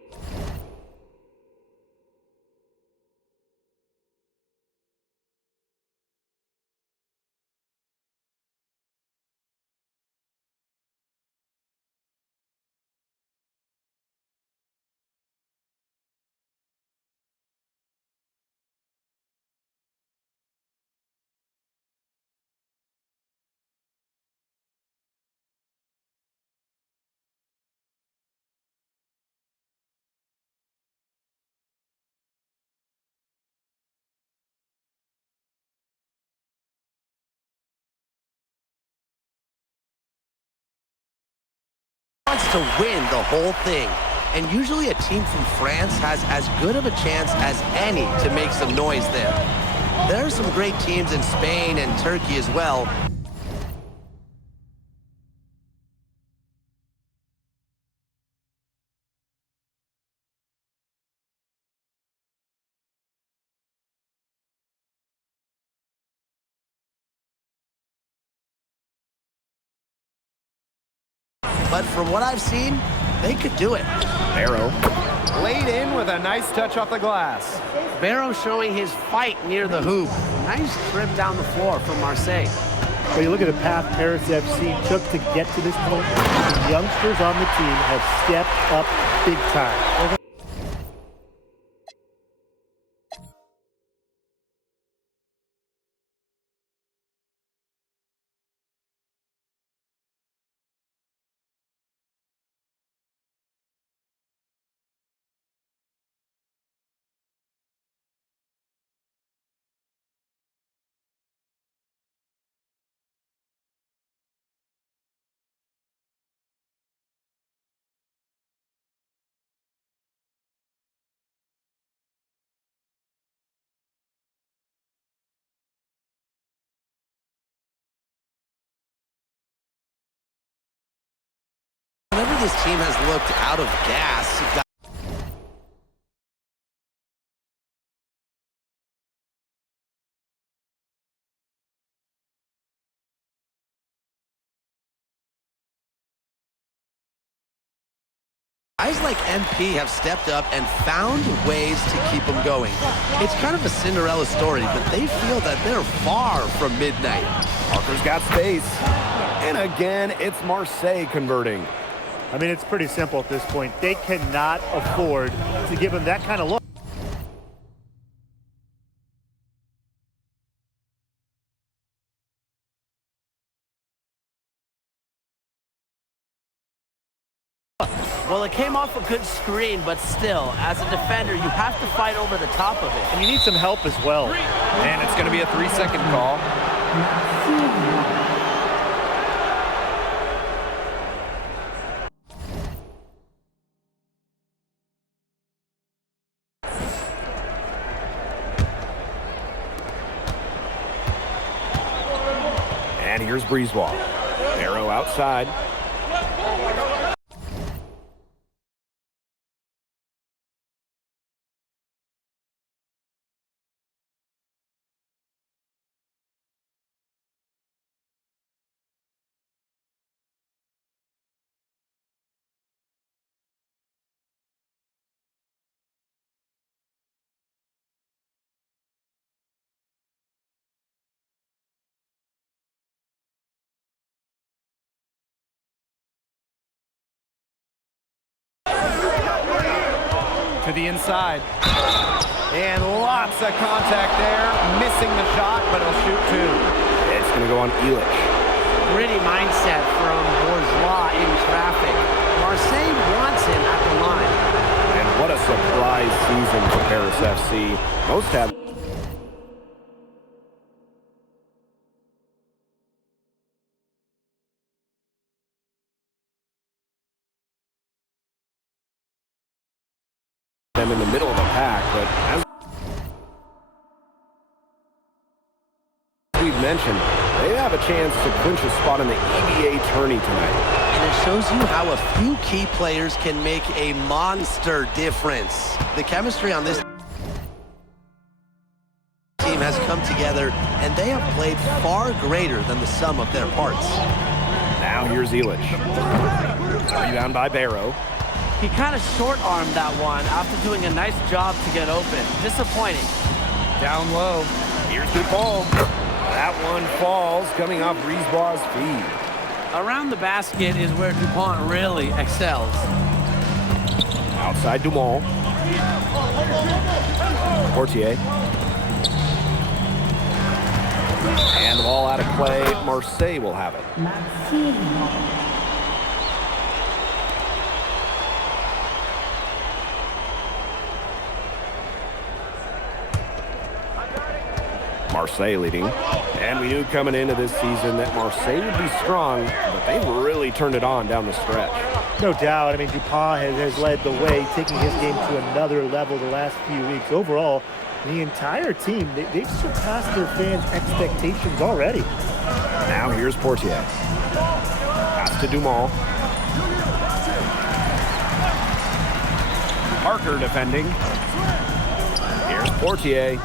wants to win the whole thing. And usually a team from France has as good of a chance as any to make some noise there. There are some great teams in Spain and Turkey as well. but from what I've seen, they could do it. Barrow laid in with a nice touch off the glass. Barrow showing his fight near the hoop. Nice trip down the floor from Marseille. Well, you look at the path Paris FC took to get to this point. The youngsters on the team have stepped up big time. Whenever this team has looked out of gas, guys like MP have stepped up and found ways to keep them going. It's kind of a Cinderella story, but they feel that they're far from midnight. Parker's got space. And again, it's Marseille converting. I mean, it's pretty simple at this point. They cannot afford to give him that kind of look. Well, it came off a good screen, but still, as a defender, you have to fight over the top of it. And you need some help as well. And it's going to be a 3-second call. And here's Brisebois. Barrow outside. To the inside. And lots of contact there. Missing the shot, but he'll shoot two. It's going to go on Illich. Gritty mindset from Bourgeois in traffic. Marseille wants him at the line. And what a surprise season for Paris FC. Most have... them in the middle of the pack, but as we've mentioned, they have a chance to clinch a spot in the EBA tourney tonight. And it shows you how a few key players can make a monster difference. The chemistry on this team has come together, and they have played far greater than the sum of their parts. Now here's Illich. Rebound by Barrow. He kind of short-armed that one after doing a nice job to get open. Disappointing. Down low. Here's Dupont. That one falls, coming off Brisebois' feed. Around the basket is where Dupont really excels. Outside Dumont. Portier. And the ball out of play. Marseille will have it. Marseille leading. And we knew coming into this season that Marseille would be strong, but they've really turned it on down the stretch. No doubt. I mean, Dupont has led the way, taking his game to another level the last few weeks. Overall, the entire team, they've surpassed their fans' expectations already. Now here's Portier. Pass to Dumont. Parker defending. Here's Portier.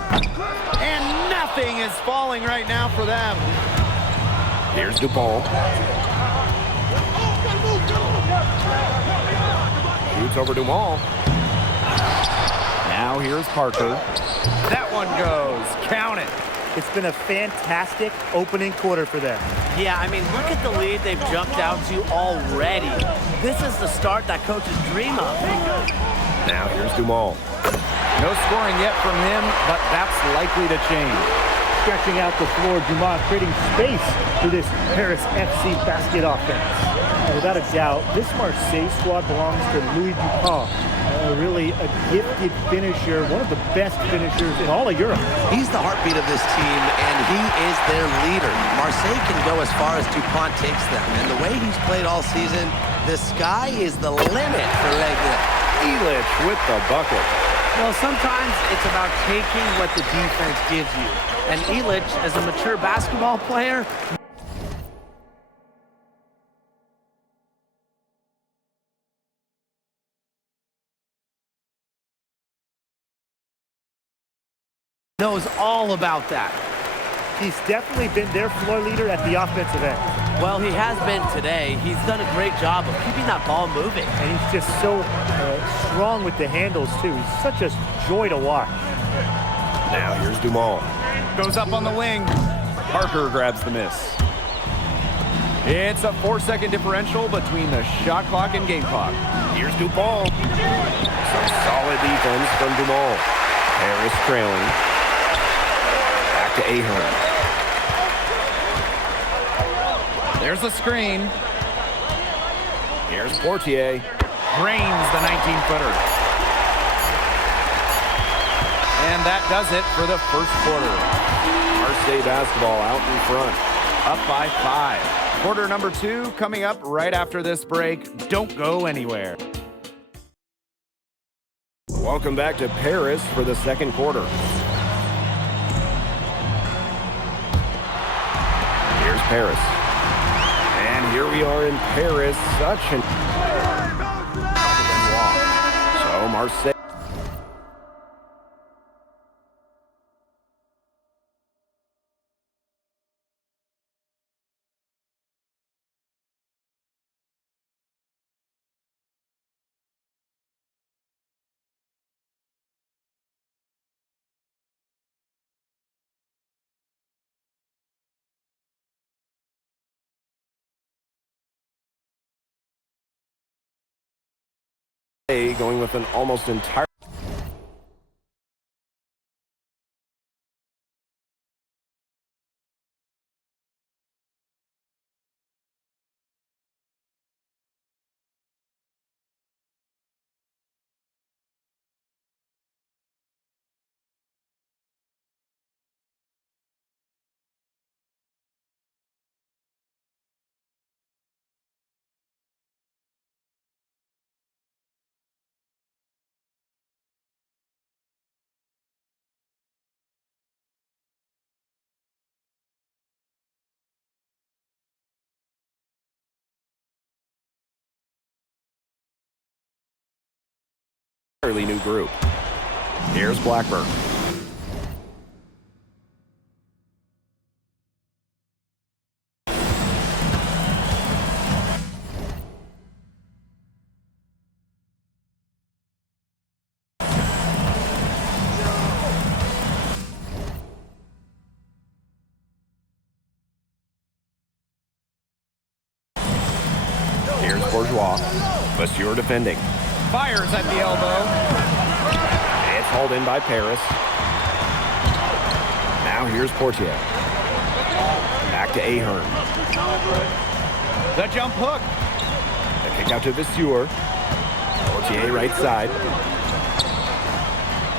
And nothing is falling right now for them. Here's Dupont. Shoots over Dumal. Now here's Parker. That one goes. Count it. It's been a fantastic opening quarter for them. Yeah, I mean, look at the lead they've jumped out to already. This is the start that coaches dream of. Now here's Dumal. No scoring yet from him, but that's likely to change. Stretching out the floor, Dumas creating space for this Paris FC basket offense. And without a doubt, this Marseille squad belongs to Louis Dupont. Really a gifted finisher, one of the best finishers in all of Europe. He's the heartbeat of this team, and he is their leader. Marseille can go as far as Dupont takes them, and the way he's played all season, the sky is the limit for Legia. Illich with the bucket. Well, sometimes it's about taking what the defense gives you. And Illich, as a mature basketball player, knows all about that. He's definitely been their floor leader at the offensive end. Well, he has been today. He's done a great job of keeping that ball moving. And he's just so strong with the handles, too. He's such a joy to watch. Now here's Dumal. Goes up on the wing. Parker grabs the miss. It's a 4-second differential between the shot clock and game clock. Here's Dupont. Some solid defense from Dumal. Paris trailing. Back to Ahern. There's the screen. Here's Portier. Drains the 19-footer. And that does it for the first quarter. Marseille basketball out in front. Up by 5. Quarter number 2 coming up right after this break. Don't go anywhere. Welcome back to Paris for the second quarter. Here's Paris. And here we are in Paris. Such an walk. So Marseille. Going with an almost entire entirely new group. Here's Blackburn. Here's Bourgeois. Monsieur defending. Fires at the elbow. It's hauled in by Paris. Now here's Portier. Back to Ahern. The jump hook. The kick out to Vasseur. Portier right side.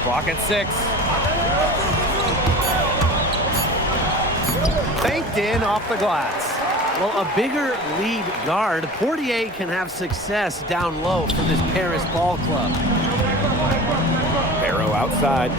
Clock at 6. Banked in off the glass. Well, a bigger lead guard, Portier can have success down low for this Paris ball club. Barrow outside.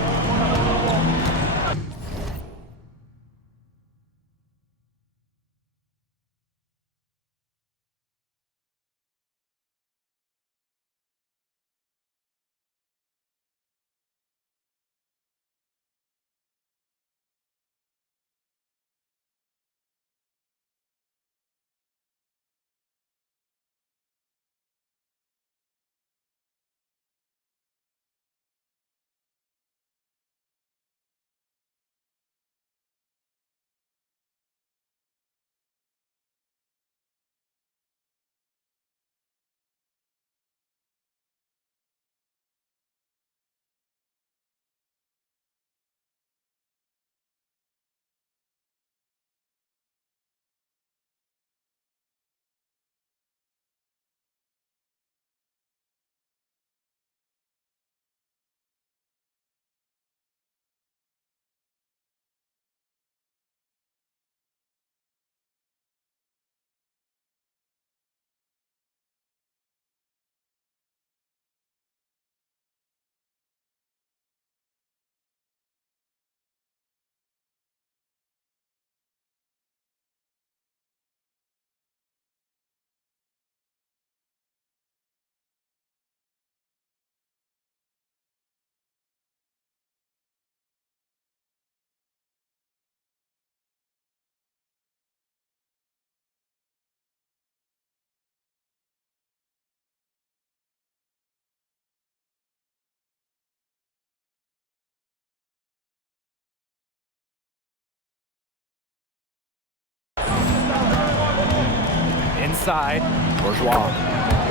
side. Bourgeois.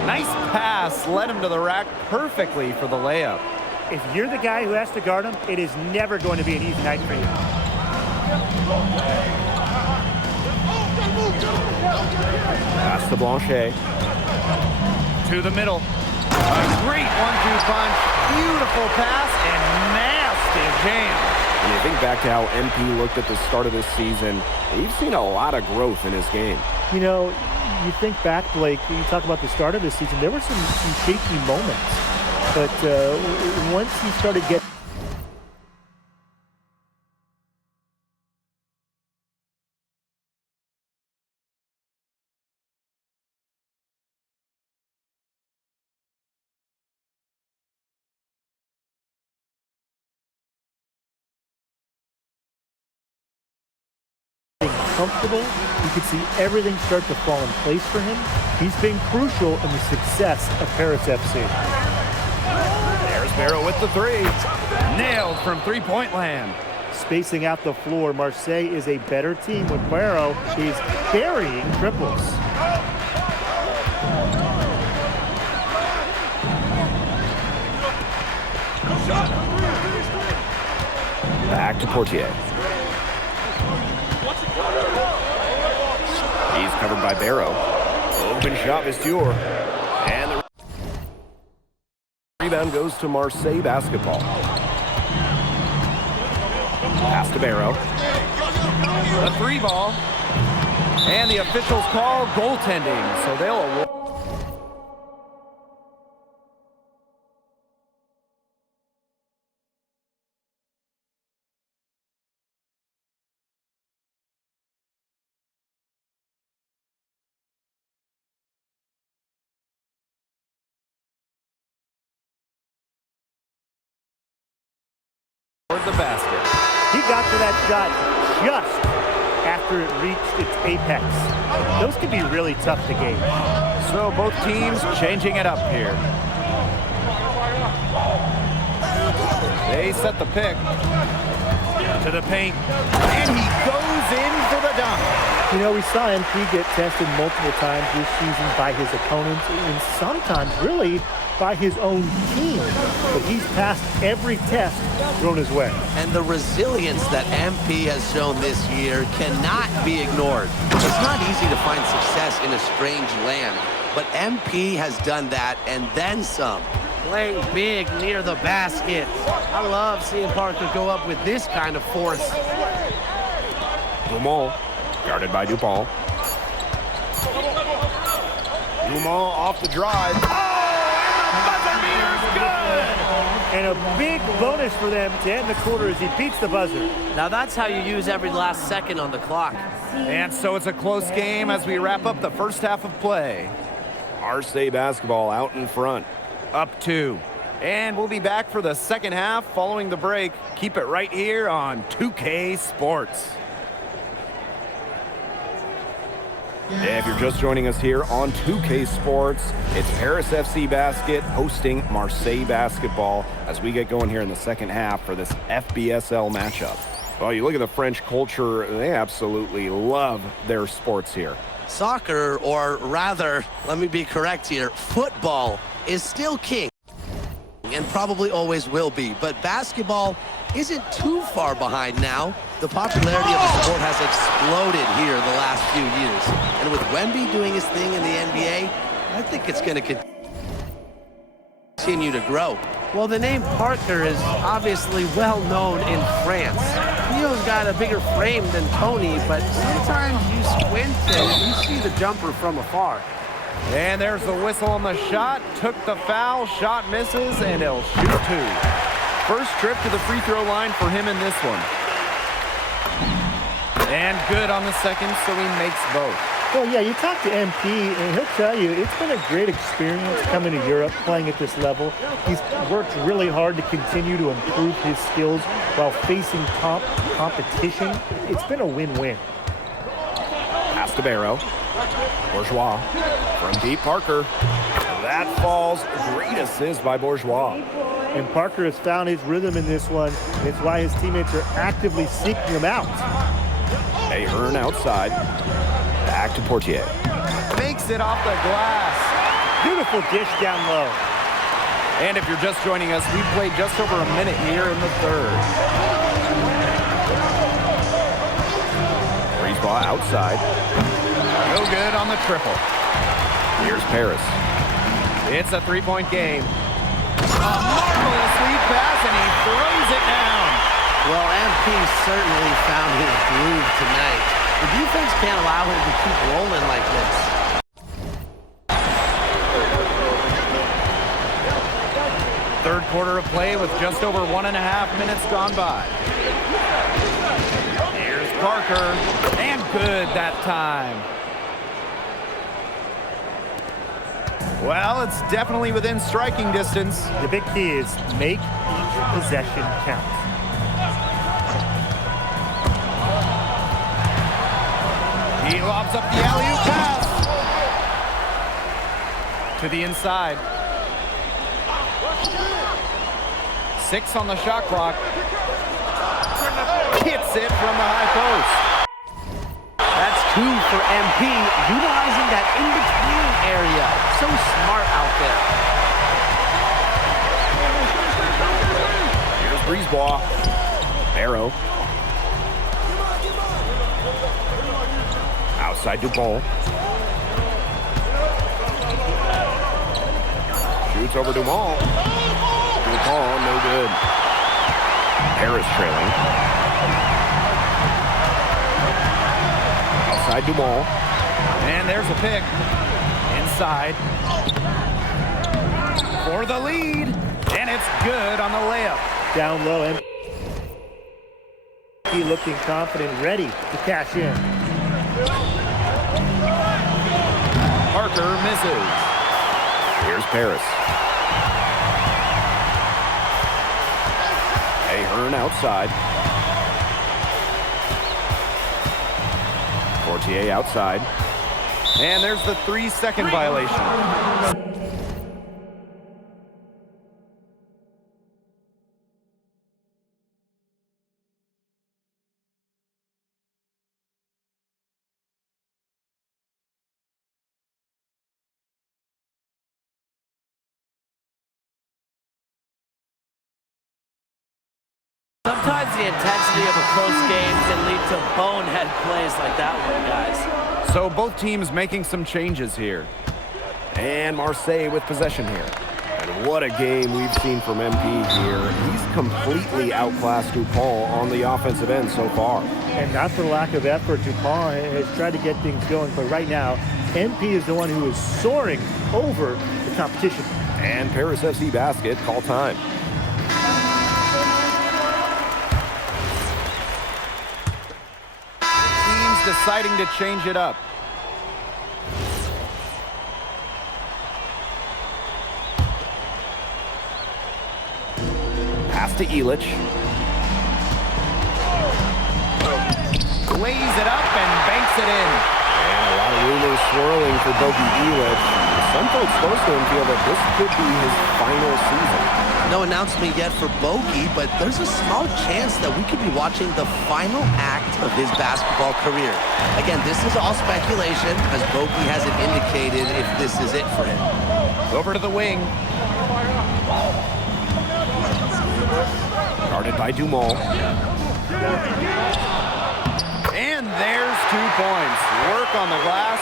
Nice pass, led him to the rack perfectly for the layup. If you're the guy who has to guard him, it is never going to be an easy night for you. Pass to Blanchet. To the middle. A great 1-2 punch. Beautiful pass and nasty jam. When you think back to how MP looked at the start of this season, you've seen a lot of growth in his game. You know, you think back, Blake, you talk about the start of this season, there were some shaky moments. But once he started getting comfortable, you can see everything start to fall in place for him. He's been crucial in the success of Paris FC. There's Barrow with the three. Nailed from three-point land. Spacing out the floor, Marseille is a better team when Barrow is burying triples. Back to Portier. He's covered by Barrow. Open shot, Visteur. And the rebound goes to Marseille basketball. Pass to Barrow. The three ball. And the officials call goaltending, so they'll award. The basket. He got to that shot just after it reached its apex. Those can be really tough to gauge. So both teams changing it up here. They set the pick to the paint, and he goes in for the dunk. You know, we saw MP get tested multiple times this season by his opponents, and sometimes really by his own team. But he's passed every test thrown his way. And the resilience that MP has shown this year cannot be ignored. It's not easy to find success in a strange land, but MP has done that and then some. Playing big near the basket. I love seeing Parker go up with this kind of force. Dumont, guarded by Dupont. Dumont off the drive. And a big bonus for them to end the quarter as he beats the buzzer. Now that's how you use every last second on the clock. And so it's a close game as we wrap up the first half of play. Marseille basketball out in front. Up 2. And we'll be back for the second half following the break. Keep it right here on 2K Sports. If you're just joining us here on 2K Sports, it's Paris FC Basket hosting Marseille basketball as we get going here in the second half for this FBSL matchup. Well, you look at the French culture, they absolutely love their sports here. Soccer, or rather, let me be correct here, football is still king and probably always will be, but basketball isn't too far behind now. The popularity of the sport has exploded here the last few years. And with Wemby doing his thing in the NBA, I think it's going to continue to grow. Well, the name Parker is obviously well known in France. Neo's got a bigger frame than Tony, but sometimes you squint and you see the jumper from afar. And there's the whistle on the shot. Took the foul, shot misses, and he'll shoot 2. First trip to the free throw line for him in this one. And good on the second, so he makes both. Well, yeah, you talk to MP, and he'll tell you it's been a great experience coming to Europe, playing at this level. He's worked really hard to continue to improve his skills while facing top competition. It's been a win-win. Pass to Barrow. Bourgeois from deep, Parker. That falls. Great assist by Bourgeois. And Parker has found his rhythm in this one. It's why his teammates are actively seeking him out. Ahern outside. Back to Portier. Fake takes it off the glass. Beautiful dish down low. And if you're just joining us, we've played just over a minute here in the third. Brisebois outside. No good on the triple. Here's Paris. It's a three-point game. A marvelous lead pass, and he throws it down. Well, MP certainly found his groove tonight. The defense can't allow him to keep rolling like this. Third quarter of play with just over 1.5 minutes gone by. Here's Parker, and good that time. Well, it's definitely within striking distance. The big key is make each possession count. He lobs up the alley-oop pass. To the inside. 6 on the shot clock. Hits it from the high post. That's 2 for MP, utilizing that in-between area. So smart out there. Here's Brisebois. Arrow. Outside Dupont. Shoots over Dumont. Dupont, no good. Harris trailing. Outside Dumont. And there's a pick. Inside. For the lead. And it's good on the layup. Down low, and he looking confident, ready to cash in. Parker misses. Here's Paris. Ahern outside. Fortier outside. And there's the 3-second violation. Sometimes the intensity of a close game can lead to bonehead plays like that one, guys. So both teams making some changes here. And Marseille with possession here. And what a game we've seen from MP here. He's completely outclassed Dupont on the offensive end so far. And not for lack of effort, Dupont has tried to get things going, but right now, MP is the one who is soaring over the competition. And Paris FC basket, call time. Teams deciding to change it up. Pass to Illich. Lays it up and banks it in. And a lot of rumors swirling for Bogi Illich. Some folks close to him feel that this could be his final season. No announcement yet for Bogi, but there's a small chance that we could be watching the final act of his basketball career. Again, this is all speculation, as Bogi hasn't indicated if this is it for him. Over to the wing. Guarded by Dumont. And there's 2 points. Work on the glass.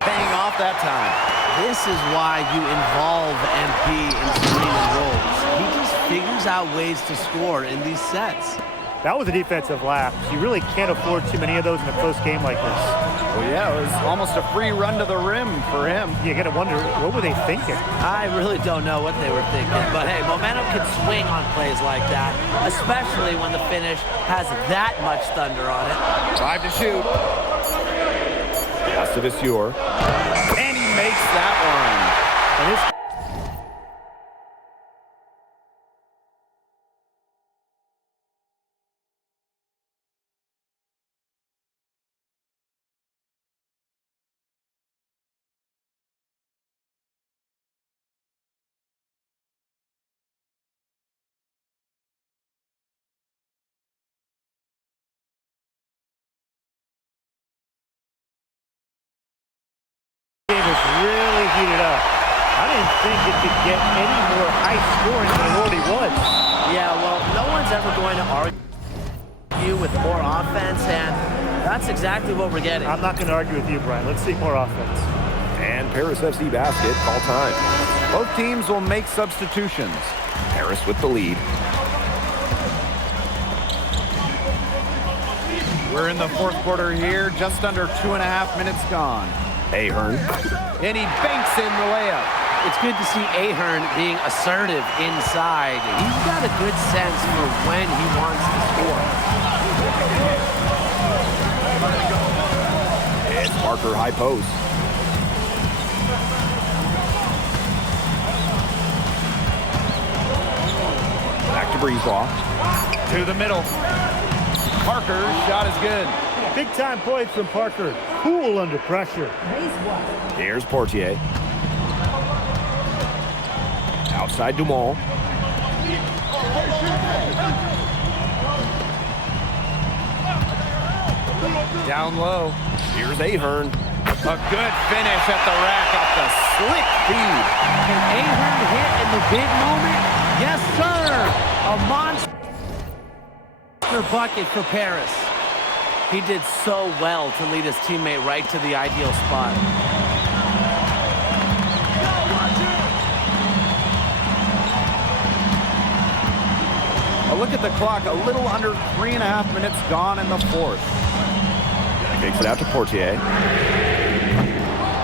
Paying off that time. This is why you involve MP in screening roles. He just figures out ways to score in these sets. That was a defensive lapse. You really can't afford too many of those in a close game like this. Well, yeah, it was almost a free run to the rim for him. You got to wonder, what were they thinking? I really don't know what they were thinking. But hey, momentum can swing on plays like that, especially when the finish has that much thunder on it. 5 to shoot. Pass to Viseur. And he makes that one. And this is really heated up. I didn't think it could get any more high scoring than it already was. Yeah, well, no one's ever going to argue with more offense, and that's exactly what we're getting. I'm not going to argue with you, Brian. Let's see more offense. And Paris FC basket, call time. Both teams will make substitutions. Paris with the lead. We're in the fourth quarter here, just under 2.5 minutes gone. Ahern. And he banks in the layup. It's good to see Ahern being assertive inside. He's got a good sense for when he wants to score. It's Parker high post. Back to Breezebaugh. To the middle. Parker's shot is good. Big time points from Parker. Cool under pressure. Here's Portier. Outside Dumont. Down low. Here's Ahern. A good finish at the rack off the slick feed. Can Ahern hit in the big moment? Yes, sir. A monster bucket for Paris. He did so well to lead his teammate right to the ideal spot. A look at the clock, a little under 3.5 minutes gone in the fourth. Takes it out to Portier.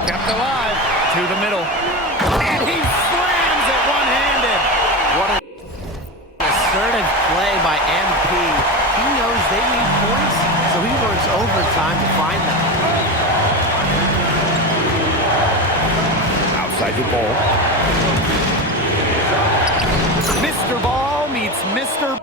Kept alive to the middle. And he slams it one-handed. What an assertive play by MP. He knows they need points, so he works overtime to find them. Outside the ball. Mr. Ball meets Mr.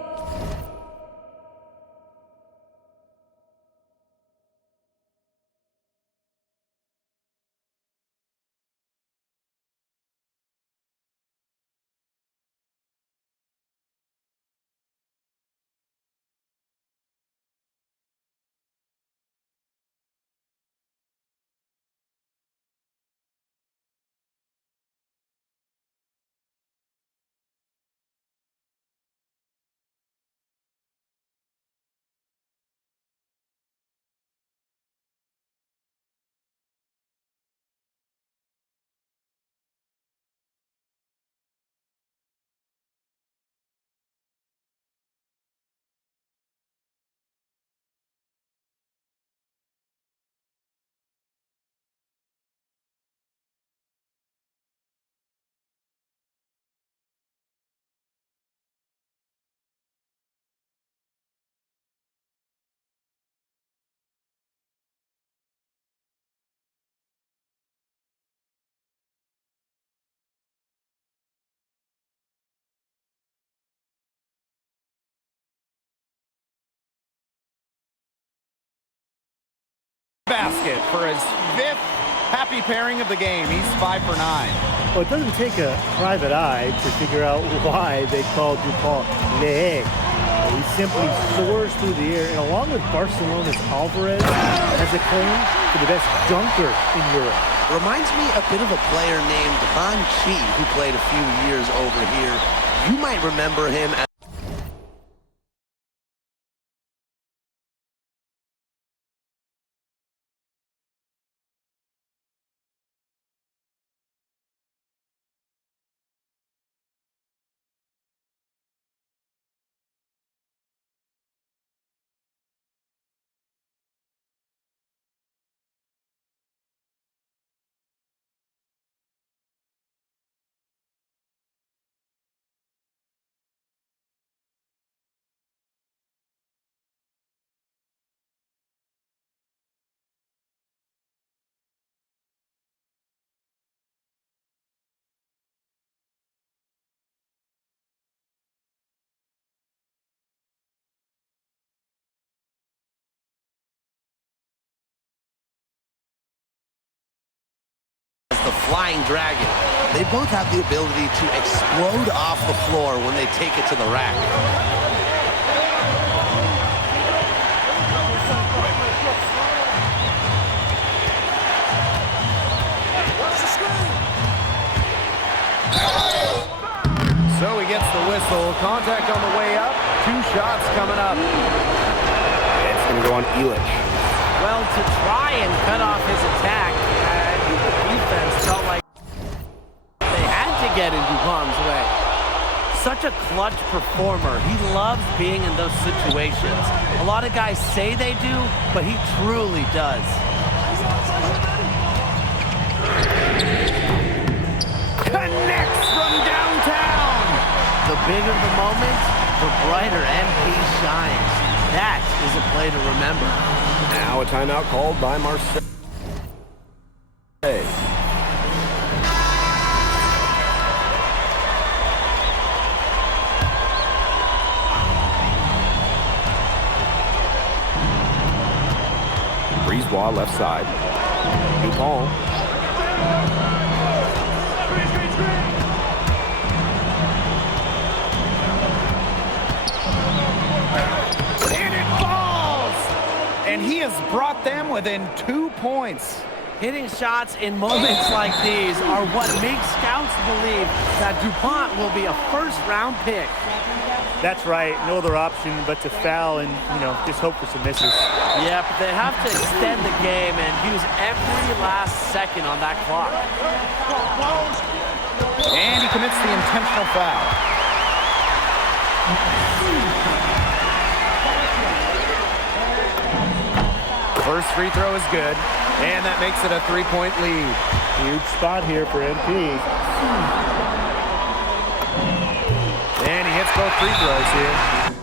basket for his 5th happy pairing of the game. He's 5 for 9. Well, it doesn't take a private eye to figure out why they call Dupont Le. He simply soars through the air, and along with Barcelona's Alvarez, has a claim for the best dunker in Europe. Reminds me a bit of a player named Van Chi, who played a few years over here. You might remember him as the Flying Dragon. They both have the ability to explode off the floor when they take it to the rack. whistle. Contact on the way up. 2 shots coming up. It's going to go on Elich. Well, to try and cut off his attack, the defense felt like they had to get in Dupont's way. Such a clutch performer. He loves being in those situations. A lot of guys say they do, but he truly does. Connects from downtown. The bigger the moment, the brighter MP shines. That is a play to remember. Now a timeout called by Marseille. Brisebois left side. Dupont. And it falls! And he has brought them within 2 points. Hitting shots in moments like these are what makes scouts believe that Dupont will be a first-round pick. That's right. No other option but to foul and, just hope for some misses. Yeah, but they have to extend the game and use every last second on that clock. And he commits the intentional foul. First free throw is good, and that makes it a 3-point lead. Huge spot here for MP. And he hits both free throws here.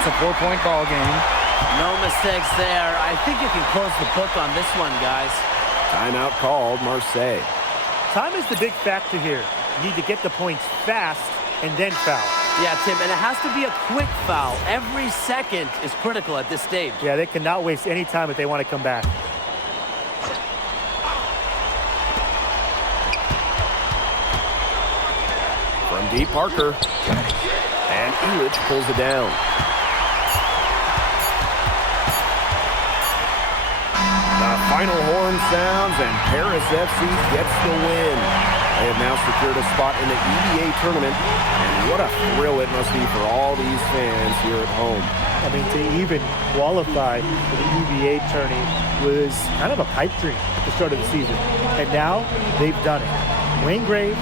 It's a 4-point ball game. No mistakes there. I think you can close the book on this one, guys. Timeout called, Marseille. Time is the big factor here. You need to get the points fast and then foul. Yeah, Tim, and it has to be a quick foul. Every second is critical at this stage. Yeah, they cannot waste any time if they want to come back. From deep, Parker. And Elitch pulls it down. The final horn sounds, and Paris FC gets the win. They have now secured a spot in the EBA tournament, and what a thrill it must be for all these fans here at home. I mean, to even qualify for the EBA tourney was kind of a pipe dream at the start of the season. And now they've done it. Wayne Graves,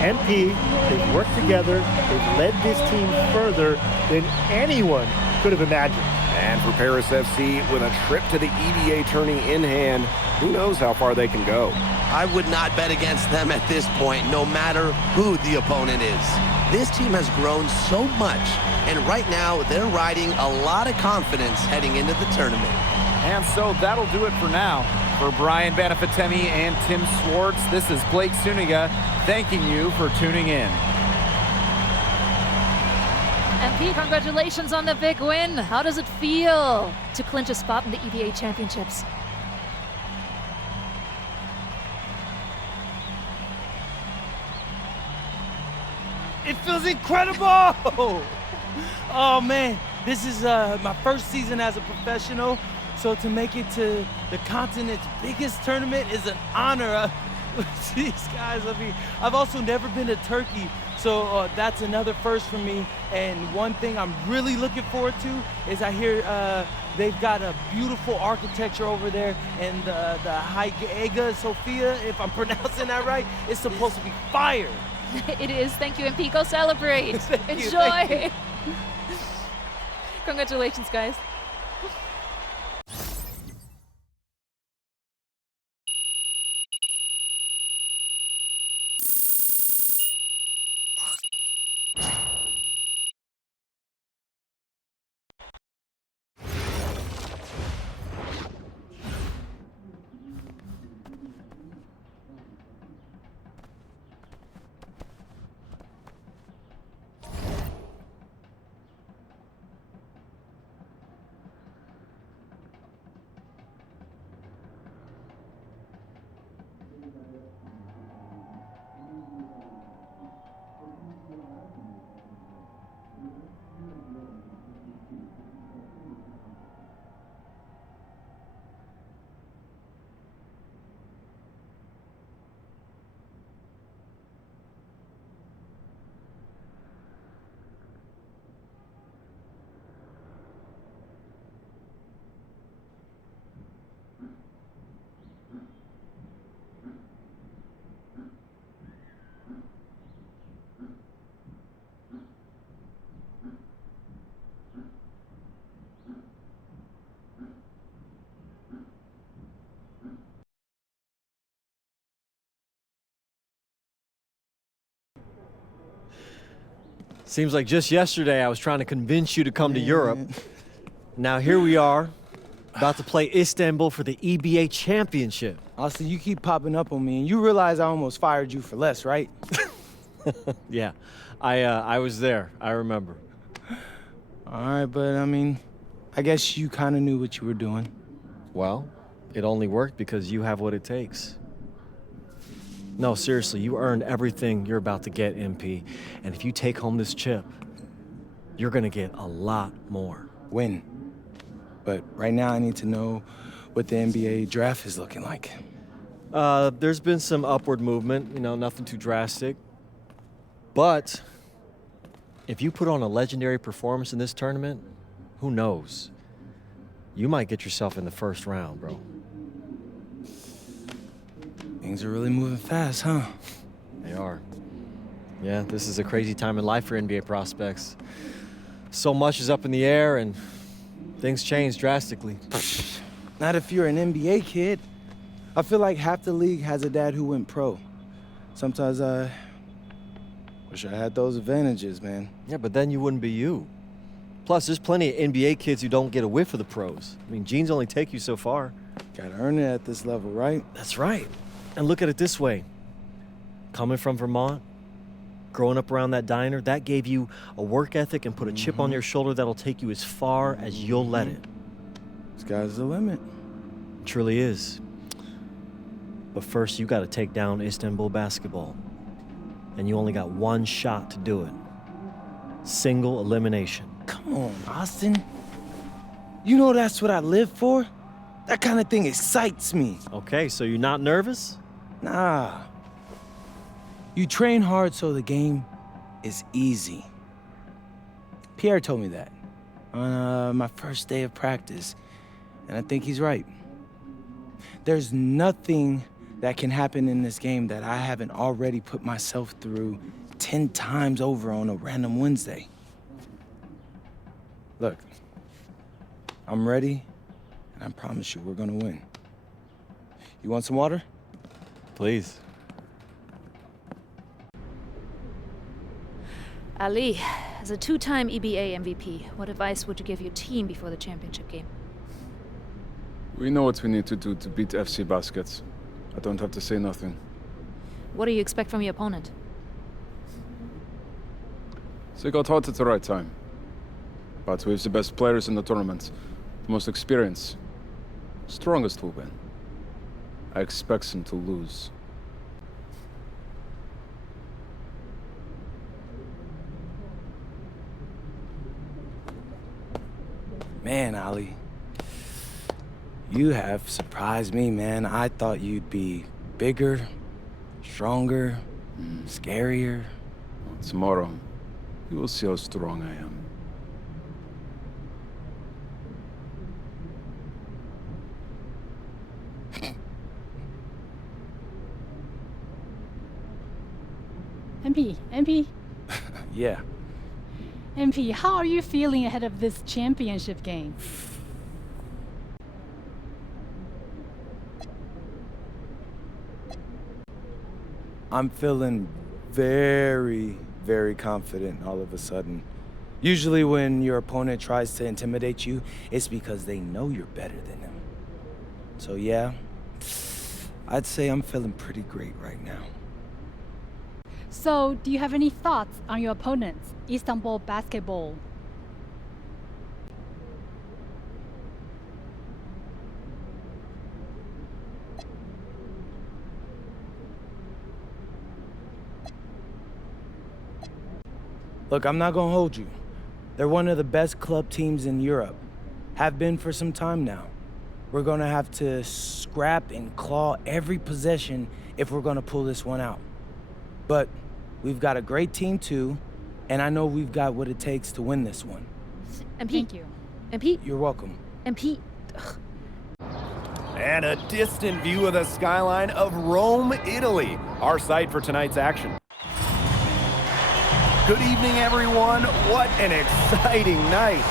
MP, they've worked together. They've led this team further than anyone could have imagined. And for Paris FC, with a trip to the EBA tourney in hand, who knows how far they can go. I would not bet against them at this point, no matter who the opponent is. This team has grown so much, and right now they're riding a lot of confidence heading into the tournament. And so that'll do it for now. For Brian Banafitemi and Tim Swartz, this is Blake Suniga thanking you for tuning in. MP, congratulations on the big win. How does it feel to clinch a spot in the EBA Championships? It feels incredible! Oh man, this is my first season as a professional, so to make it to the continent's biggest tournament is an honor. These guys, I mean, I've also never been to Turkey, so that's another first for me. And one thing I'm really looking forward to is I hear they've got a beautiful architecture over there, and the Hagia Sophia, if I'm pronouncing that right, is supposed to be fire. It is. Thank you, MP. Go celebrate. Enjoy. Congratulations, guys. Seems like just yesterday I was trying to convince you to come to Europe. Now here we are, about to play Istanbul for the EBA Championship. Austin, you keep popping up on me, and you realize I almost fired you for less, right? Yeah, I was there. I remember. All right, but I mean, I guess you kind of knew what you were doing. Well, it only worked because you have what it takes. No, seriously, you earned everything you're about to get, MP. And if you take home this chip, you're gonna get a lot more. Win. But right now I need to know what the NBA draft is looking like. There's been some upward movement, nothing too drastic. But if you put on a legendary performance in this tournament, who knows? You might get yourself in the first round, bro. Things are really moving fast, huh? They are. Yeah, this is a crazy time in life for NBA prospects. So much is up in the air, and things change drastically. Not if you're an NBA kid. I feel like half the league has a dad who went pro. Sometimes I wish I had those advantages, man. Yeah, but then you wouldn't be you. Plus, there's plenty of NBA kids who don't get a whiff of the pros. I mean, genes only take you so far. Gotta earn it at this level, right? That's right. And look at it this way. Coming from Vermont, growing up around that diner, that gave you a work ethic and put a chip on your shoulder that'll take you as far as you'll let it. Sky's the limit. It truly is. But first, you got to take down Istanbul basketball. And you only got one shot to do it. Single elimination. Come on, Austin. You know that's what I live for? That kind of thing excites me. Okay, so you're not nervous? Nah. You train hard so the game is easy. Pierre told me that on my first day of practice, and I think he's right. There's nothing that can happen in this game that I haven't already put myself through 10 times over on a random Wednesday. Look, I'm ready, and I promise you we're gonna win. You want some water? Please. Ali, as a two-time EBA MVP, what advice would you give your team before the championship game? We know what we need to do to beat FC Baskets. I don't have to say nothing. What do you expect from your opponent? They got hot at the right time. But we have the best players in the tournament, the most experience, strongest will win. I expect them to lose. Man, Ali, you have surprised me, man. I thought you'd be bigger, stronger, scarier. Tomorrow, you will see how strong I am. MP, Yeah. MP, how are you feeling ahead of this championship game? I'm feeling very, very confident all of a sudden. Usually when your opponent tries to intimidate you, it's because they know you're better than them. So yeah, I'd say I'm feeling pretty great right now. So, do you have any thoughts on your opponents, Istanbul basketball? Look, I'm not gonna hold you. They're one of the best club teams in Europe. Have been for some time now. We're gonna have to scrap and claw every possession if we're gonna pull this one out. But we've got a great team too, and I know we've got what it takes to win this one. And Pete. Thank you. And Pete. You're welcome. And Pete. And a distant view of the skyline of Rome, Italy, our site for tonight's action. Good evening, everyone. What an exciting night.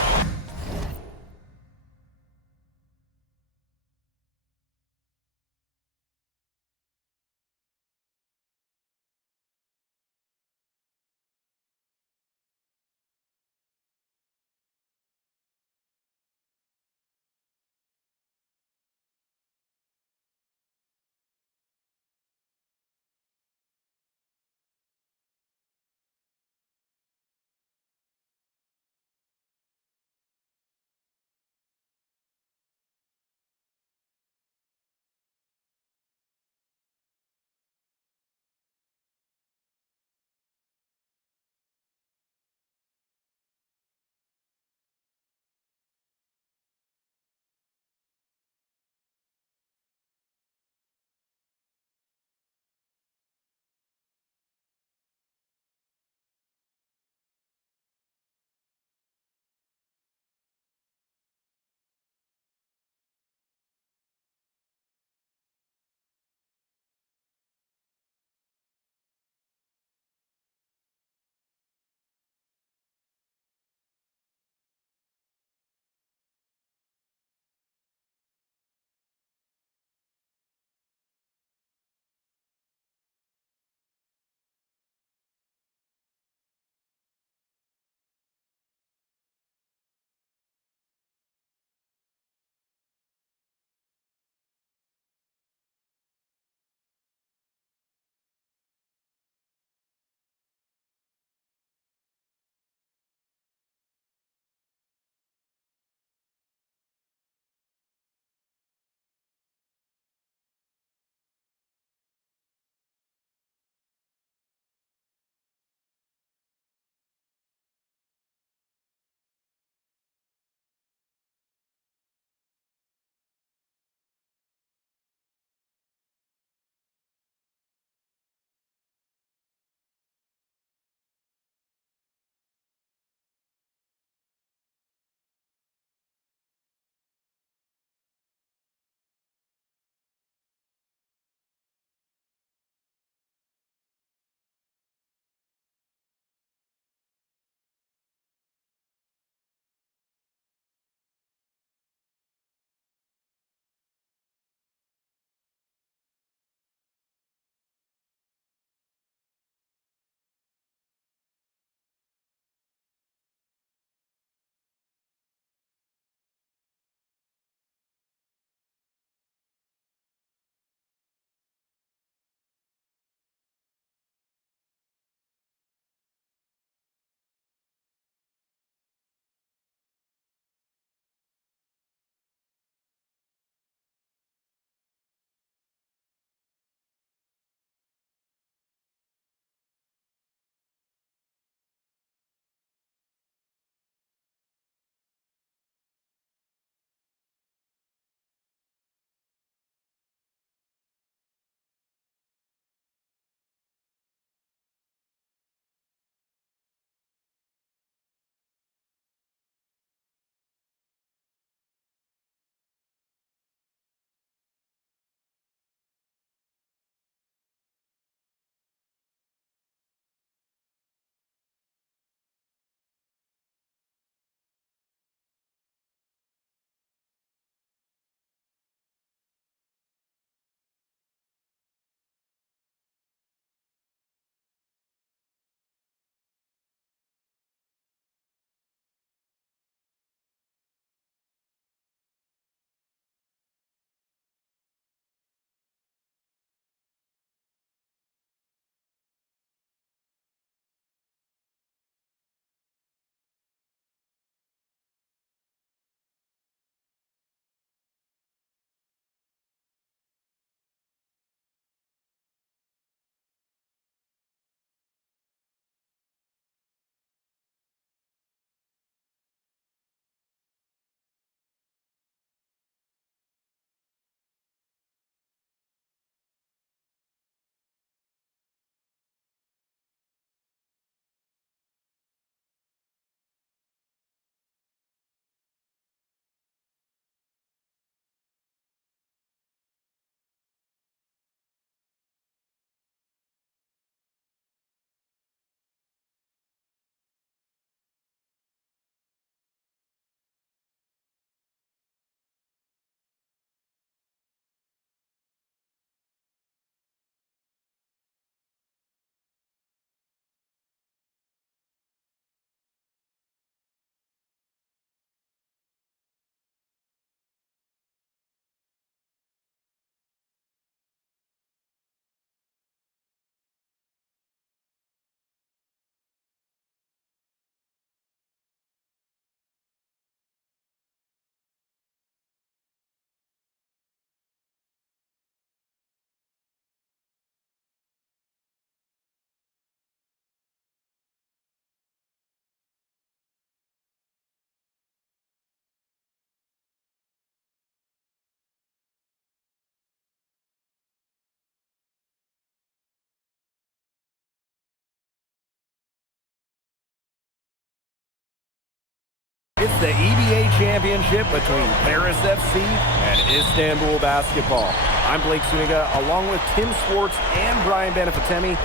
It's the EBA championship between Paris FC and Istanbul Basketball. I'm Blake Suniga, along with Tim Swartz and Brian Benefitemi.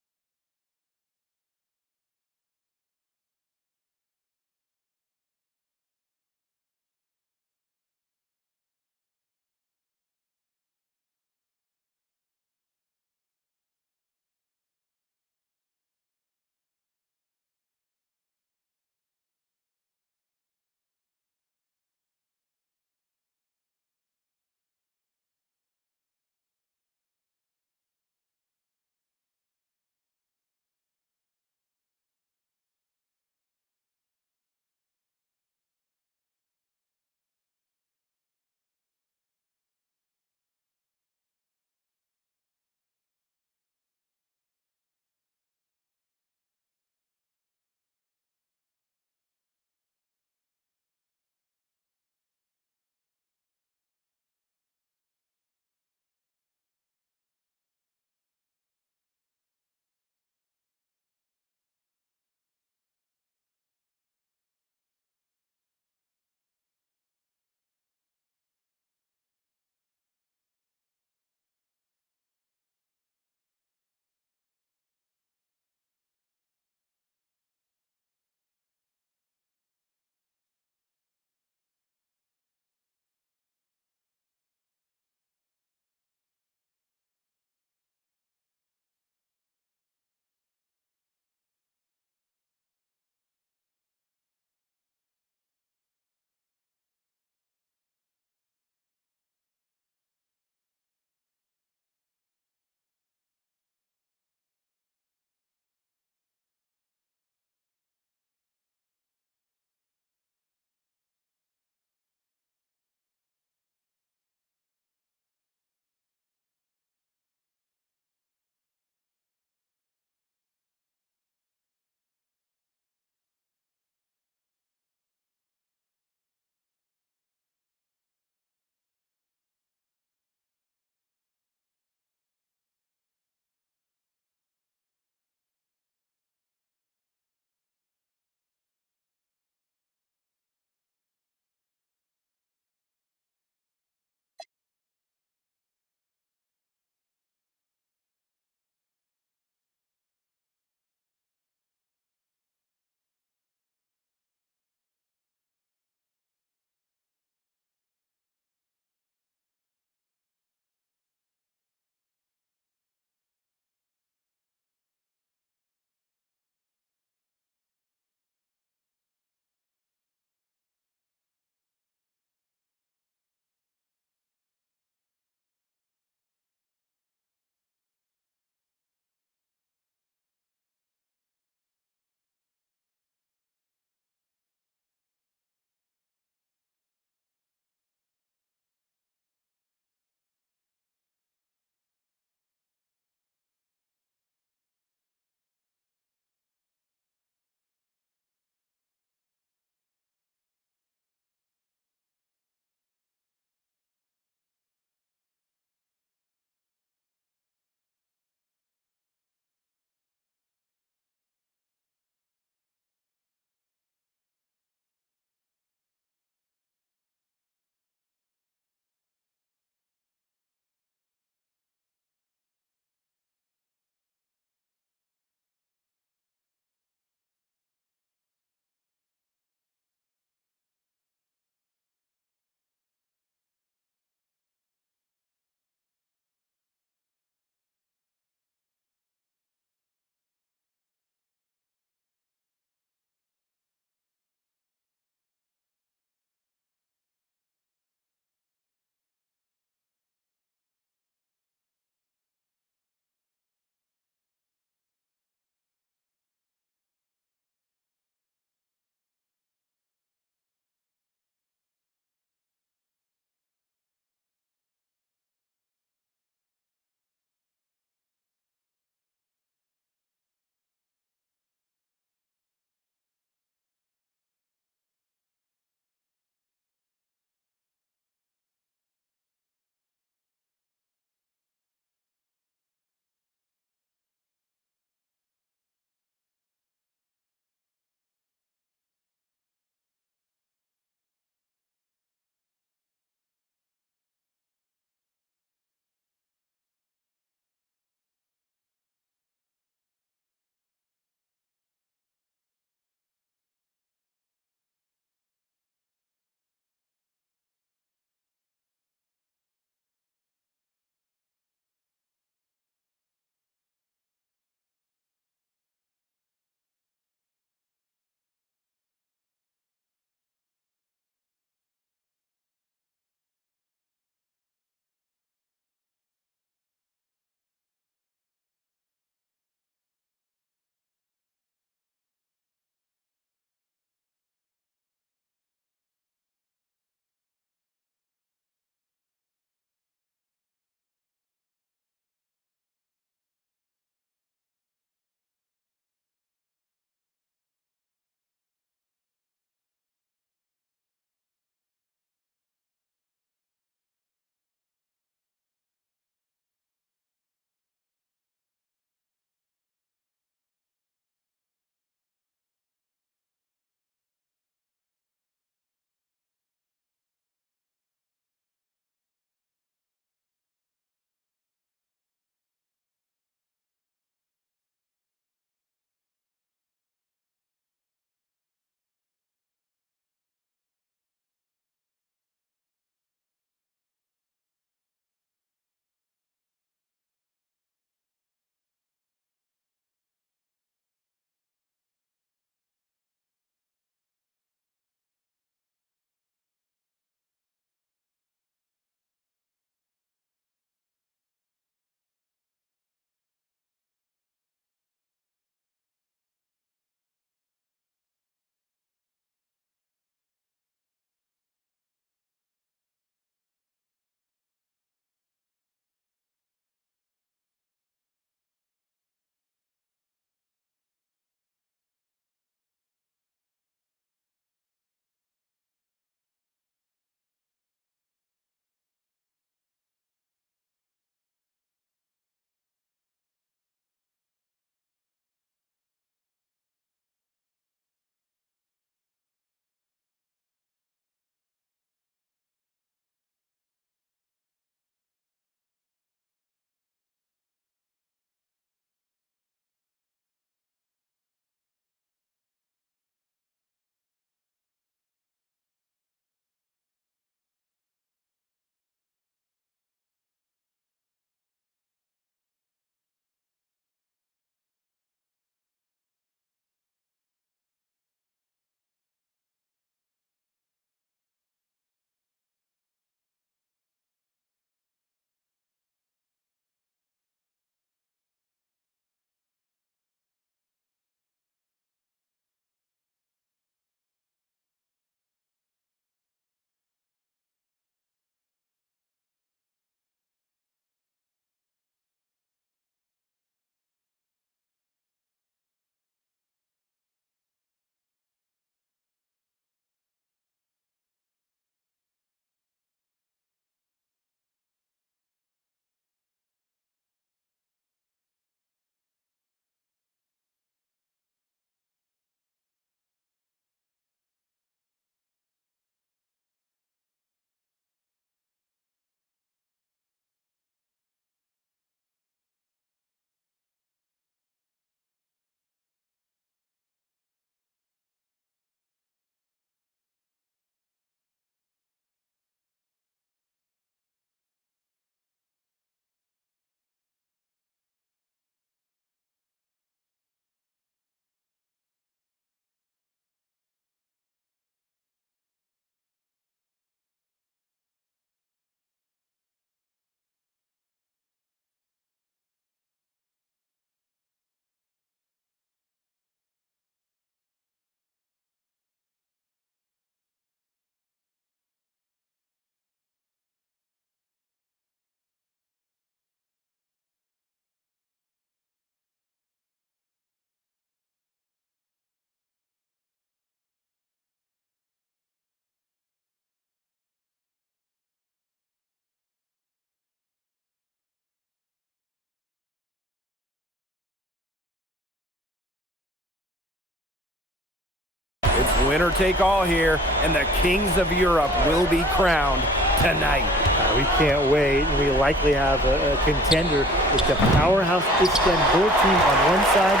Winner take all here, and the Kings of Europe will be crowned tonight. We can't wait. We likely have a contender with the powerhouse Istanbul team on one side,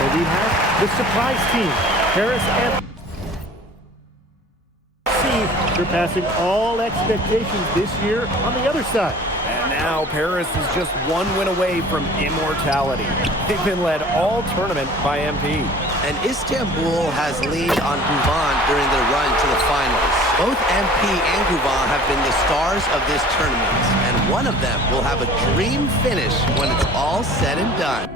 and we have the surprise team, Paris FC, surpassing all expectations this year on the other side. And now Paris is just one win away from immortality. They've been led all tournament by MP. And Istanbul has leaned on Guvan during their run to the finals. Both MP and Guvan have been the stars of this tournament, and one of them will have a dream finish when it's all said and done.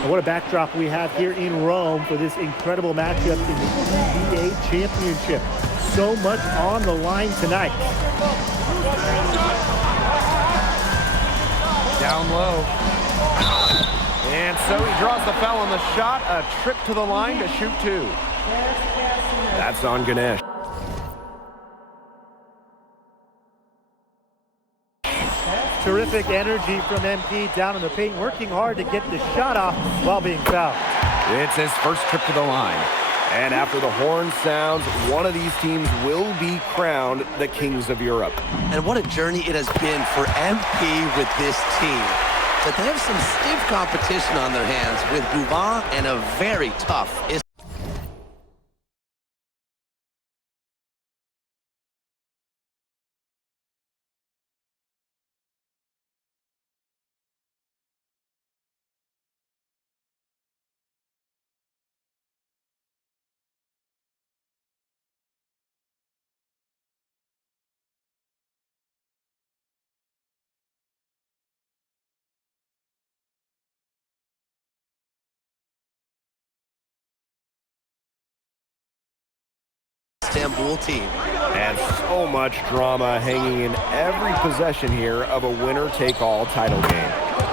And what a backdrop we have here in Rome for this incredible matchup in the EBA Championship. So much on the line tonight. Down low. And so he draws the foul on the shot. A trip to the line to shoot two. That's on Ganesh. Terrific energy from MP down in the paint, working hard to get the shot off while being fouled. It's his first trip to the line. And after the horn sounds, one of these teams will be crowned the Kings of Europe. And what a journey it has been for MP with this team. But they have some stiff competition on their hands with Guvan and a very tough Istanbul team. And so much drama hanging in every possession here of a winner-take-all title game.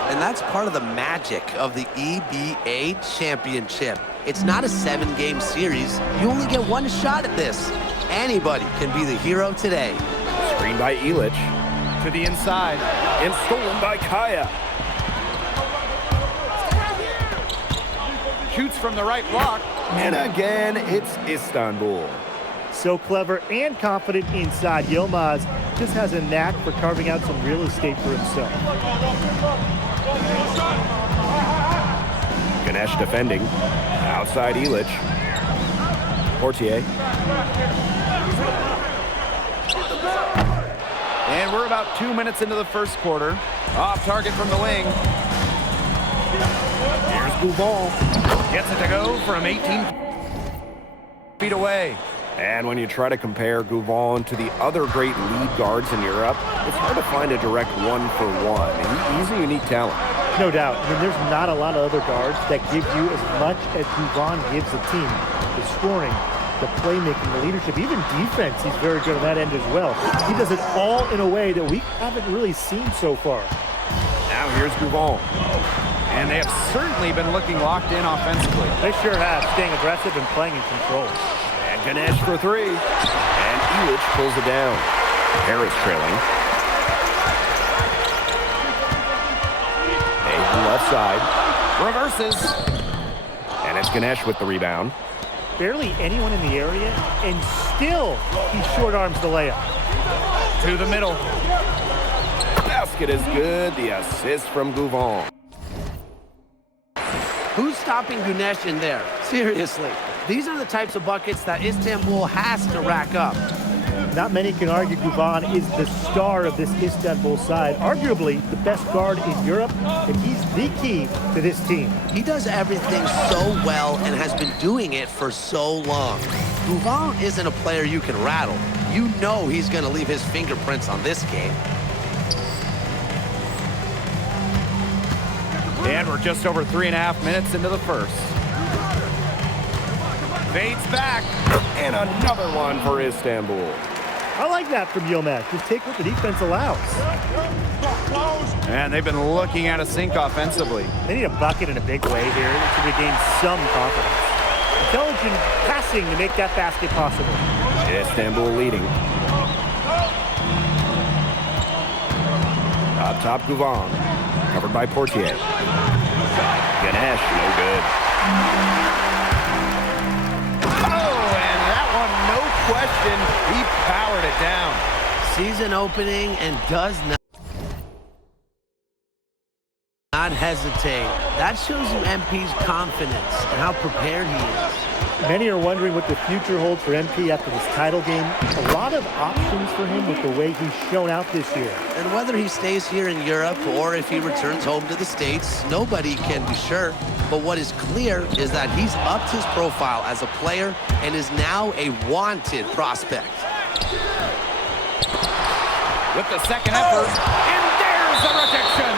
And that's part of the magic of the EBA Championship. It's not a 7-game series. You only get one shot at this. Anybody can be the hero today. Screen by Ilic. To the inside. And stolen by Kaya. Shoots from the right block. And again, it's Istanbul. So clever and confident inside. Yilmaz just has a knack for carving out some real estate for himself. Ganesh defending. Outside Ilic. Portier. And we're about 2 minutes into the first quarter. Off target from the wing. Here's Gouval. Gets it to go from 18 feet away. And when you try to compare Gouval to the other great lead guards in Europe, it's hard to find a direct one-for-one. He's a unique talent. No doubt. I mean, there's not a lot of other guards that give you as much as Gouval gives the team. The scoring, the playmaking, the leadership, even defense, he's very good on that end as well. He does it all in a way that we haven't really seen so far. Now here's Gouval. And they have certainly been looking locked in offensively. They sure have, staying aggressive and playing in control. And Ganesh for three. And Ilic pulls it down. Harris trailing. Ayton left side. Reverses. And it's Ganesh with the rebound. Barely anyone in the area, and still he short arms the layup. To the middle. Basket is good. The assist from Gouval. Who's stopping Ganesh in there? Seriously. These are the types of buckets that Istanbul has to rack up. Not many can argue Gouval is the star of this Istanbul side, arguably the best guard in Europe, and he's the key to this team. He does everything so well and has been doing it for so long. Gouval isn't a player you can rattle. You know he's going to leave his fingerprints on this game. And we're just over 3.5 minutes into the first. Fades back. And another one for Istanbul. I like that from Yilmaz. Just take what the defense allows. And they've been looking at a sink offensively. They need a bucket in a big way here to regain some confidence. Intelligent passing to make that basket possible. Istanbul leading. Up top, Gouval. Covered by Portier. Ganesh, no good. Question, he powered it down. Season opening and does not hesitate. That shows you MP's confidence and how prepared he is. Many are wondering what the future holds for MP after this title game. A lot of options for him with the way he's shown out this year. And whether he stays here in Europe or if he returns home to the States, nobody can be sure. But what is clear is that he's upped his profile as a player and is now a wanted prospect. With the second effort, and there's the rejection.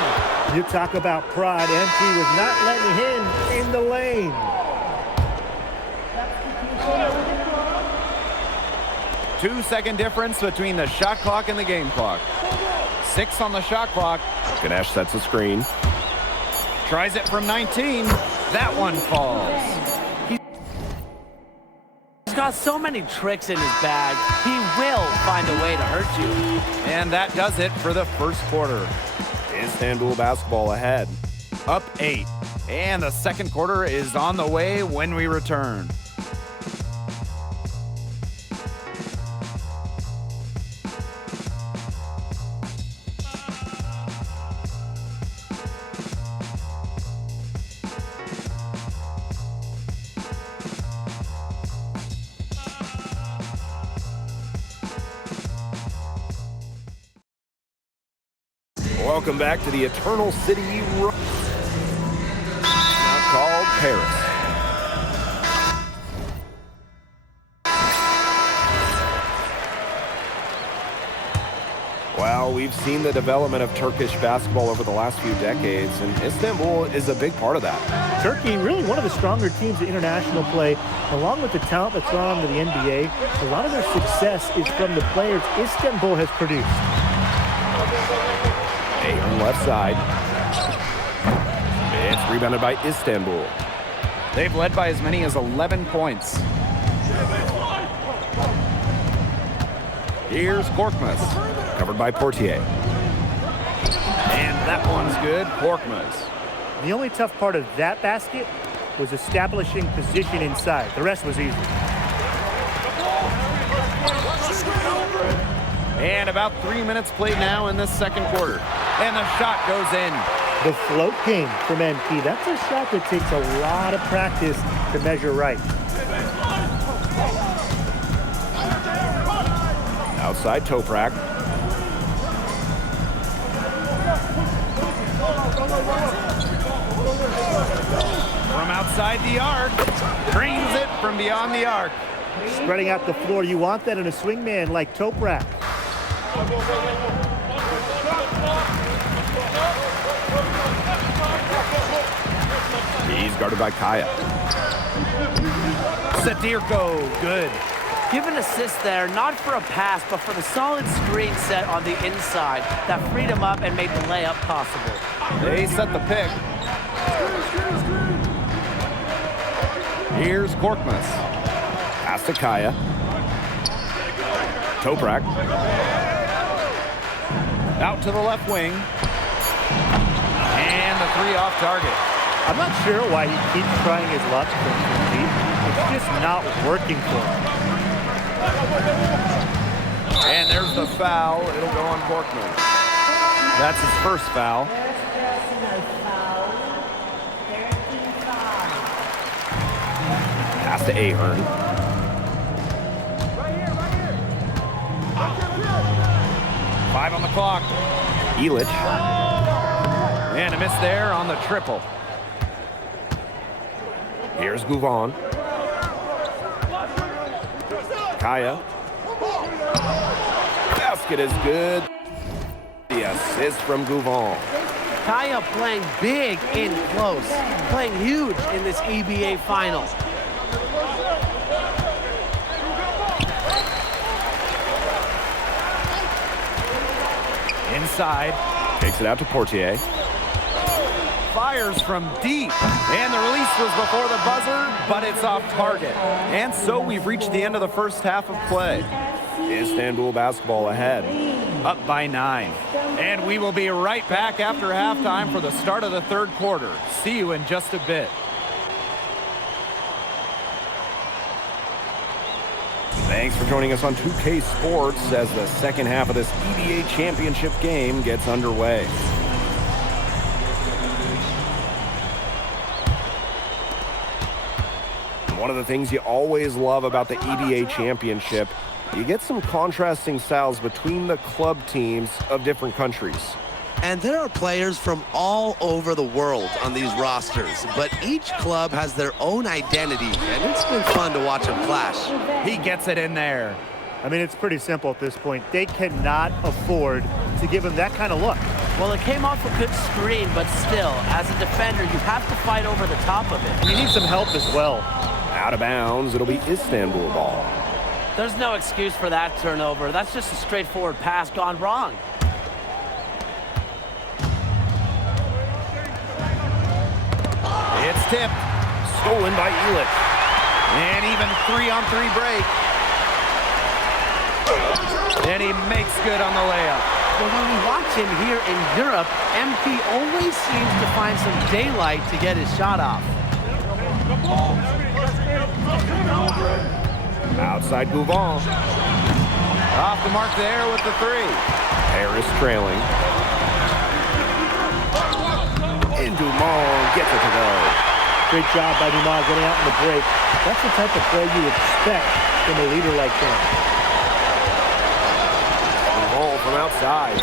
You talk about pride. MP was not letting him in the lane. Two-second difference between the shot clock and the game clock. 6 on the shot clock. Ganesh sets a screen. Tries it from 19. That one falls. He's got so many tricks in his bag. He will find a way to hurt you. And that does it for the first quarter. Istanbul basketball ahead. Up 8. And the second quarter is on the way when we return. Welcome back to the Eternal City, now called Paris. Well, we've seen the development of Turkish basketball over the last few decades, and Istanbul is a big part of that. Turkey, really one of the stronger teams in international play, along with the talent that's gone on to the NBA. A lot of their success is from the players Istanbul has produced. On left side. It's rebounded by Istanbul. They've led by as many as 11 points. Here's Korkmaz. Covered by Portier. And that one's good. Korkmaz. The only tough part of that basket was establishing position inside. The rest was easy. And about 3 minutes played now in this second quarter. And the shot goes in. The float game from MP. That's a shot that takes a lot of practice to measure right. Outside Toprak. From outside the arc. Drains it from beyond the arc. Spreading out the floor. You want that in a swingman like Toprak. He's guarded by Kaya. Sadirko, good. Give an assist there, not for a pass, but for the solid screen set on the inside that freed him up and made the layup possible. They set the pick. Here's Korkmaz. Pass to Kaya. Toprak. Out to the left wing. And the three off target. I'm not sure why he keeps trying his luck from deep. It's just not working for him. And there's the foul. It'll go on Korkmaz. That's his first foul. Pass to Ahern. Five on the clock. Elich. And a miss there on the triple. Here's Gouvon. Kaya. Basket is good. The assist from Gouvon. Kaya playing big in close, playing huge in this EBA Finals. Inside. Takes it out to Portier. Fires from deep. And the release was before the buzzer, but it's off target. And so we've reached the end of the first half of play. Istanbul basketball ahead. Up by 9. And we will be right back after halftime for the start of the third quarter. See you in just a bit. Thanks for joining us on 2K Sports as the second half of this EBA championship game gets underway. One of the things you always love about the EBA championship, you get some contrasting styles between the club teams of different countries. And there are players from all over the world on these rosters, but each club has their own identity, and it's been fun to watch them clash. He gets it in there. I mean, it's pretty simple at this point. They cannot afford to give him that kind of look. Well, it came off a good screen, but still, as a defender, you have to fight over the top of it. And you need some help as well. Out of bounds, it'll be Istanbul ball. There's no excuse for that turnover. That's just a straightforward pass gone wrong. It's tipped. Stolen by Elich. And even 3-on-3 break. And he makes good on the layup. Well, when we watch him here in Europe, MP always seems to find some daylight to get his shot off. Outside Gouvon. Off the mark there with the three. Harris trailing. And Dumont gets it to go. Great job by Dumont getting out in the break. That's the type of play you expect from a leader like him. Dumont from outside.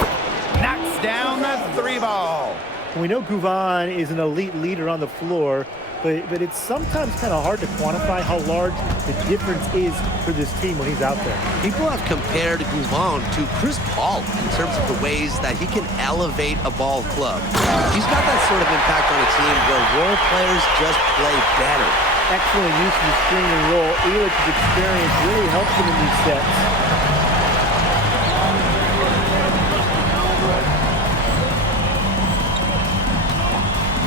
Knocks down the three ball. We know Gouvon is an elite leader on the floor, but it's sometimes kind of hard to quantify how large the difference is for this team when he's out there. People have compared Gouvon to Chris Paul in terms of the ways that he can elevate a ball club. He's got that sort of impact on a team where role players just play better. Excellent use of the screen and roll. Elich's experience really helps him in these sets.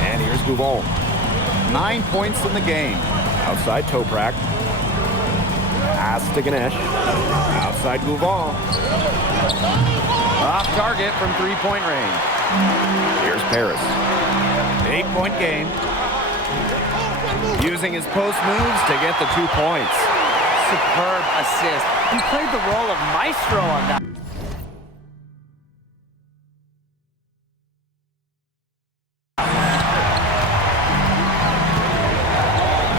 And here's Gouvon. 9 points in the game. Outside Toprak. Pass to Ganesh. Outside Gouvon. Off target from three-point range. Here's Paris. 8-point game. Using his post moves to get the 2 points. Superb assist. He played the role of maestro on that.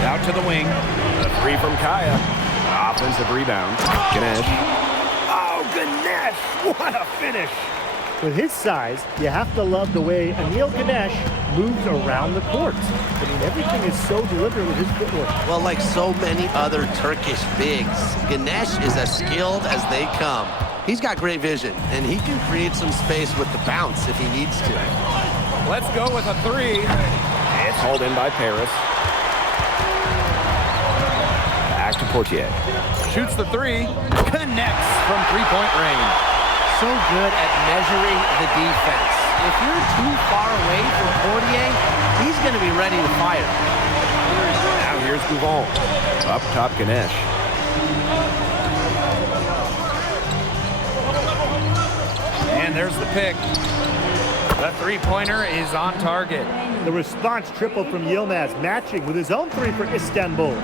Out to the wing. A 3 from Kaya. Offensive rebound. Ganesh. Oh, Ganesh! What a finish! With his size, you have to love the way Anil Ganesh moves around the court. I mean, everything is so deliberate with his footwork. Well, like so many other Turkish bigs, Ganesh is as skilled as they come. He's got great vision, and he can create some space with the bounce if he needs to. Let's go with a 3. It's hauled in by Paris. Back to Portier. Shoots the 3. Connects from three-point range. So good at measuring the defense. If you're too far away from Portier, he's going to be ready to fire. Now here's Gouvon. Up top, Ganesh. And there's the pick. The three-pointer is on target. The response triple from Yilmaz, matching with his own 3 for Istanbul.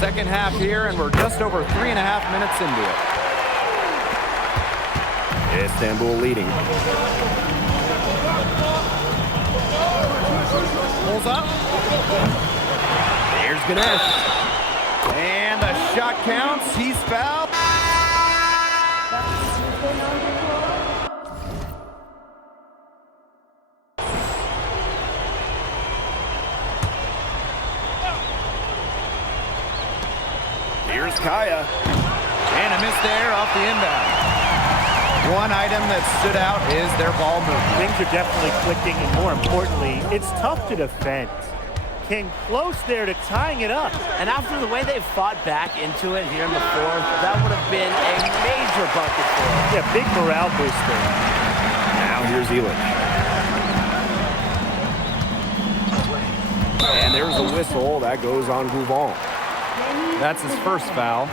Second half here, and we're just over 3.5 minutes into it. Istanbul leading. Pulls up. Here's Ganesh. And the shot counts. He's fouled. Here's Kaya. And a miss there off the inbound. One item that stood out is their ball movement. Things are definitely clicking, and more importantly, it's tough to defend. Came close there to tying it up. And after the way they've fought back into it here in the fourth, that would have been a major bucket for them. Yeah, big morale booster. Now here's Illich. And there's a whistle that goes on Gouvon. That's his first foul.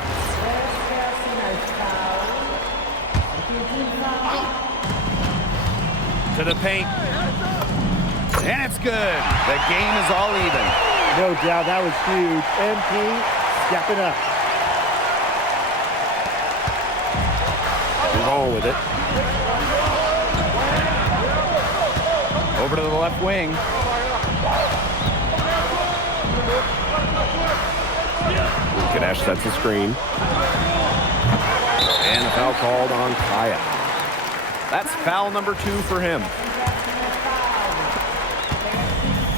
To the paint. And it's good. The game is all even. No doubt, that was huge. MP stepping up. Gouvon with it. Over to the left wing. Ganesh sets the screen. And the foul called on Kaya. That's foul number 2 for him.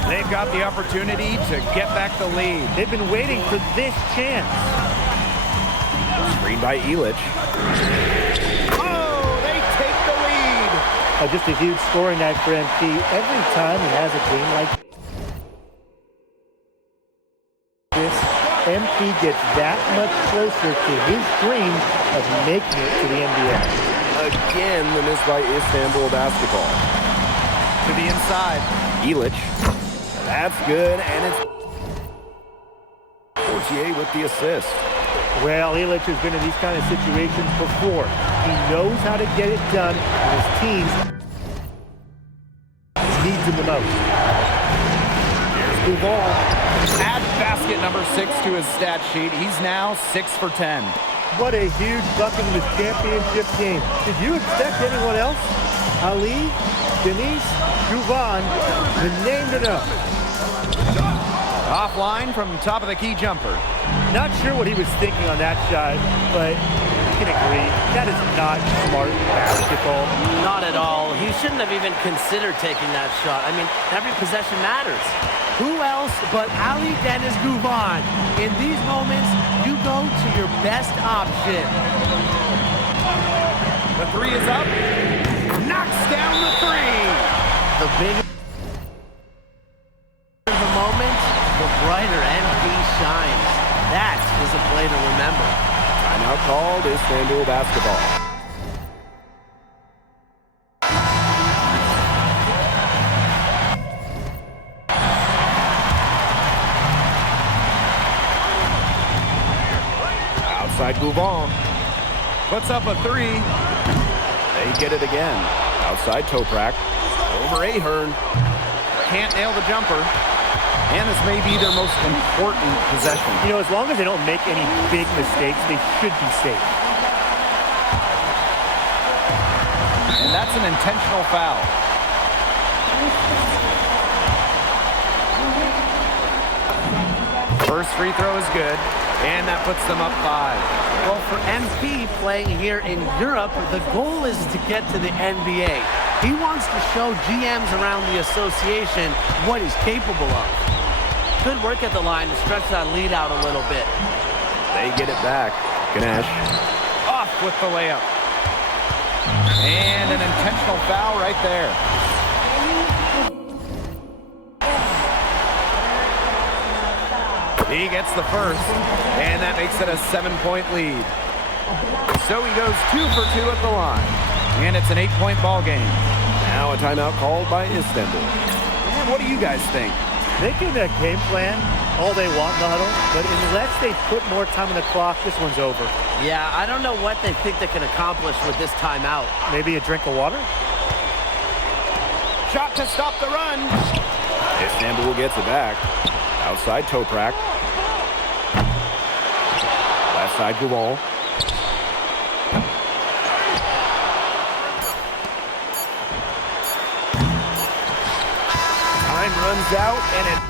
They've got the opportunity to get back the lead. They've been waiting for this chance. Screen by Illich. Oh, they take the lead. Just a huge scoring night for MP. Every time he has a game like this, MP gets that much closer to his dream of making it to the NBA. Again, the miss by Istanbul basketball. To the inside. Illich. That's good, and it's Portier with the assist. Well, Illich has been in these kind of situations before. He knows how to get it done, and his team needs him the most. Here's Gouvon. Add basket number 6 to his stat sheet. He's now 6 for 10. What a huge bucket in this championship game. Did you expect anyone else? Ali, Denise, Gouvon, the name to know. Offline from top of the key jumper. Not sure what he was thinking on that shot, but you can agree, that is not smart basketball. Not at all. He shouldn't have even considered taking that shot. I mean, every possession matters. Who else but Ali Deniz Gouvon? In these moments, you go to your best option. The 3 is up. Knocks down the 3. The bigger the moment, the brighter MP shines. That is a play to remember. Timeout called, Istanbul basketball. Outside Gouvon. Puts up a 3. They get it again. Outside Toprak. Over Ahern. Can't nail the jumper. And this may be their most important possession. You know, as long as they don't make any big mistakes, they should be safe. And that's an intentional foul. First free throw is good, and that puts them up 5. Well, for MP playing here in Europe, the goal is to get to the NBA. He wants to show GMs around the association what he's capable of. Good work at the line to stretch that lead out a little bit. They get it back. Ganesh. Off with the layup. And an intentional foul right there. He gets the first, and that makes it a 7-point lead. So he goes 2 for 2 at the line, and it's an 8-point ball game. Now a timeout called by Istanbul. And what do you guys think? They can game plan all they want in the huddle, but unless they put more time on the clock, this one's over. Yeah, I don't know what they think they can accomplish with this timeout. Maybe a drink of water? Shot to stop the run. Istanbul gets it back. Outside Toprak. Left side Goual. Time runs out, and it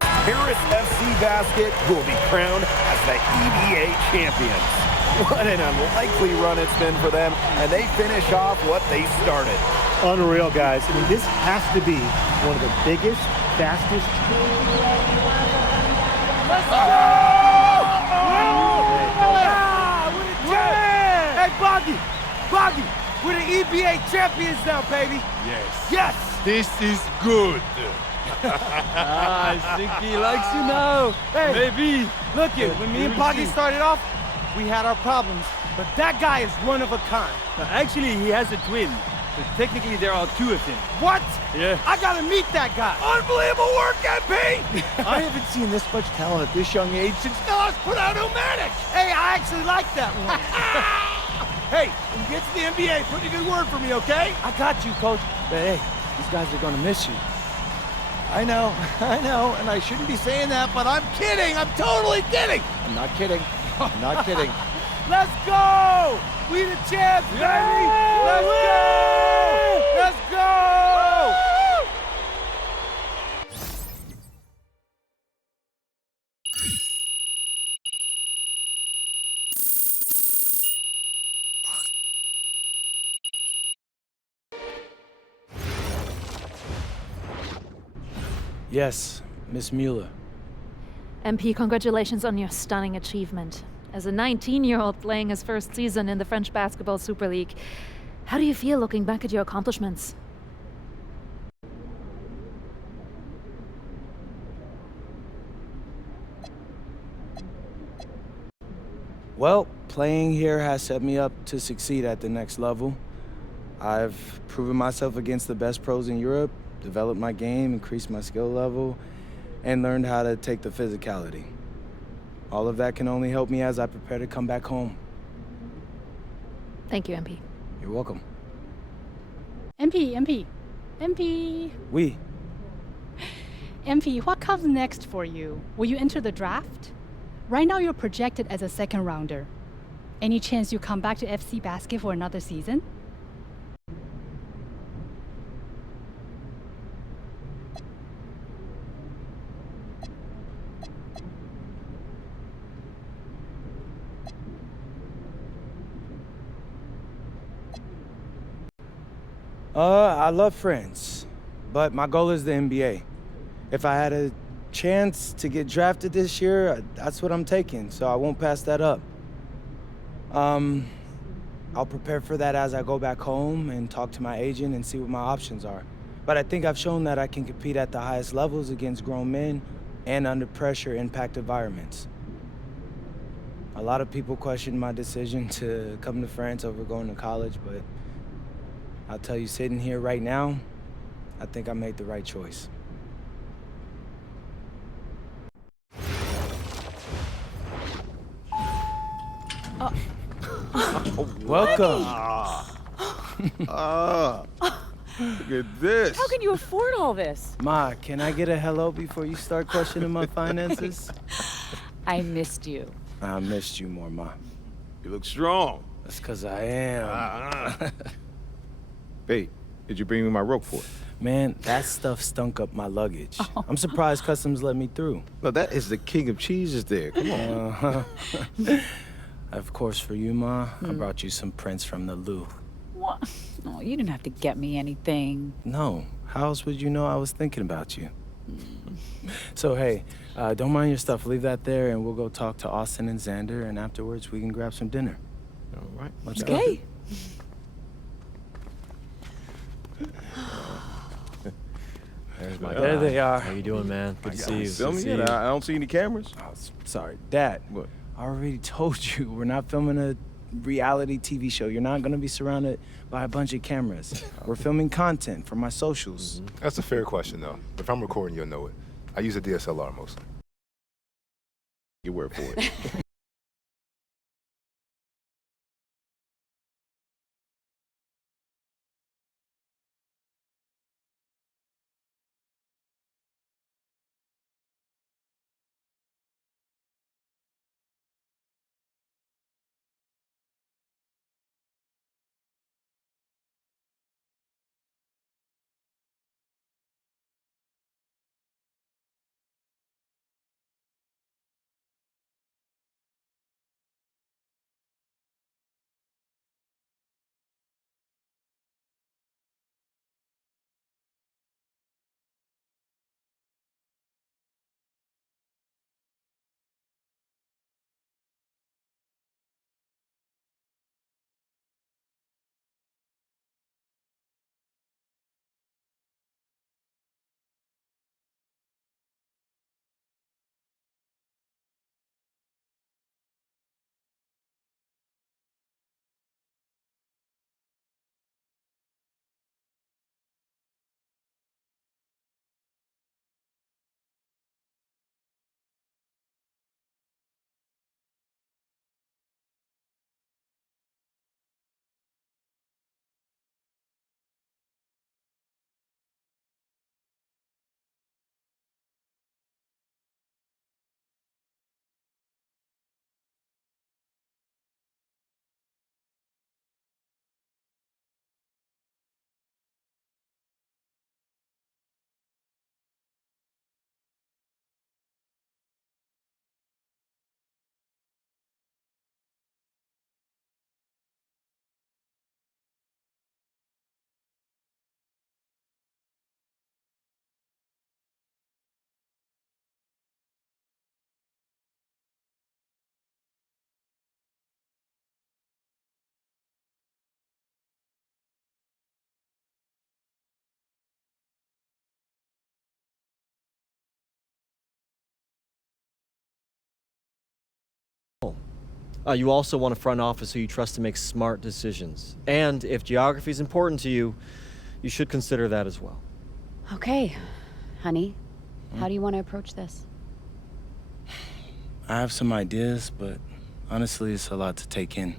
Paris FC Basket will be crowned as the EBA champions. What an unlikely run it's been for them, and they finish off what they started. Unreal, guys. I mean, this has to be one of the biggest, fastest. Let's go! Hey, Boggy, we're the EBA champions now, baby. Yes. Yes. This is good. I think he likes you now. Hey, Maybe. look it. When me and Boggy started off, we had our problems, but that guy is one of a kind. Actually, he has a twin. But technically, there are 2 of him. What? Yeah. I gotta meet that guy. Unbelievable work, MP! I haven't seen this much talent at this young age since Nas put out Omatic. Hey, I actually like that one. Hey, when you get to the NBA, put in a good word for me, okay? I got you, Coach. But hey, these guys are gonna miss you. I know, and I shouldn't be saying that, but I'm kidding. I'm totally kidding. I'm not kidding. I'm not kidding. Let's go! We the champs, baby! Let's go! Let's go! Yes, Miss Mueller. MP, congratulations on your stunning achievement. As a 19-year-old playing his first season in the French Basketball Super League, how do you feel looking back at your accomplishments? Well, playing here has set me up to succeed at the next level. I've proven myself against the best pros in Europe, developed my game, increased my skill level, and learned how to take the physicality. All of that can only help me as I prepare to come back home. Thank you, MP. You're welcome. MP. Oui. MP, what comes next for you? Will you enter the draft? Right now you're projected as a second rounder. Any chance you come back to FC Basket for another season? I love France, but my goal is the NBA. If I had a chance to get drafted this year, that's what I'm taking, so I won't pass that up. I'll prepare for that as I go back home and talk to my agent and see what my options are. But I think I've shown that I can compete at the highest levels against grown men and under pressure impact environments. A lot of people question my decision to come to France over going to college, but I'll tell you, sitting here right now, I think I made the right choice. Welcome. Look at this. How can you afford all this? Ma, can I get a hello before you start questioning my finances? I missed you. I missed you more, Ma. You look strong. That's because I am. Hey, did you bring me my rope for it? Man, that stuff stunk up my luggage. I'm surprised customs let me through. No, that is the king of cheeses there. Come on. Of course, for you, Ma, I brought you some prints from the Louvre. What? Oh, you didn't have to get me anything. No, how else would you know I was thinking about you? So, hey, don't mind your stuff. Leave that there, and we'll go talk to Austin and Xander, and afterwards we can grab some dinner. All right. Let's go. Okay. There's my There guy. they are. How you doing, man? Good to see you. Film Good to me? see you. I don't see any cameras. Oh, sorry, Dad. What? I already told you we're not filming a reality TV show. You're not gonna be surrounded by a bunch of cameras. We're filming content for my socials. That's a fair question, though. If I'm recording, you'll know it. I use a DSLR mostly. Your word for it. You also want a front office who you trust to make smart decisions. And if geography is important to you, you should consider that as well. Okay, honey. How do you want to approach this? I have some ideas, but honestly, it's a lot to take in.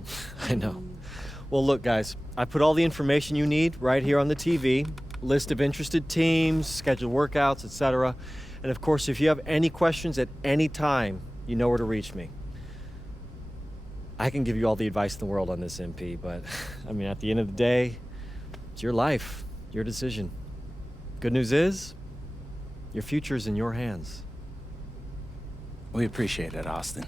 I know. Well, look, guys, I put all the information you need right here on the TV. List of interested teams, scheduled workouts, etc. And of course, if you have any questions at any time, you know where to reach me. I can give you all the advice in the world on this, MP, but I mean, at the end of the day, it's your life, your decision. Good news is, your future's in your hands. We appreciate it, Austin.